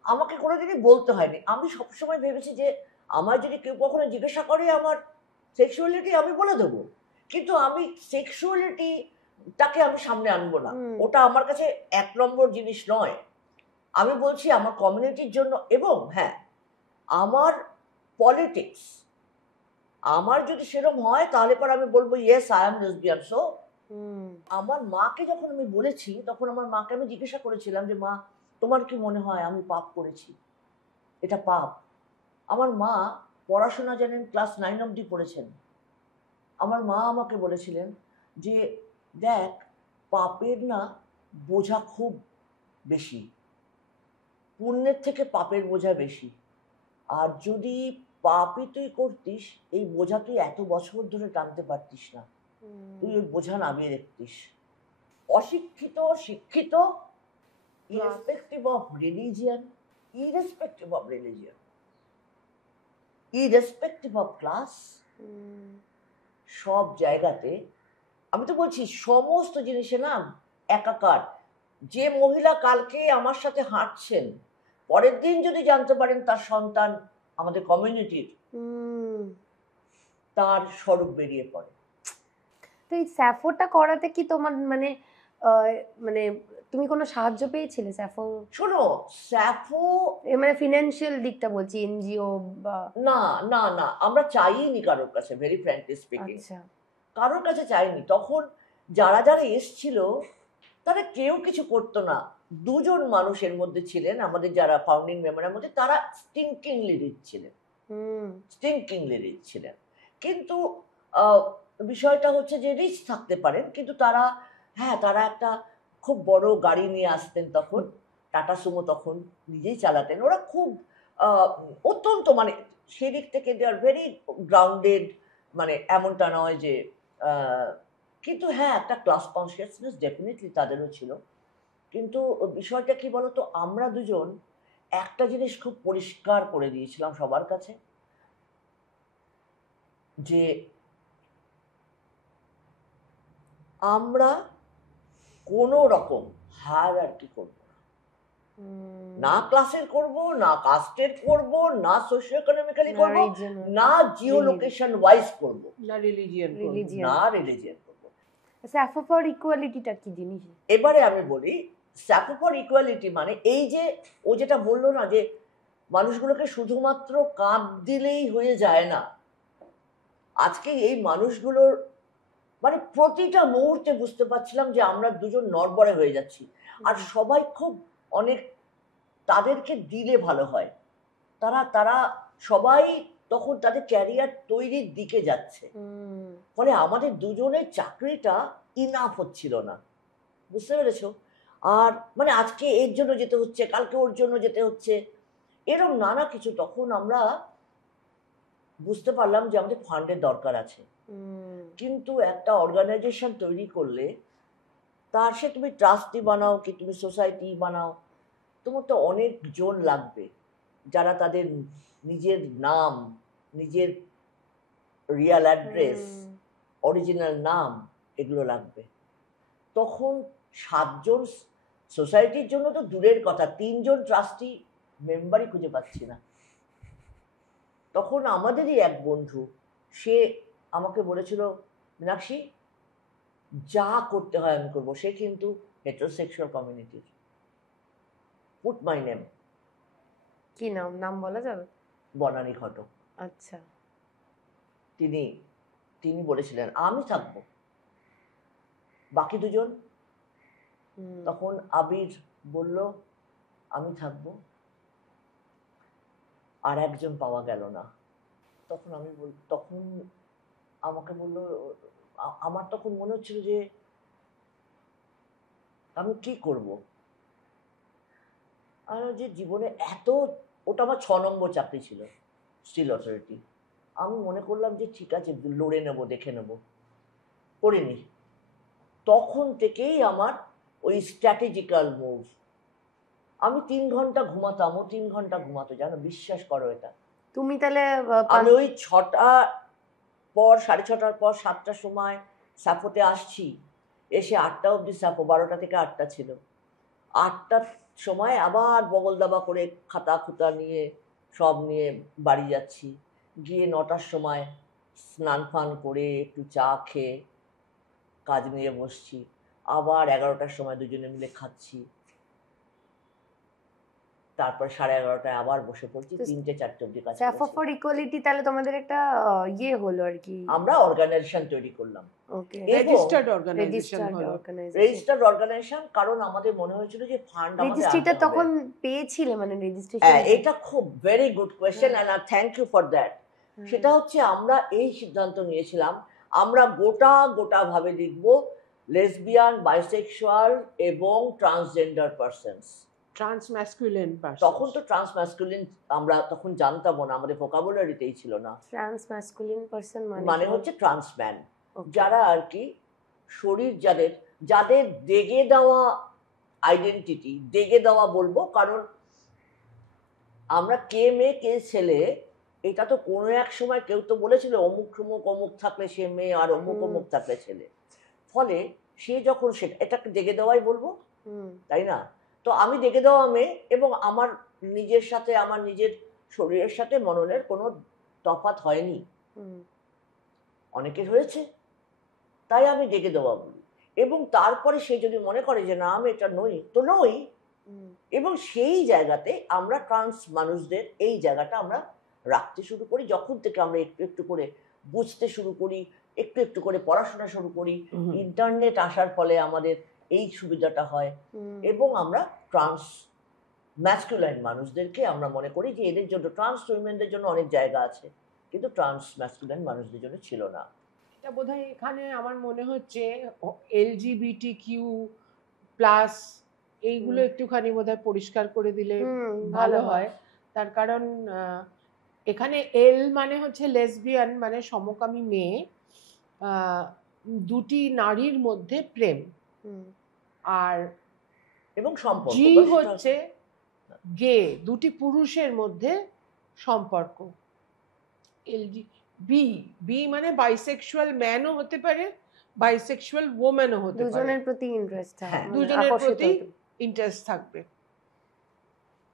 আমাকে কোনোদিনই বলতে হয়নি। আমি সবসময় ভেবেছি যে আমার যদি কেউ কখনো জিজ্ঞাসা করে আমার সেক্সুয়ালিটি, আমি বলে দেবো। কিন্তু আমি সেক্সুয়ালিটি তাকে আমি সামনে আনবো না, হুম। ওটা আমার কাছে 1 নম্বর জিনিস নয়। আমি বলছি আমার কমিউনিটির জন্য, এবং হ্যাঁ আমার পলিটিক্স, আমার যদি সেরকম হয় তাহলে পর আমি বলবো yes I am lesbian. So hmm. আমার মাকে যখন আমি বলেছি, তখন আমার মাকে আমি জিজ্ঞাসা করেছিলাম যে মা, তোমার কি মনে হয় আমি পাপ করেছি, এটা পাপ? আমার মা পড়াশোনা জানেন, ক্লাস 9 অবধি পড়েছেন। আমার মা আমাকে বলেছিলেন যে দেখ, পাপের না বোঝা খুব বেশি, পুণ্যের থেকে পাপের বোঝা বেশি। আর যদি পাপই তুই করতিস, এই বোঝা তুই এত বছর ধরে টানতে পারতিস না, তুই ওই বোঝা নামিয়ে দেখতিস। অশিক্ষিত, শিক্ষিত, irrespective of religion, irrespective of religion, irrespective of class, সব জায়গাতে আমি তো বলছি সমস্ত জিনিসে না একাকার। যে মহিলা কালকে আমার সাথে হাঁটছেন, পরের দিন যদি জানতে পারেন তার সন্তান আমাদের কমিউনিটির, তার স্বরূপ বেরিয়ে পড়ে। তো এই স্যাফোটা করাতে কি তোমার মানে মানে তুমি কোনো সাহায্য পেয়েছিলে স্যাফো? শোনো, স্যাফো মানে ফিনান্সিয়াল দিকটা বলছি, এনজিও বা? না না না, আমরা চাইনি কারোর কাছে, ভেরি ফ্র্যাঙ্কলি স্পিকিং, আচ্ছা। কারোর কাছে চাইনি। তখন যারা যারা এসছিল তারা কেউ কিছু করতো না। 2 জন মানুষের মধ্যে ছিলেন আমাদের যারা ফাউন্ডিং মেম্বারের মধ্যে, তারা স্টিঙ্কিংলি রিচ ছিলেন, স্টিঙ্কিংলি রিচ ছিলেন। কিন্তু বিষয়টা হচ্ছে যে রিচ থাকতে পারেন, কিন্তু তারা, হ্যাঁ তারা একটা খুব বড় গাড়ি নিয়ে আসতেন তখন, টাটা সুমো তখন নিজেই চালাতেন। ওরা খুব অত্যন্ত মানে সেদিক থেকে দে আর ভেরি গ্রাউন্ডেড, মানে এমনটা নয় যে কিন্তু হ্যাঁ একটা ক্লাস কনসিয়াসনেস ডেফিনেটলি তাদেরও ছিল। কিন্তু বিষয়টা কি বলতো, আমরা দুজন একটা জিনিস খুব পরিষ্কার করে দিয়েছিলাম সবার কাছে, যে আমরা কোনো রকম হায়ারার্কি করব না, ক্লাসের করব না, কাস্টের করব না, সোশিও ইকোনমিক্যালি করব না, জিও লোকেশন ওয়াইজ করব না, রিলিজিয়ন না, রিলিজিয়ন করব। স্যাফো ফর ইকুয়ালিটিটা কি জিনিস? এবারে আমি বলি, স্যাফো ফর ইকুয়ালিটি মানে এই যে ও যেটা বললো না, যে মানুষগুলোকে শুধুমাত্র কাঁধ দিলেই হয়ে যায় না। আজকে এই মানুষগুলোর মানে প্রতিটা মুহূর্তে বুঝতে পারছিলাম যে আমরা দুজন নড়বড়ে হয়ে যাচ্ছি, আর সবাই খুব অনেক, তাদেরকে দিলে ভালো হয়, তারা তারা সবাই তখন তাদের ক্যারিয়ার তৈরির দিকে যাচ্ছে। ফলে আমাদের দুজনের চাকরিটা ইনাফ হচ্ছিল না, বুঝতে পেরেছো? আর মানে আজকে এর জন্য যেতে হচ্ছে, কালকে ওর জন্য যেতে হচ্ছে, এরকম নানা কিছু। তখন আমরা বুঝতে পারলাম যে আমাদের ফান্ডের দরকার আছে। কিন্তু একটা অর্গানাইজেশন তৈরি করলে তার সে তুমি ট্রাস্টি বানাও কি তুমি সোসাইটি বানাও, তোমার তো অনেক জন লাগবে যারা তাদের নিজের নাম, নিজের রিয়াল অ্যাড্রেস, অরিজিনাল নাম, এগুলো লাগবে। তখন 7 জন সোসাইটির জন্য তো দূরের কথা, 3 জন ট্রাস্টি মেম্বারই খুঁজে পাচ্ছি না। তখন আমাদেরই এক বন্ধু, সে আমাকে বলেছিল, মীনাক্ষী যা করতে হয় আমি করবো। সে কিন্তু হেটারোসেক্সুয়াল কমিউনিটির। Put my name. কি নাম? নাম বলা যাবে? বনানী ঘটক। আচ্ছা। তিনি বলেছিলেন আমি থাকবো, বাকি 2 জন। তখন আবির বলল আমি থাকবো, আর একজন পাওয়া গেল না। তখন তখন আমাকে বলল, আমার তখন মনে হচ্ছিল যে আমি কি করব। আর যে জীবনে এত, ওটা আমার 6 নম্বর চাকরি ছিল, স্টিল অথরিটি। আমি মনে করলাম যে ঠিক আছে লড়ে নেব, দেখে নেব, করিনি। তখন থেকেই আমার ওই স্ট্র্যাটেজিক্যাল মুভ। আমি 3 ঘন্টা ঘুমাতাম, ও 3 ঘন্টা ঘুমাতো, জানো, বিশ্বাস করো এটা। তুমি তাহলে আমি ওই 6টা পর, 6:30টার পর 7টার সময় স্যাফোতে আসছি, এসে 8টা অবধি স্যাফো, 12টা থেকে 8টা ছিল। 8টার সময় আবার বগল দাবা করে খাতা খুতা নিয়ে সব নিয়ে বাড়ি যাচ্ছি, গিয়ে 9টার সময় স্নান ফান করে একটু চা খেয়ে কাজ নিয়ে বসছি, আবার 11টার সময় দুজনে মিলে খাচ্ছি, তারপর 11:30টায় আবার বসে পড়ছি, 3টে-4টে অব্দি কাজ স্টাফ করছি। ফর ইকুয়ালিটি তাহলে তোমাদের একটা ইয়ে হলো আর কি, আমরা অর্গানাইজেশন তৈরি করলাম, ওকে, রেজিস্টার্ড অর্গানাইজেশন রেজিস্টার্ড হলো। অর্গানাইজেশন। রেজিস্টার্ড অর্গানাইজেশন, কারণ আমাদের মনে হয়েছিল যে ফান্ড আমাদের রেজিস্ট্রিটা আনতে তখন হবে। পেয়েছিলে, মানে রেজিস্ট্রেশন? হ্যাঁ, এটা খুব very good question and I thank you for that. সেটা হচ্ছে আমরা এই সিদ্ধান্ত নিয়েছিলাম, আমরা গোটা ভাবে লিখব লেসবিয়ান, বাইসেক্সুয়াল এবং transgender persons. Trans masculine person. তখন তো ট্রান্স ম্যাসকুলিন আমরা তখন জানতাম না, আমাদের ভোকাবুলারিতেই ছিল না। ট্রান্স ম্যাসকুলিন পারসন মানে হচ্ছে ট্রান্সম্যান, Okay. যারা আর কি শরীর যাদের দেগে দেওয়া আইডেন্টিটি, দেগে দেওয়া বলবো কারণ আমরা কে মেয়ে কে ছেলে এটা তো কোনো এক সময় কেউ তো বলেছিল অমুক অমুক থাকলে সে মেয়ে আর অমুক থাকলে ছেলে, ফলে সে যখন সেটা এটাকে দেগে দেওয়াই বলবো, তাই না? তো আমি দেগে দেওয়া মেয়ে এবং আমার নিজের সাথে, আমার নিজের শরীরের সাথে মননের কোনো তফাৎ হয়নি, অনেকের হয়েছে, তাই আমি ডেকে দেওয়া বলি। এবং তারপরে সে যদি মনে করে যে না আমি এটা নই, তো নই। এবং সেই জায়গাতে আমরা ট্রান্স মানুষদের এই জায়গাটা আমরা রাখতে শুরু করি যখন থেকে আমরা একটু একটু করে বুঝতে শুরু করি, একটু একটু করে পড়াশোনা শুরু করি। ইন্টারনেট আসার ফলে আমাদের এই সুবিধাটা হয় এবং আমরা ট্রান্স ম্যাসকুলাইন মানুষদেরকে আমরা মনে করি যে এদের জন্য, ট্রান্স উইমেনদের জন্য অনেক জায়গা আছে, কিন্তু ট্রান্স ম্যাসকুলাইন মানুষদের জন্য ছিল না। এটা বোধহয় এখানে আমার মনে হচ্ছে LGBTQ প্লাস এইগুলো একটুখানি বোধহয় পরিষ্কার করে দিলে ভালো হয়। তার কারণ এখানে এল মানে হচ্ছে লেসবিয়ান, মানে সমকামী মেয়ে, দুটি নারীর মধ্যে প্রেম, আর এবং সম্পর্ক জি হচ্ছে গে, দুটি পুরুষের মধ্যে সম্পর্ক। এলজি বি, বি মানে বাইসেক্সুয়াল ম্যানও হতে পারে, বাইসেক্সুয়াল ওম্যানও হতে পারে, দুজনের প্রতি ইন্টারেস্ট, দুজনের প্রতি ইন্টারেস্ট থাকবে।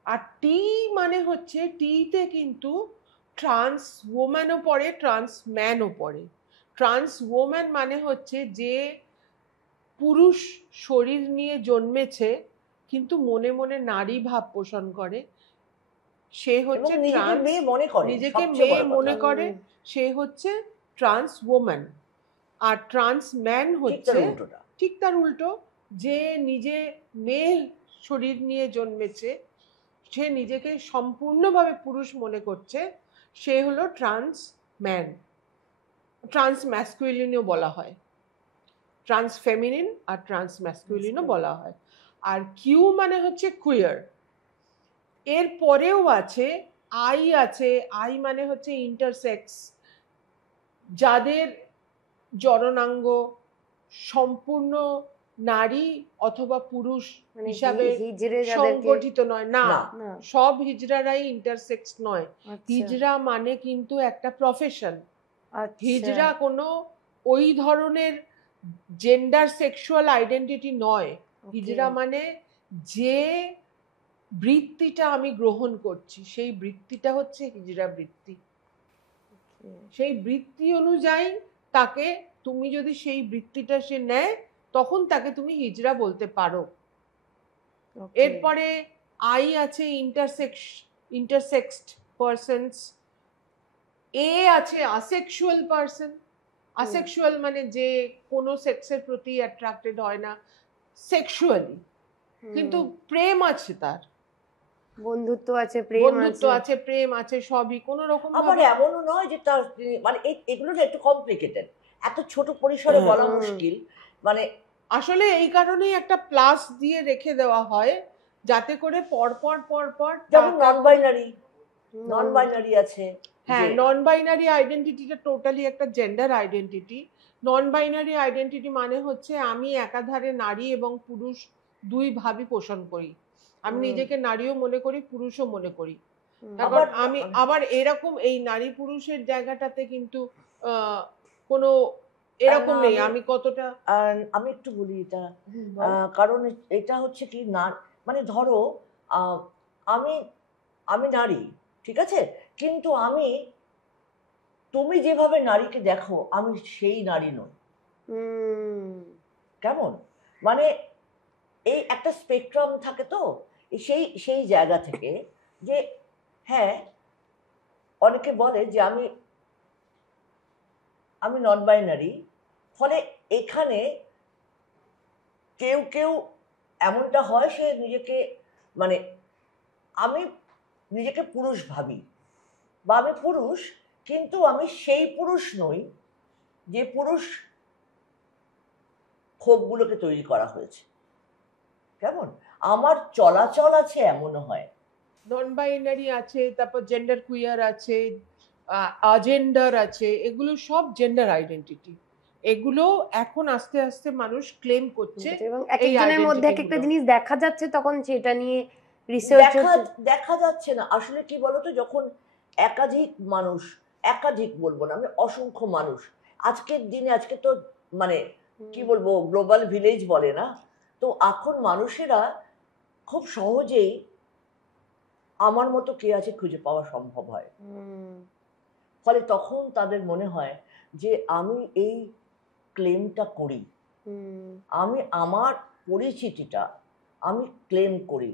আর টি মানে হচ্ছে, টিতে কিন্তু ট্রান্স ওম্যানও পড়ে, ট্রান্স ম্যানও পড়ে। ট্রান্স ওম্যান মানে হচ্ছে যে পুরুষ শরীর নিয়ে জন্মেছে কিন্তু মনে মনে নারী ভাব পোষণ করে, সে হচ্ছে নিজেকে মেয়ে মনে করে, নিজেকে মেয়ে মনে করে, সে হচ্ছে ট্রান্স ওম্যান। আর ট্রান্স ম্যান হচ্ছে ঠিক তার উল্টো, যে নিজে মেয়ে শরীর নিয়ে জন্মেছে, সে নিজেকে সম্পূর্ণভাবে পুরুষ মনে করছে, সে হলো ট্রান্স ম্যান। ট্রান্স ম্যাসকুলিনও বলা হয়, ট্রান্স ফেমিনিন আর ট্রান্স ম্যাসকুলিনও বলা হয়। আর কিউ মানে হচ্ছে কুয়ার। এর পরেও আছে আই, আছে আই মানে হচ্ছে ইন্টারসেক্স, যাদের জননাঙ্গ সম্পূর্ণ নারী অথবা পুরুষ হিসাবে সংগঠিত নয়, না সব হিজড়ারাই ইন্টারসেক্স নয়। হিজড়া মানে কিন্তু একটা প্রফেশন। হিজড়া কোনো ওই ধরনের জেন্ডার সেক্সুয়াল আইডেন্টিটি নয়। হিজড়া মানে যে বৃত্তিটা আমি গ্রহণ করছি সেই বৃত্তিটা হচ্ছে হিজড়া বৃত্তি। সেই বৃত্তি অনুযায়ী তাকে, তুমি যদি সেই বৃত্তিটা সে নেয় তখন তাকে তুমি হিজড়া বলতে পারো। এরপরে আই আছে ইন্টারসেক্সড পারসনস, এ আছে আসেক্সুয়াল পারসন। আসেক্সুয়াল মানে যে কোনো সেক্সের প্রতি অ্যাট্রাক্টেড হয় না সেক্সুয়ালি, কিন্তু প্রেম আছে, তার বন্ধুত্ব আছে, প্রেম আছে, সবই কোনো রকম। আবার এমনও নয় যে তার, মানে এগুলো একটু কমপ্লিকেটেড, এত ছোট পরিসরে বলা মুশকিল। মানে আসলে এই কারণেই একটা প্লাস দিয়ে রেখে দেওয়া হয় যাতে করে পরপর যেমন নন বাইনারি আছে। হ্যাঁ, নন বাইনারি আইডেন্টিটিটা টোটালি একটা জেন্ডার আইডেন্টিটি। নন বাইনারি আইডেন্টিটি মানে হচ্ছে আমি একাধারে নারী এবং পুরুষ দুই ভাবই পোষণ করি। আমি নিজেকে নারীও মনে করি, পুরুষও মনে করি। আমি আবার এরকম এই নারী পুরুষের জায়গাটাতে কিন্তু কোনো এরকম নেই। আমি কতটা, আমি একটু বলি এটা, কারণ এটা হচ্ছে কি না, মানে ধরো আমি নারী, ঠিক আছে, কিন্তু তুমি যেভাবে নারীকে দেখো আমি সেই নারী নই। কেমন মানে এই একটা স্পেকট্রাম থাকে তো, সেই সেই জায়গা থেকে যে হ্যাঁ অনেকে বলে যে আমি আমি নন বাইনারি, ফলে এখানে কেউ কেউ এমনটা হয় সে নিজেকে মানে আমি নিজেকে পুরুষ ভাবি বা আমি পুরুষ, কিন্তু আমি সেই পুরুষ নই যে পুরুষ ক্ষোভগুলোকে তৈরি করা হয়েছে। কেমন আমার চলাচল আছে এমনও হয়। নন বাইনারি আছে, তারপর জেন্ডার কুইয়ার আছে, আজেন্ডার আছে, এগুলো সব জেন্ডার আইডেন্টিটি। এগুলো এখন আস্তে আস্তে মানুষ ক্লেম করছে এবং এক একজনের মধ্যে এক একটা জিনিস দেখা যাচ্ছে, তখন সেটা নিয়ে রিসার্চ দেখা যাচ্ছে না আসলে কি বলতো, যখন একাধিক মানুষ, একাধিক বলবো না আমি, অসংখ্য মানুষ আজকের দিনে, আজকে তো মানে কি বলবো গ্লোবাল ভিলেজ বলে না, তো এখন মানুষেরা খুব সহজেই আমার মতো কে আছে খুঁজে পাওয়া সম্ভব হয়। ফলে তখন তাদের মনে হয় যে আমি এই ক্লেমটা করি, আমি আমার পরিচিতিটা আমি ক্লেম করি।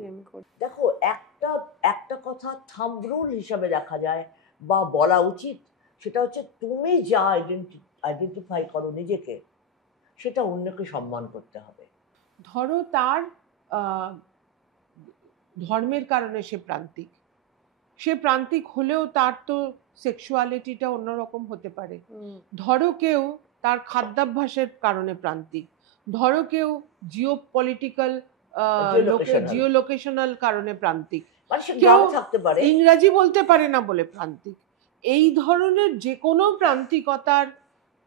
দেখো একটা একটা কথা থাম্ব রুল হিসাবে দেখা যায় বা বলা উচিত, সেটা হচ্ছে তুমি যা আইডেন্টিফাই করো নিজেকে, সেটা অন্যকে সম্মান করতে হবে। ধরো তার ধর্মের কারণে সে প্রান্তিক হলেও তার তো সেক্সুয়ালিটিটা অন্যরকম হতে পারে। ধরো কেউ তার খাদ্যাভ্যাসের কারণে প্রান্তিক, ধরো কেউ জিওপলিটিক্যাল জিওলোকেশনাল কারণে প্রান্তিক, কেউ ইংরাজি বলতে পারে না বলে প্রান্তিক। এই ধরনের যে কোনো প্রান্তিকতার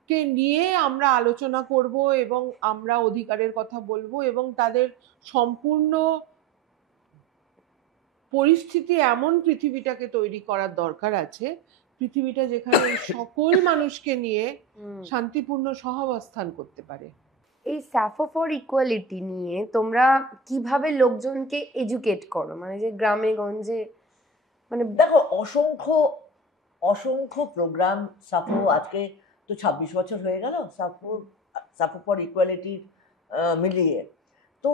কে নিয়ে আমরা আলোচনা করব এবং আমরা অধিকারের কথা বলবো, এবং তাদের সম্পূর্ণ পরিস্থিতি এমন পৃথিবীটাকে তৈরি করার দরকার আছে, পৃথিবীটা যেখানে সকল মানুষকে নিয়ে শান্তিপূর্ণ সহাবস্থান করতে পারে। এই স্যাফো ফর ইকুয়ালিটি নিয়ে তোমরা কিভাবে লোকজনকে এডুকেট করো, মানে যে গ্রামে গঞ্জে? মানে দেখো অসংখ্য অসংখ্য প্রোগ্রাম, সাফো আজকে তো 26 বছর হয়ে গেল সাফো ফর ইকুয়ালিটির মিলিয়ে, তো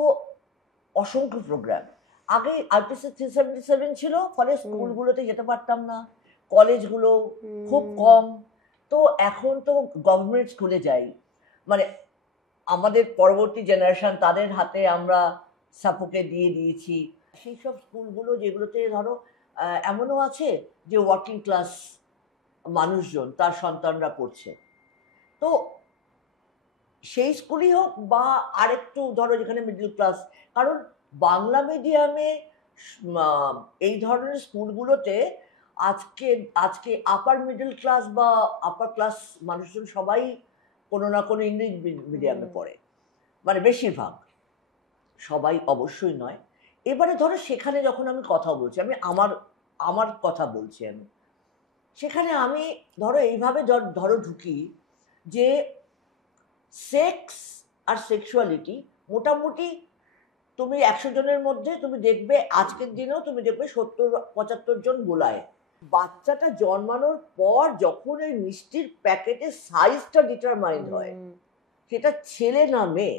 অসংখ্য প্রোগ্রাম। আগে আরপিসি 377 ছিল, ফলে স্কুলগুলোতে যেতে পারতাম না, কলেজগুলো খুব কম, তো এখন তো গভর্নমেন্ট স্কুলে যাই, মানে আমাদের পরবর্তী জেনারেশন তাদের হাতে আমরা সাপোকে দিয়ে দিয়েছি। সেই সব স্কুলগুলো যেগুলোতে ধরো এমনও আছে যে ওয়ার্কিং ক্লাস মানুষজন তার সন্তানরা পড়ছে, তো সেই স্কুলই হোক বা আরেকটু ধরো যেখানে মিডল ক্লাস, কারণ বাংলা মিডিয়ামে এই ধরনের স্কুলগুলোতে আজকে আজকে আপার মিডল ক্লাস বা আপার ক্লাস মানুষজন সবাই কোনো না কোনো ইংলিশ মিডিয়ামে পড়ে, মানে বেশিরভাগ, সবাই অবশ্যই নয়। এবারে ধরো সেখানে যখন আমি কথা বলছি, আমি আমার কথা বলছি, আমি সেখানে আমি ধরো এইভাবে ধরো ঢুকি যে সেক্স আর সেক্সুয়ালিটি মোটামুটি তুমি 100 জনের মধ্যে তুমি দেখবে, আজকের দিনেও তুমি দেখবে 70-75 জন বোলায়। বাচ্চাটা জন্মানোর পর যখন এই মিষ্টির প্যাকেটের সাইজটা ডিটারমাইন্ড হয় সেটা ছেলে না মেয়ে,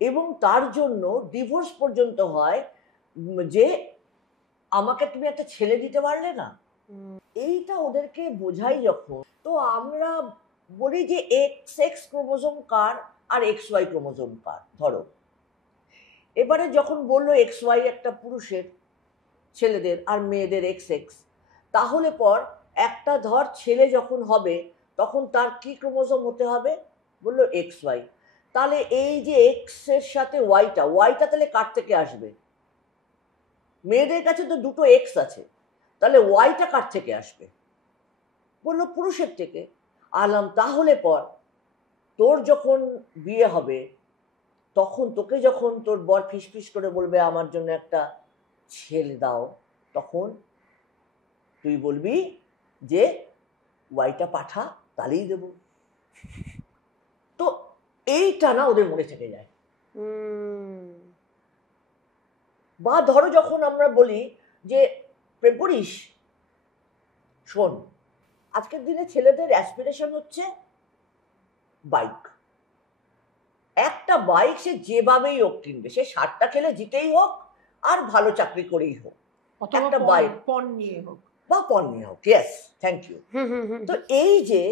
এবং তার জন্য ডিভোর্স পর্যন্ত হয় যে আমাকে তুমি একটা ছেলে দিতে পারলে না, এইটা ওদেরকে বোঝাই যখন, তো আমরা বলি যে এক্স ক্রোমোজোম কার আর XY ক্রোমোজোম কার। ধরো এবারে যখন বললো XY একটা পুরুষের, ছেলেদের, আর মেয়েদের XX, তাহলে পর একটা ধর ছেলে যখন হবে তখন তার কি ক্রোমোজোম হতে হবে, বললো XY, তাহলে এই যে X এর সাথে ওয়াইটা তাহলে কার থেকে আসবে? মেয়েদের কাছে তো দুটো X আছে, তাহলে ওয়াইটা কার থেকে আসবে? বললো পুরুষের থেকে। আলাম তাহলে পর তোর যখন বিয়ে হবে তখন তোকে যখন তোর বর ফিসফিস করে বলবে আমার জন্য একটা ছেলে দাও, তখন তুই বলবি যে ওয়াইটা পাঠা, তাহলেই দেব। তো এইটা না ওদের মনে থেকে যায়। বা ধরো যখন আমরা বলি যে প্রেম করিস, শোন আজকের দিনে ছেলেদের অ্যাসপিরেশন হচ্ছে বাইক, একটা বাইক সে যেভাবেই হোক কিনবে, সে 60টা খেলে জিতেই হোক আর ভালো চাকরি করেই হোক, অথবা একটা বাইক পণ নিয়ে হোক বা পণ নিয়ে হোক। Yes, thank you. তো এই যে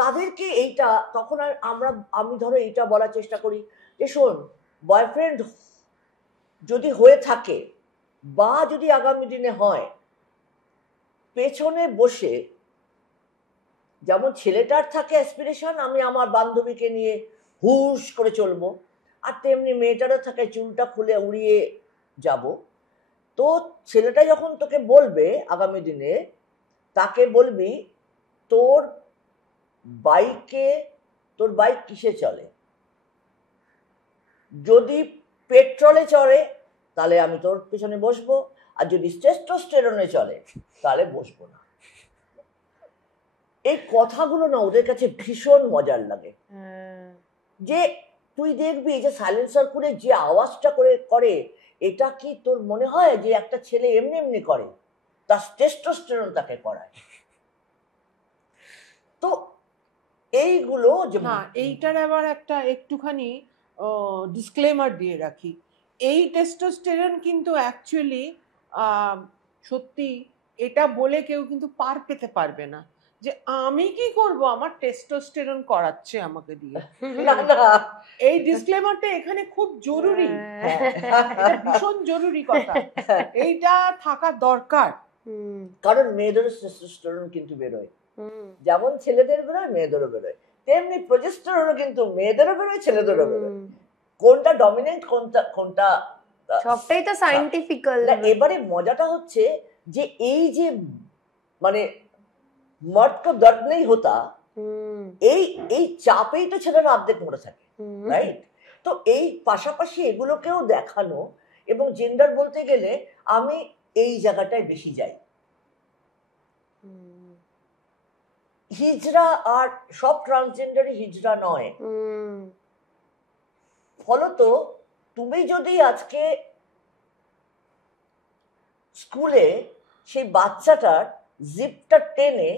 তাদেরকে এইটা তখন আমি ধরো এইটা বলার চেষ্টা করি যে শোন, বয়ফ্রেন্ড যদি হয়ে থাকে বা যদি আগামী দিনে হয়, পেছনে বসে যেমন ছেলেটার থাকে অ্যাসপিরেশন আমি আমার বান্ধবীকে নিয়ে হুশ করে চলবো, আর তেমনি মেয়েটারও থাকে চুলটা খুলে উড়িয়ে যাব। তো ছেলেটা যখন তোকে বলবে আগামী দিনে, তাকে বলবি তোর বাইক কিসে চলে? যদি পেট্রোলে চলে তাহলে আমি তোর পিছনে বসবো, আর যদি টেস্টোস্টেরনে চলে তাহলে বসবো না। এই কথাগুলো না ওদের কাছে ভীষণ মজার লাগে। যে তুই দেখবি যে সাইলেন্সার করে যে আওয়াজটা করে এটা কি তোর মনে হয় যে একটা ছেলে এমনি এমনি করে? তার টেস্টোস্টেরন তাকে করায়। তো এইগুলো যে এইটার আবার একটা একটুখানি ডিসক্লেমার দিয়ে রাখি, এই টেস্টোস্টেরন কিন্তু অ্যাকচুয়ালি সত্যি এটা বলে কেউ কিন্তু পার পেতে পারবে না যে আমি কি করব, আমার টেস্টোস্টেরন করাচ্ছে আমাকে দিয়ে। এই ডিসক্লেমারটা এখানে খুব জরুরি, এটা ভীষণ জরুরি কথা, এইটা থাকা দরকার। কারণ মেয়েদেরও টেস্টোস্টেরন কিন্তু বেরোয়, যেমন ছেলেদের বেরোয় মেয়েদেরও বেরোয়, তেমনি প্রোজেস্টেরনও কিন্তু মেয়েদেরও বেরোয় ছেলেদেরও বেরোয়। কোনটা ডমিনেন্ট কোনটা সবটাই তো সায়েন্টিফিক্যাল। এবারে মজাটা হচ্ছে যে এই যে মানে মর্দ কো দর্দ নেই হতা, এই চাপেই তো ছেলেরা অর্ধেক মরে থাকে, রাইট? তো এই পাশাপাশি এগুলোকেও দেখানো, এবং জেন্ডার বলতে গেলে আমি এই জায়গাটায় বেশি যাই। হিজড়া আর সব ট্রান্সজেন্ডারই হিজড়া নয়। ফলত তুমি যদি আজকে স্কুলে সেই বাচ্চাটার জিপটা টেনে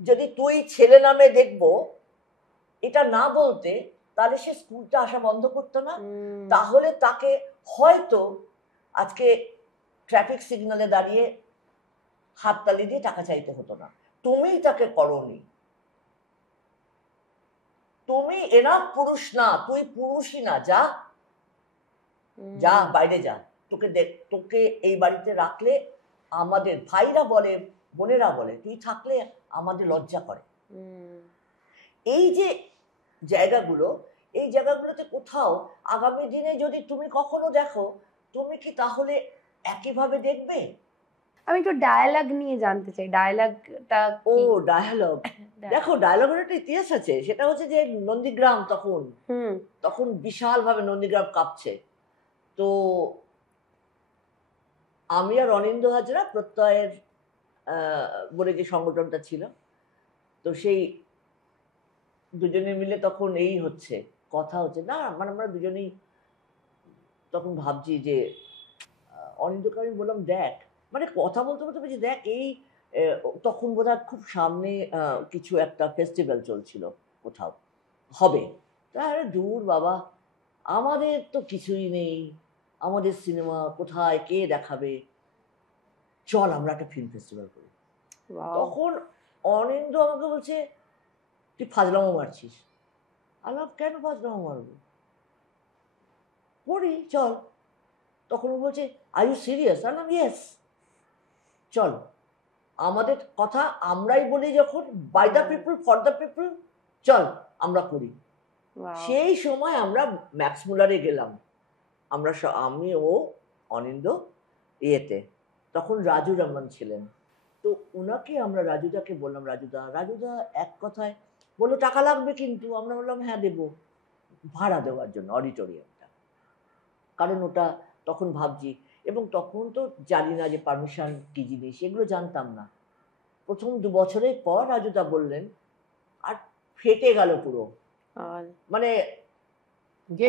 যদি তুই ছেলে নামে দেখবো এটা না বলতে, তাহলে সে স্কুলটা আসা বন্ধ করতো না। তাহলে তাকে হয়তো আজকে ট্রাফিক সিগন্যালে দাঁড়িয়ে হাততালি দিয়ে টাকা চাইতে হতো না। তুমিই তাকে করনি, তুমি এনাফ পুরুষ না, তুই পুরুষই না, যা যা বাইরে যা, তোকে এই বাড়িতে রাখলে আমাদের ভাইরা বলে বোনেরা বলে তুই থাকলে আমাদের লজ্জা করে। এই যে জায়গাগুলো, এই জায়গাগুলোতে কোথাও আগামী দিনে যদি তুমি কখনো দেখো, তুমি কি তাহলে একইভাবে দেখবে? আমি একটু ডায়ালগ নিয়ে জানতে চাই, ডায়ালগটা ও ডায়ালগ, দেখো ডায়ালগের একটা ইতিহাস আছে। সেটা হচ্ছে যে নন্দীগ্রাম তখন বিশাল ভাবে নন্দীগ্রাম কাঁপছে। তো আমি আর অনিন্দ্য হাজরা প্রত্যয়ের বলে যে সংগঠনটা ছিল, তো সেই দুজনে মিলে তখন এই হচ্ছে কথা হচ্ছে না, মানে আমরা দুজনেই তখন ভাবছি যে অনিন্দ্যকে আমি বললাম দেখ, মানে কথা বলতে বলতে বলছি দেখ এই তখন বোধহয় খুব সামনে কিছু একটা ফেস্টিভ্যাল চলছিল কোথাও হবে, তাহলে দূর বাবা আমাদের তো কিছুই নেই, আমাদের সিনেমা কোথায় কে দেখাবে, চল আমরা একটা ফিল্ম ফেস্টিভ্যাল করি। তখন অনিন্দ্য আমাকে বলছে তুই ফাজলামো মারছিস। আল্লাহ কেন ফাজলামো মারবো, করি চল। তখন ও বলছে আর ইউ সিরিয়াস? আল্লাহ ইয়েস, চল। আমাদের কথা আমরাই বলি যখন, by the people for the people, চল আমরা করি। সেই সময় আমরা ম্যাক্স মুলারে গেলাম, আমরা আমি ও অনিন্দ্য ইয়েতে, তখন রাজু রহমান ছিলেন। তো ওনাকে আমরা রাজুদাকে বললাম রাজুদা এক কথায় বললো টাকা লাগবে কিন্তু। আমরা বললাম হ্যাঁ দেবো, ভাড়া দেওয়ার জন্য অডিটোরিয়ামটা, কারণ ওটা তখন ভাবছি, এবং তখন তো জানি না যে পারমিশন কি জিনিস, এগুলো জানতাম না। প্রথম 2 বছরের পর রাজুদা বললেন, আর ফেটে গেল পুরো, মানে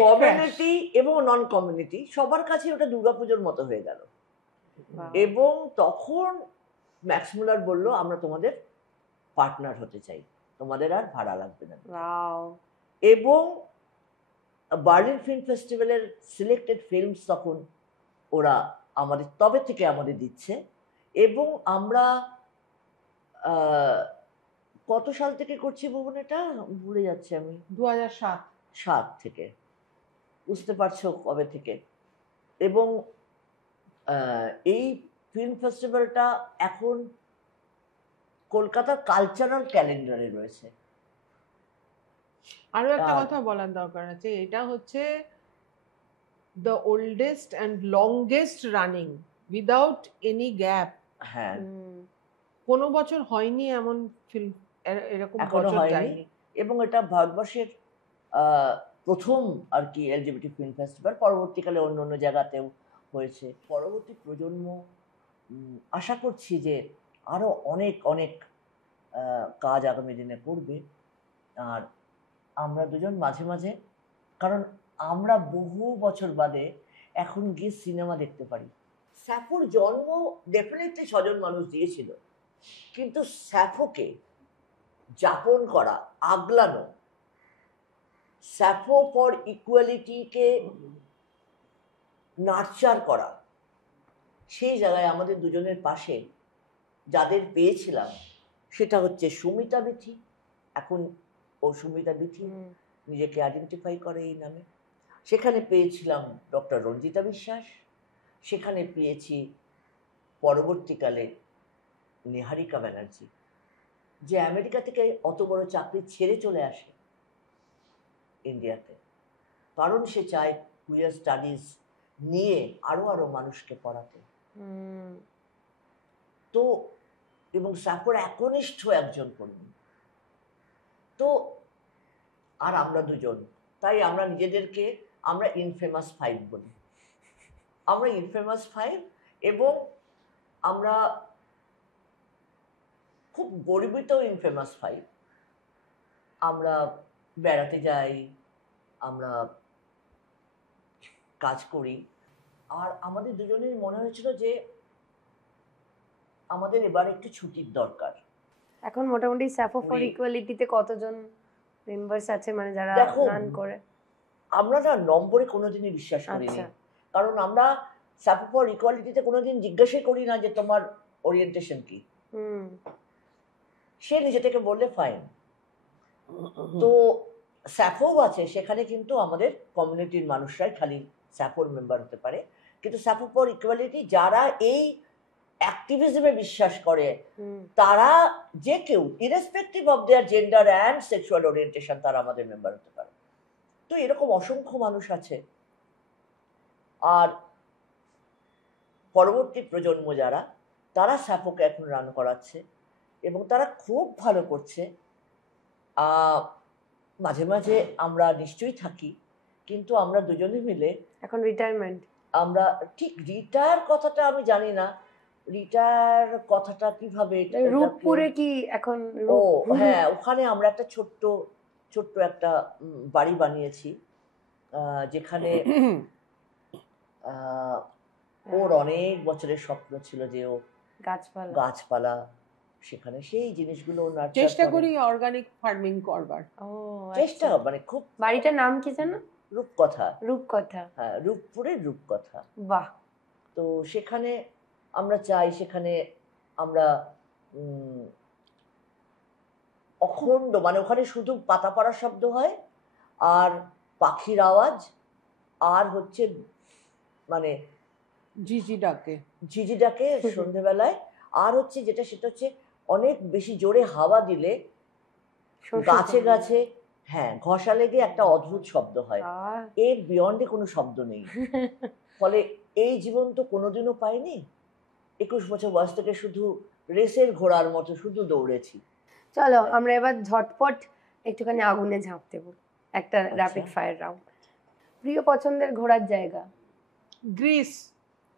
কমিউনিটি এবং নন কমিউনিটি সবার কাছে ওটা দুর্গাপুজোর মতো হয়ে গেল। এবং তখন ম্যাক্স মুলার বলল আমরা তোমাদের পার্টনার হতে চাই, তোমাদের আর ভাড়া লাগবে না। এবং বার্লিন ফিল্ম ফেস্টিভ্যালের সিলেক্টেড ফিল্মস তখন ওরা আমাদের তবে থেকে আমাদের দিচ্ছে, এবং আমরা কত সাল থেকে করছি ভুবন, এটা ভুলে যাচ্ছি আমি। 2007 থেকে, বুঝতে পারছো কবে থেকে। এবং এই ফিল্ম ফেস্টিভ্যালটা এখন কলকাতার কালচারাল ক্যালেন্ডারে রয়েছে। আরো একটা কথা বলার দরকার আছে, এটা হচ্ছে the oldest and longest running without any gap. হ্যাঁ, কোনো বছর হয়নি এমন ফিল্ম, এরকম এখনো বছর হয়নি। যায়নি। এবং এটা ভারতবর্ষের প্রথম আর কি এলজিবিটি ফিল্ম ফেস্টিভ্যাল, পরবর্তীকালে অন্য অন্য জায়গাতেও হয়েছে। পরবর্তী প্রজন্ম আশা করছি যে আরো অনেক অনেক কাজ আগামী দিনে করবে। আর আমরা দুজন মাঝে মাঝে, কারণ আমরা বহু বছর বাদে এখন গিয়ে সিনেমা দেখতে পারি। স্যাফোর জন্ম ডেফিনেটলি 6 জন মানুষ দিয়েছিল, কিন্তু স্যাফোকে যাপন করা, আগলানো, স্যাফো ফর ইকুয়ালিটিকে নার্চার করা, সেই জায়গায় আমাদের দুজনের পাশে যাদের পেয়েছিলাম সেটা হচ্ছে সুমিতা বিথি। এখন ও সুমিতা বিথি নিজেকে আইডেন্টিফাই করে এই নামে। সেখানে পেয়েছিলাম ডক্টর রঞ্জিতা বিশ্বাস, সেখানে পেয়েছি পরবর্তীকালে নিহারিকা ব্যানার্জি, যে আমেরিকা থেকে অত বড় চাকরি ছেড়ে চলে আসে ইন্ডিয়াতে, কারণ সে চায় কুয়ার স্টাডিজ নিয়ে আরো আরো মানুষকে পড়াতে। তো এবং স্যাফোর একনিষ্ঠ একজন কর্মী। তো আর আমরা দুজন, তাই আমরা নিজেদেরকে আমরা ইনফেমাস 5 বলি। আমরা ইনফেমাস 5, এবং আমরা খুব গর্বিত ইনফেমাস 5। আমরা বেড়াতে যাই, আমরা কাজ করি, আর আমাদের দুজনের মনে হয়েছিল যে আমাদের এবার একটু ছুটির দরকার। এখন মোটামুটি স্যাফো ফর ইকুয়ালিটিতে কতজন মেম্বার্স আছে, মানে যারা রান করে? আমরা না নম্বরে কোনোদিনই বিশ্বাস করিনি, কারণ আমরা স্যাফো ফর ইকুয়ালিটিতে কোনোদিন জিজ্ঞাসা করি না যে তোমার ওরিয়েন্টেশন কি। সে নিজে থেকে বললে ফাইন। তো স্যাফো আছে সেখানে, কিন্তু আমাদের কমিউনিটির মানুষরাই খালি স্যাফোর মেম্বার হতে পারে। কিন্তু স্যাফো ফর ইকুয়ালিটি যারা এই অ্যাক্টিভিজমে বিশ্বাস করে, তারা যে কেউ irrespective of their gender and sexual orientation, তারা আমাদের মেম্বার হতে পারে। তো এরকম অসংখ্য মানুষ আছে। আর পরবর্তী প্রজন্ম যারা, তারা স্যাফোকে এখন রান করাচ্ছে এবং তারা খুব ভালো করছে। মাঝে মাঝে আমরা নিশ্চয়ই থাকি, কিন্তু আমরা দুজনে মিলে এখন রিটায়ারমেন্ট। আমরা ঠিক রিটায়ার কথাটা আমি জানি না, রিটায়ার কথাটা কিভাবে। রূপপুরে কি এখন? ও হ্যাঁ, ওখানে আমরা একটা ছোট্ট একটা বাড়ি বানিয়েছি, যেখানে ওর অনেক বছরের স্বপ্ন ছিল যে ও গাছপালা সেখানে সেই জিনিসগুলো চেষ্টা করি অর্গানিক ফার্মিং করবার। চেষ্টা মানে খুব। বাড়িটার নাম কি জানো? রূপকথা। হ্যাঁ, রূপপুরের রূপকথা। বাহ। তো সেখানে আমরা চাই, সেখানে আমরা অখণ্ড, মানে ওখানে শুধু পাতা পড়ার শব্দ হয়, আর পাখির আওয়াজ, আর হচ্ছে মানে ঝিঝি ডাকে সন্ধ্যেবেলায়, আর হচ্ছে সেটা হচ্ছে অনেক বেশি জোরে হাওয়া দিলে গাছে গাছে ঘষা লেগে একটা অদ্ভুত শব্দ হয়। এর বিয়ন্ডে কোনো শব্দ নেই। ফলে এই জীবন তো কোনোদিনও পাইনি। 21 বছর বয়স থেকে শুধু রেসের ঘোড়ার মতো শুধু দৌড়েছি। চলো আমরা এবার ঝটপট একটুখানি আগুনে ঝাঁপ দেবো, একটা র্যাপিড ফায়ার রাউন্ড। প্রিয় পছন্দের ঘোরার জায়গা? গ্রিস।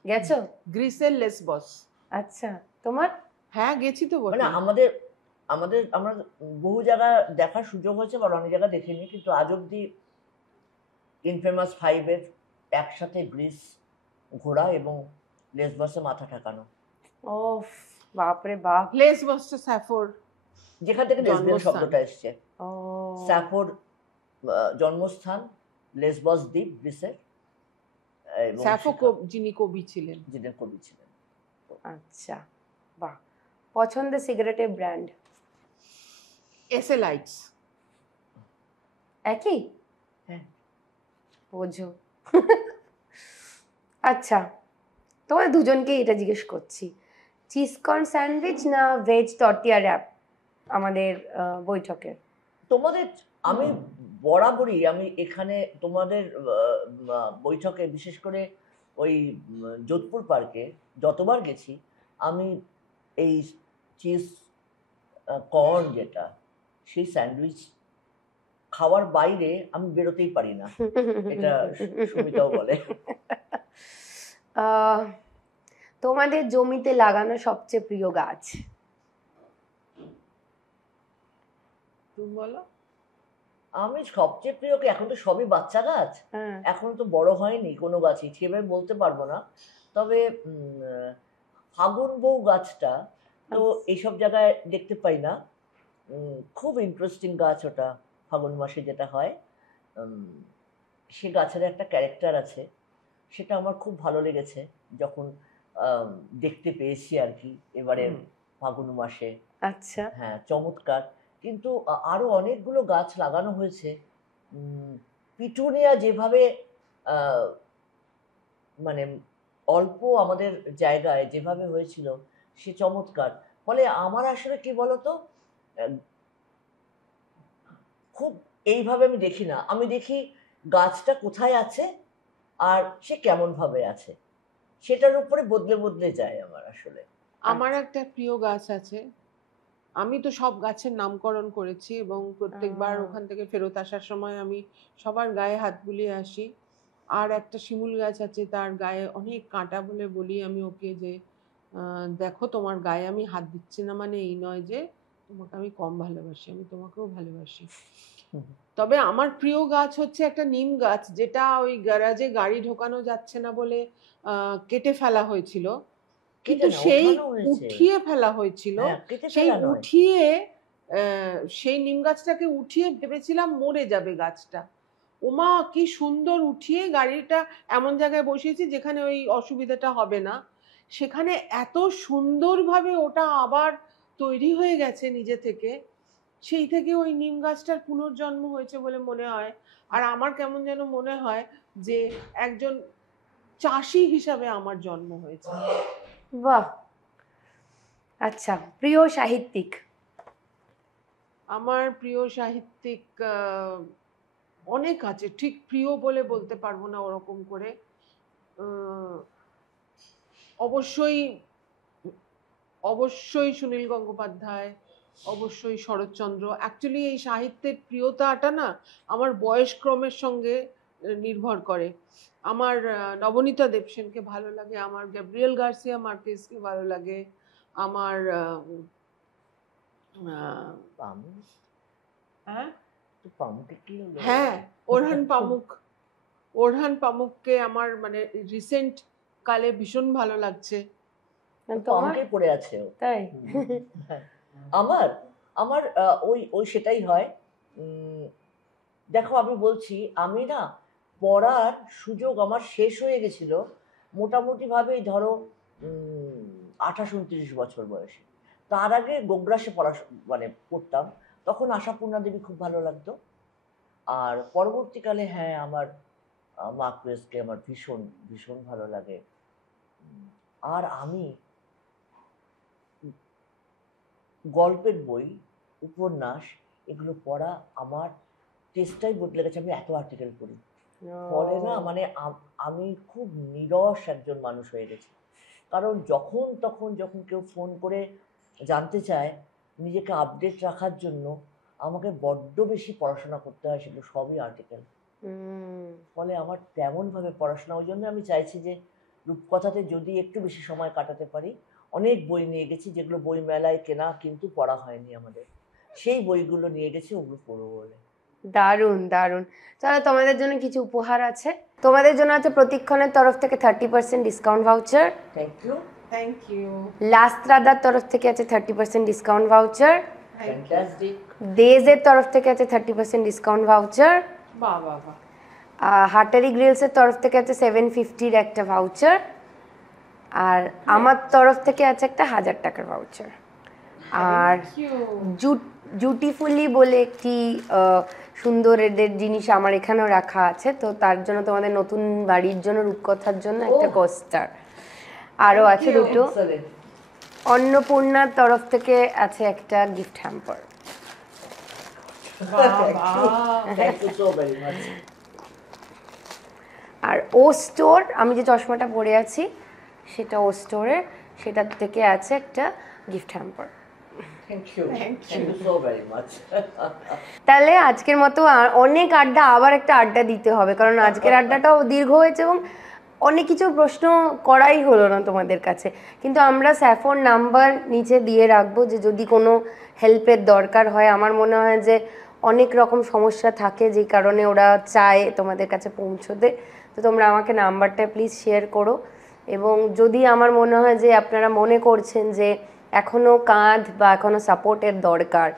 গেছো? গ্রিসের লেসবস। আচ্ছা, তোমার? হ্যাঁ, গেছি তো। মানে আমরা বহু জায়গা দেখার সুযোগ হয়েছে, বা অনেক জায়গা দেখিনি, কিন্তু আজ অব্দি ইনফেমাস 5-এর একসাথে গ্রিস ঘোরা এবং লেসবসে মাথা ঠেকানো। ও বাপরে বাপ। লেসবস তো স্যাফোর, যেখান থেকে লেসবিয়ান শব্দটা এসছে। স্যাফোর জন্মস্থান, লেসবস দ্বীপ গ্রিসের, এবং স্যাফো যিনি কবি ছিলেন। যিনি কবি ছিলেন। আচ্ছা, বাহ। পছন্দের সিগারেটের ব্র্যান্ড? SA lights. একই? হ্যাঁ। বোঝো। আচ্ছা, তোমার দুজনকেই এটা জিজ্ঞেস করছি, চিজকর্ন স্যান্ডউইচ না ভেজ টর্টিয়া র্যাপ আমাদের বৈঠকে? তোমাদের, আমি বরাবরই আমি এখানে তোমাদের বৈঠকে, বিশেষ করে ওই যোধপুর পার্কে যতবার গেছি, আমি এই চিজ কর্ন যেটা, সেই স্যান্ডউইচ খাওয়ার বাইরে আমি বেরোতেই পারি না, এটা সুমিতাও বলে। তোমাদের জমিতে লাগানো সবচেয়ে প্রিয় গাছ? তুমি বলো। আমি সবচেয়ে প্রিয় কি, এখন তো সবই বাচ্চা গাছ, এখন তো বড় হয়নি কোনো গাছই, সেভাবে বলতে পারবো না। তবে ফাগুন বউ গাছটা তো এইসব জায়গায় দেখতে পাই না, খুব ইন্টারেস্টিং গাছ ওটা, ফাগুন মাসে যেটা হয়। সে গাছের একটা ক্যারেক্টার আছে, সেটা আমার খুব ভালো লেগেছে যখন দেখতে পেয়েছি আর কি এবারে ফাগুন মাসে। আচ্ছা, হ্যাঁ, চমৎকার। কিন্তু আরো অনেকগুলো গাছ লাগানো হয়েছে। পিটুনিয়া যেভাবে মানে অল্প আমাদের জায়গায় যেভাবে হয়েছিল, সে চমৎকার। ফলে আমার আসলে কি বলতো, খুব এইভাবে আমি দেখি না, আমি দেখি গাছটা কোথায় আছে আর সে কেমন ভাবে আছে, সেটার উপরে বদলে বদলে যায় আমার আসলে। আমার একটা প্রিয় গাছ আছে, আমি তো সব গাছের নামকরণ করেছি এবং প্রত্যেকবার ওখান থেকে ফেরত আসার সময় আমি সবার গায়ে হাত বুলিয়ে আসি। আর একটা শিমুল গাছ আছে, তার গায়ে অনেক কাঁটা বলে বলি আমি ওকে যে দেখো তোমার গায়ে আমি হাত দিচ্ছি না মানে এই নয় যে তোমাকে আমি কম ভালোবাসি, আমি তোমাকেও ভালোবাসি। তবে আমার প্রিয় গাছ হচ্ছে একটা নিম গাছ, যেটা ওই গ্যারাজে গাড়ি ঢোকানো যাচ্ছে না বলে কেটে ফেলা হয়েছিল, কিন্তু সেই উঠিয়ে ফেলা হয়েছিল। সেই উঠিয়ে সেই নিম গাছটাকে উঠিয়ে ভেবেছিলাম মরে যাবে গাছটা, ওমা কি সুন্দর উঠিয়ে গাড়িটা এমন জায়গায় বসিয়েছি যেখানে ওই অসুবিধাটা হবে না, সেখানে এত সুন্দরভাবে ওটা আবার তৈরি হয়ে গেছে নিজে থেকে। সেই থেকে ওই নিম গাছটার পুনর্জন্ম হয়েছে বলে মনে হয়। আর আমার কেমন যেন মনে হয় যে একজন চাষি হিসাবে আমার জন্ম হয়েছে। বাহ। আচ্ছা, প্রিয় সাহিত্যিক? আমার প্রিয় সাহিত্যিক অনেক আছে, ঠিক প্রিয় বলে বলতে পারবো না ওরকম করে। অবশ্যই অবশ্যই সুনীল গঙ্গোপাধ্যায়, অবশ্যই শরৎচন্দ্র। অ্যাকচুয়ালি এই সাহিত্যের প্রিয়তাটা না আমার বয়সক্রমের সঙ্গে নির্ভর করে। আমার নবনীতা দেবসেনকে ভালো লাগে, আমার গ্যাব্রিয়েল গার্সিয়া মার্কেসকে ভালো লাগে, আমার হ্যাঁ ওরহান পামুককে আমার মানে রিসেন্ট কালে ভীষণ ভালো লাগছে। পড়ে আছে তাই? আমার আমার ওই সেটাই হয়। দেখো আমি বলছি, আমি না পড়ার সুযোগ আমার শেষ হয়ে গেছিল মোটামুটি ভাবেই ধরো 28-29 বছর বয়সে। তার আগে গোগ্রাসে মানে পড়তাম, তখন আশাপূর্ণা দেবী খুব ভালো লাগতো। আর পরবর্তীকালে হ্যাঁ, আমার মার্কেসকে আমার ভীষণ ভীষণ ভালো লাগে। আর আমি গল্পের বই, উপন্যাস, এগুলো পড়া আমার টেস্টটাই বদলে গেছে। আমি এত আর্টিকেল পড়ি, ফলে না মানে আমি খুব নিরস একজন মানুষ হয়ে গেছি। কারণ যখন কেউ ফোন করে জানতে চায় নিজেকে আপডেট রাখার জন্য, আমাকে বড্ড বেশি পড়াশোনা করতে হয়, সেগুলো সবই আর্টিকেল। ফলে আমার তেমনভাবে পড়াশোনা, ওই জন্য আমি চাইছি যে রূপকথাতে যদি একটু বেশি সময় কাটাতে পারি। অনেক বই নিয়ে গেছি যেগুলো বই মেলায় কেনা কিন্তু পড়া হয়নি আমাদের, সেই বইগুলো নিয়ে গেছি, ওগুলো পড়বো বলে। দারুণ দারুণ। চলো, তোমাদের জন্য কিছু উপহার আছে। তোমাদের জন্য আছে প্রতিক্ষণের তরফ থেকে 30% ডিসকাউন্ট ভাউচার। Thank you. লাস্ত্রাদার তরফ থেকে আছে 30% ডিসকাউন্ট ভাউচার। ফ্যান্টাস্টিক। দেজের তরফ থেকে আছে 30% ডিসকাউন্ট ভাউচার। বাহ বাহ বাহ। হাটারি গ্রিলসের তরফ থেকে আছে 750-র একটা ভাউচার, আর আমার তরফ থেকে আছে একটা 1000 টাকার ভাউচার। আর জুটিফুলি বলে একটি সুন্দর এদের জিনিস আমার এখানেও রাখা আছে, তো তার জন্য তোমাদের নতুন বাড়ির জন্য রূপকথার জন্য একটা কোস্টার। আরও আছে দুটো। অন্নপূর্ণার তরফ থেকে আছে একটা গিফট হ্যাম্পার। আর ও স্টোর, আমি যে চশমাটা পরে আছি সেটা ও স্টোরের, সেটার থেকে আছে একটা গিফট হ্যাম্পার। তাহলে আজকের মতো অনেক আড্ডা, আবার একটা আড্ডা দিতে হবে, কারণ আজকের আড্ডাটাও দীর্ঘ হয়েছে এবং অনেক কিছু প্রশ্ন করাই হলো না তোমাদের কাছে। কিন্তু আমরা স্যাফোর নাম্বার নিচে দিয়ে রাখবো, যে যদি কোনো হেল্পের দরকার হয়। আমার মনে হয় যে অনেক রকম সমস্যা থাকে যেই কারণে ওরা চায় তোমাদের কাছে পৌঁছতে, তো তোমরা আমাকে নাম্বারটা প্লিজ শেয়ার করো। এবং যদি আমার মনে হয় যে আপনারা মনে করছেন যে এখনও কাঁধ বা এখনও সাপোর্টের দরকার,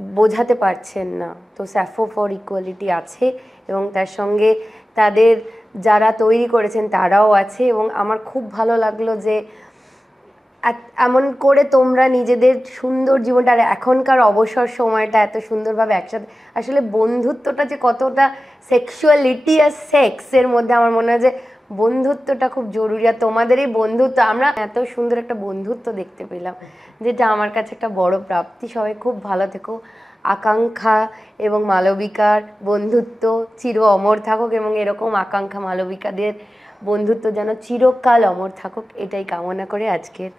বোঝাতে পারছেন না, তো স্যাফো ফর ইকুয়ালিটি আছে এবং তার সঙ্গে তাদের যারা তৈরি করেছেন তারাও আছে। এবং আমার খুব ভালো লাগলো যে এমন করে তোমরা নিজেদের সুন্দর জীবনটা আর এখনকার অবসর সময়টা এত সুন্দরভাবে একসাথে, আসলে বন্ধুত্বটা যে কতটা, সেক্সুয়ালিটি আর সেক্সের মধ্যে আমার মনে হয় যে বন্ধুত্বটা খুব জরুরি। আর তোমাদের এই বন্ধুত্ব, আমরা এত সুন্দর একটা বন্ধুত্ব দেখতে পেলাম, যেটা আমার কাছে একটা বড় প্রাপ্তি। সবাই খুব ভালো থেকো। আকাঙ্ক্ষা এবং মালবিকার বন্ধুত্ব চির অমর থাকুক এবং এরকম আকাঙ্ক্ষা মালবিকাদের বন্ধুত্ব যেন চিরকাল অমর থাকুক, এটাই কামনা করে আজকের।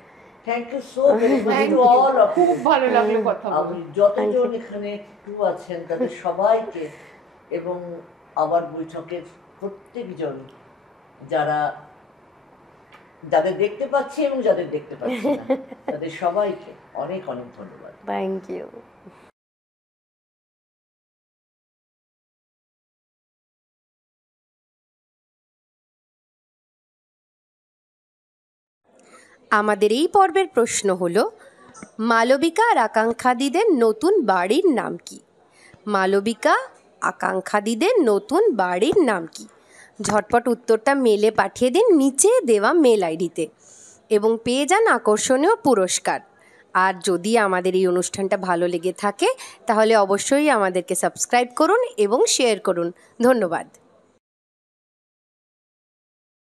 Thank you so much to all of you. খুব ভালো লাগলো কথা বলে। যতজন এখানে ক্রু আছেন তাদের সবাইকে, এবং আবার বৈঠকের প্রত্যেকজন, যাদের দেখতে পাচ্ছি এবং যাদের দেখতে পাচ্ছি না, তাদের সবাইকে অনেক অনেক ধন্যবাদ। Thank you. আমাদের এই পর্বের প্রশ্ন হলো, মালবিকা আর আকাঙ্ক্ষাদিদের নতুন বাড়ির নাম কি? মালবিকা, আকাঙ্ক্ষাদিদের নতুন বাড়ির নাম কি? ঝটপট উত্তরটা মেলে পাঠিয়ে দিন নিচে দেওয়া মেল আইডিতে এবং পেয়ে যান আকর্ষণীয় পুরস্কার। আর যদি আমাদের এই অনুষ্ঠানটা ভালো লেগে থাকে তাহলে অবশ্যই আমাদেরকে সাবস্ক্রাইব করুন এবং শেয়ার করুন। ধন্যবাদ।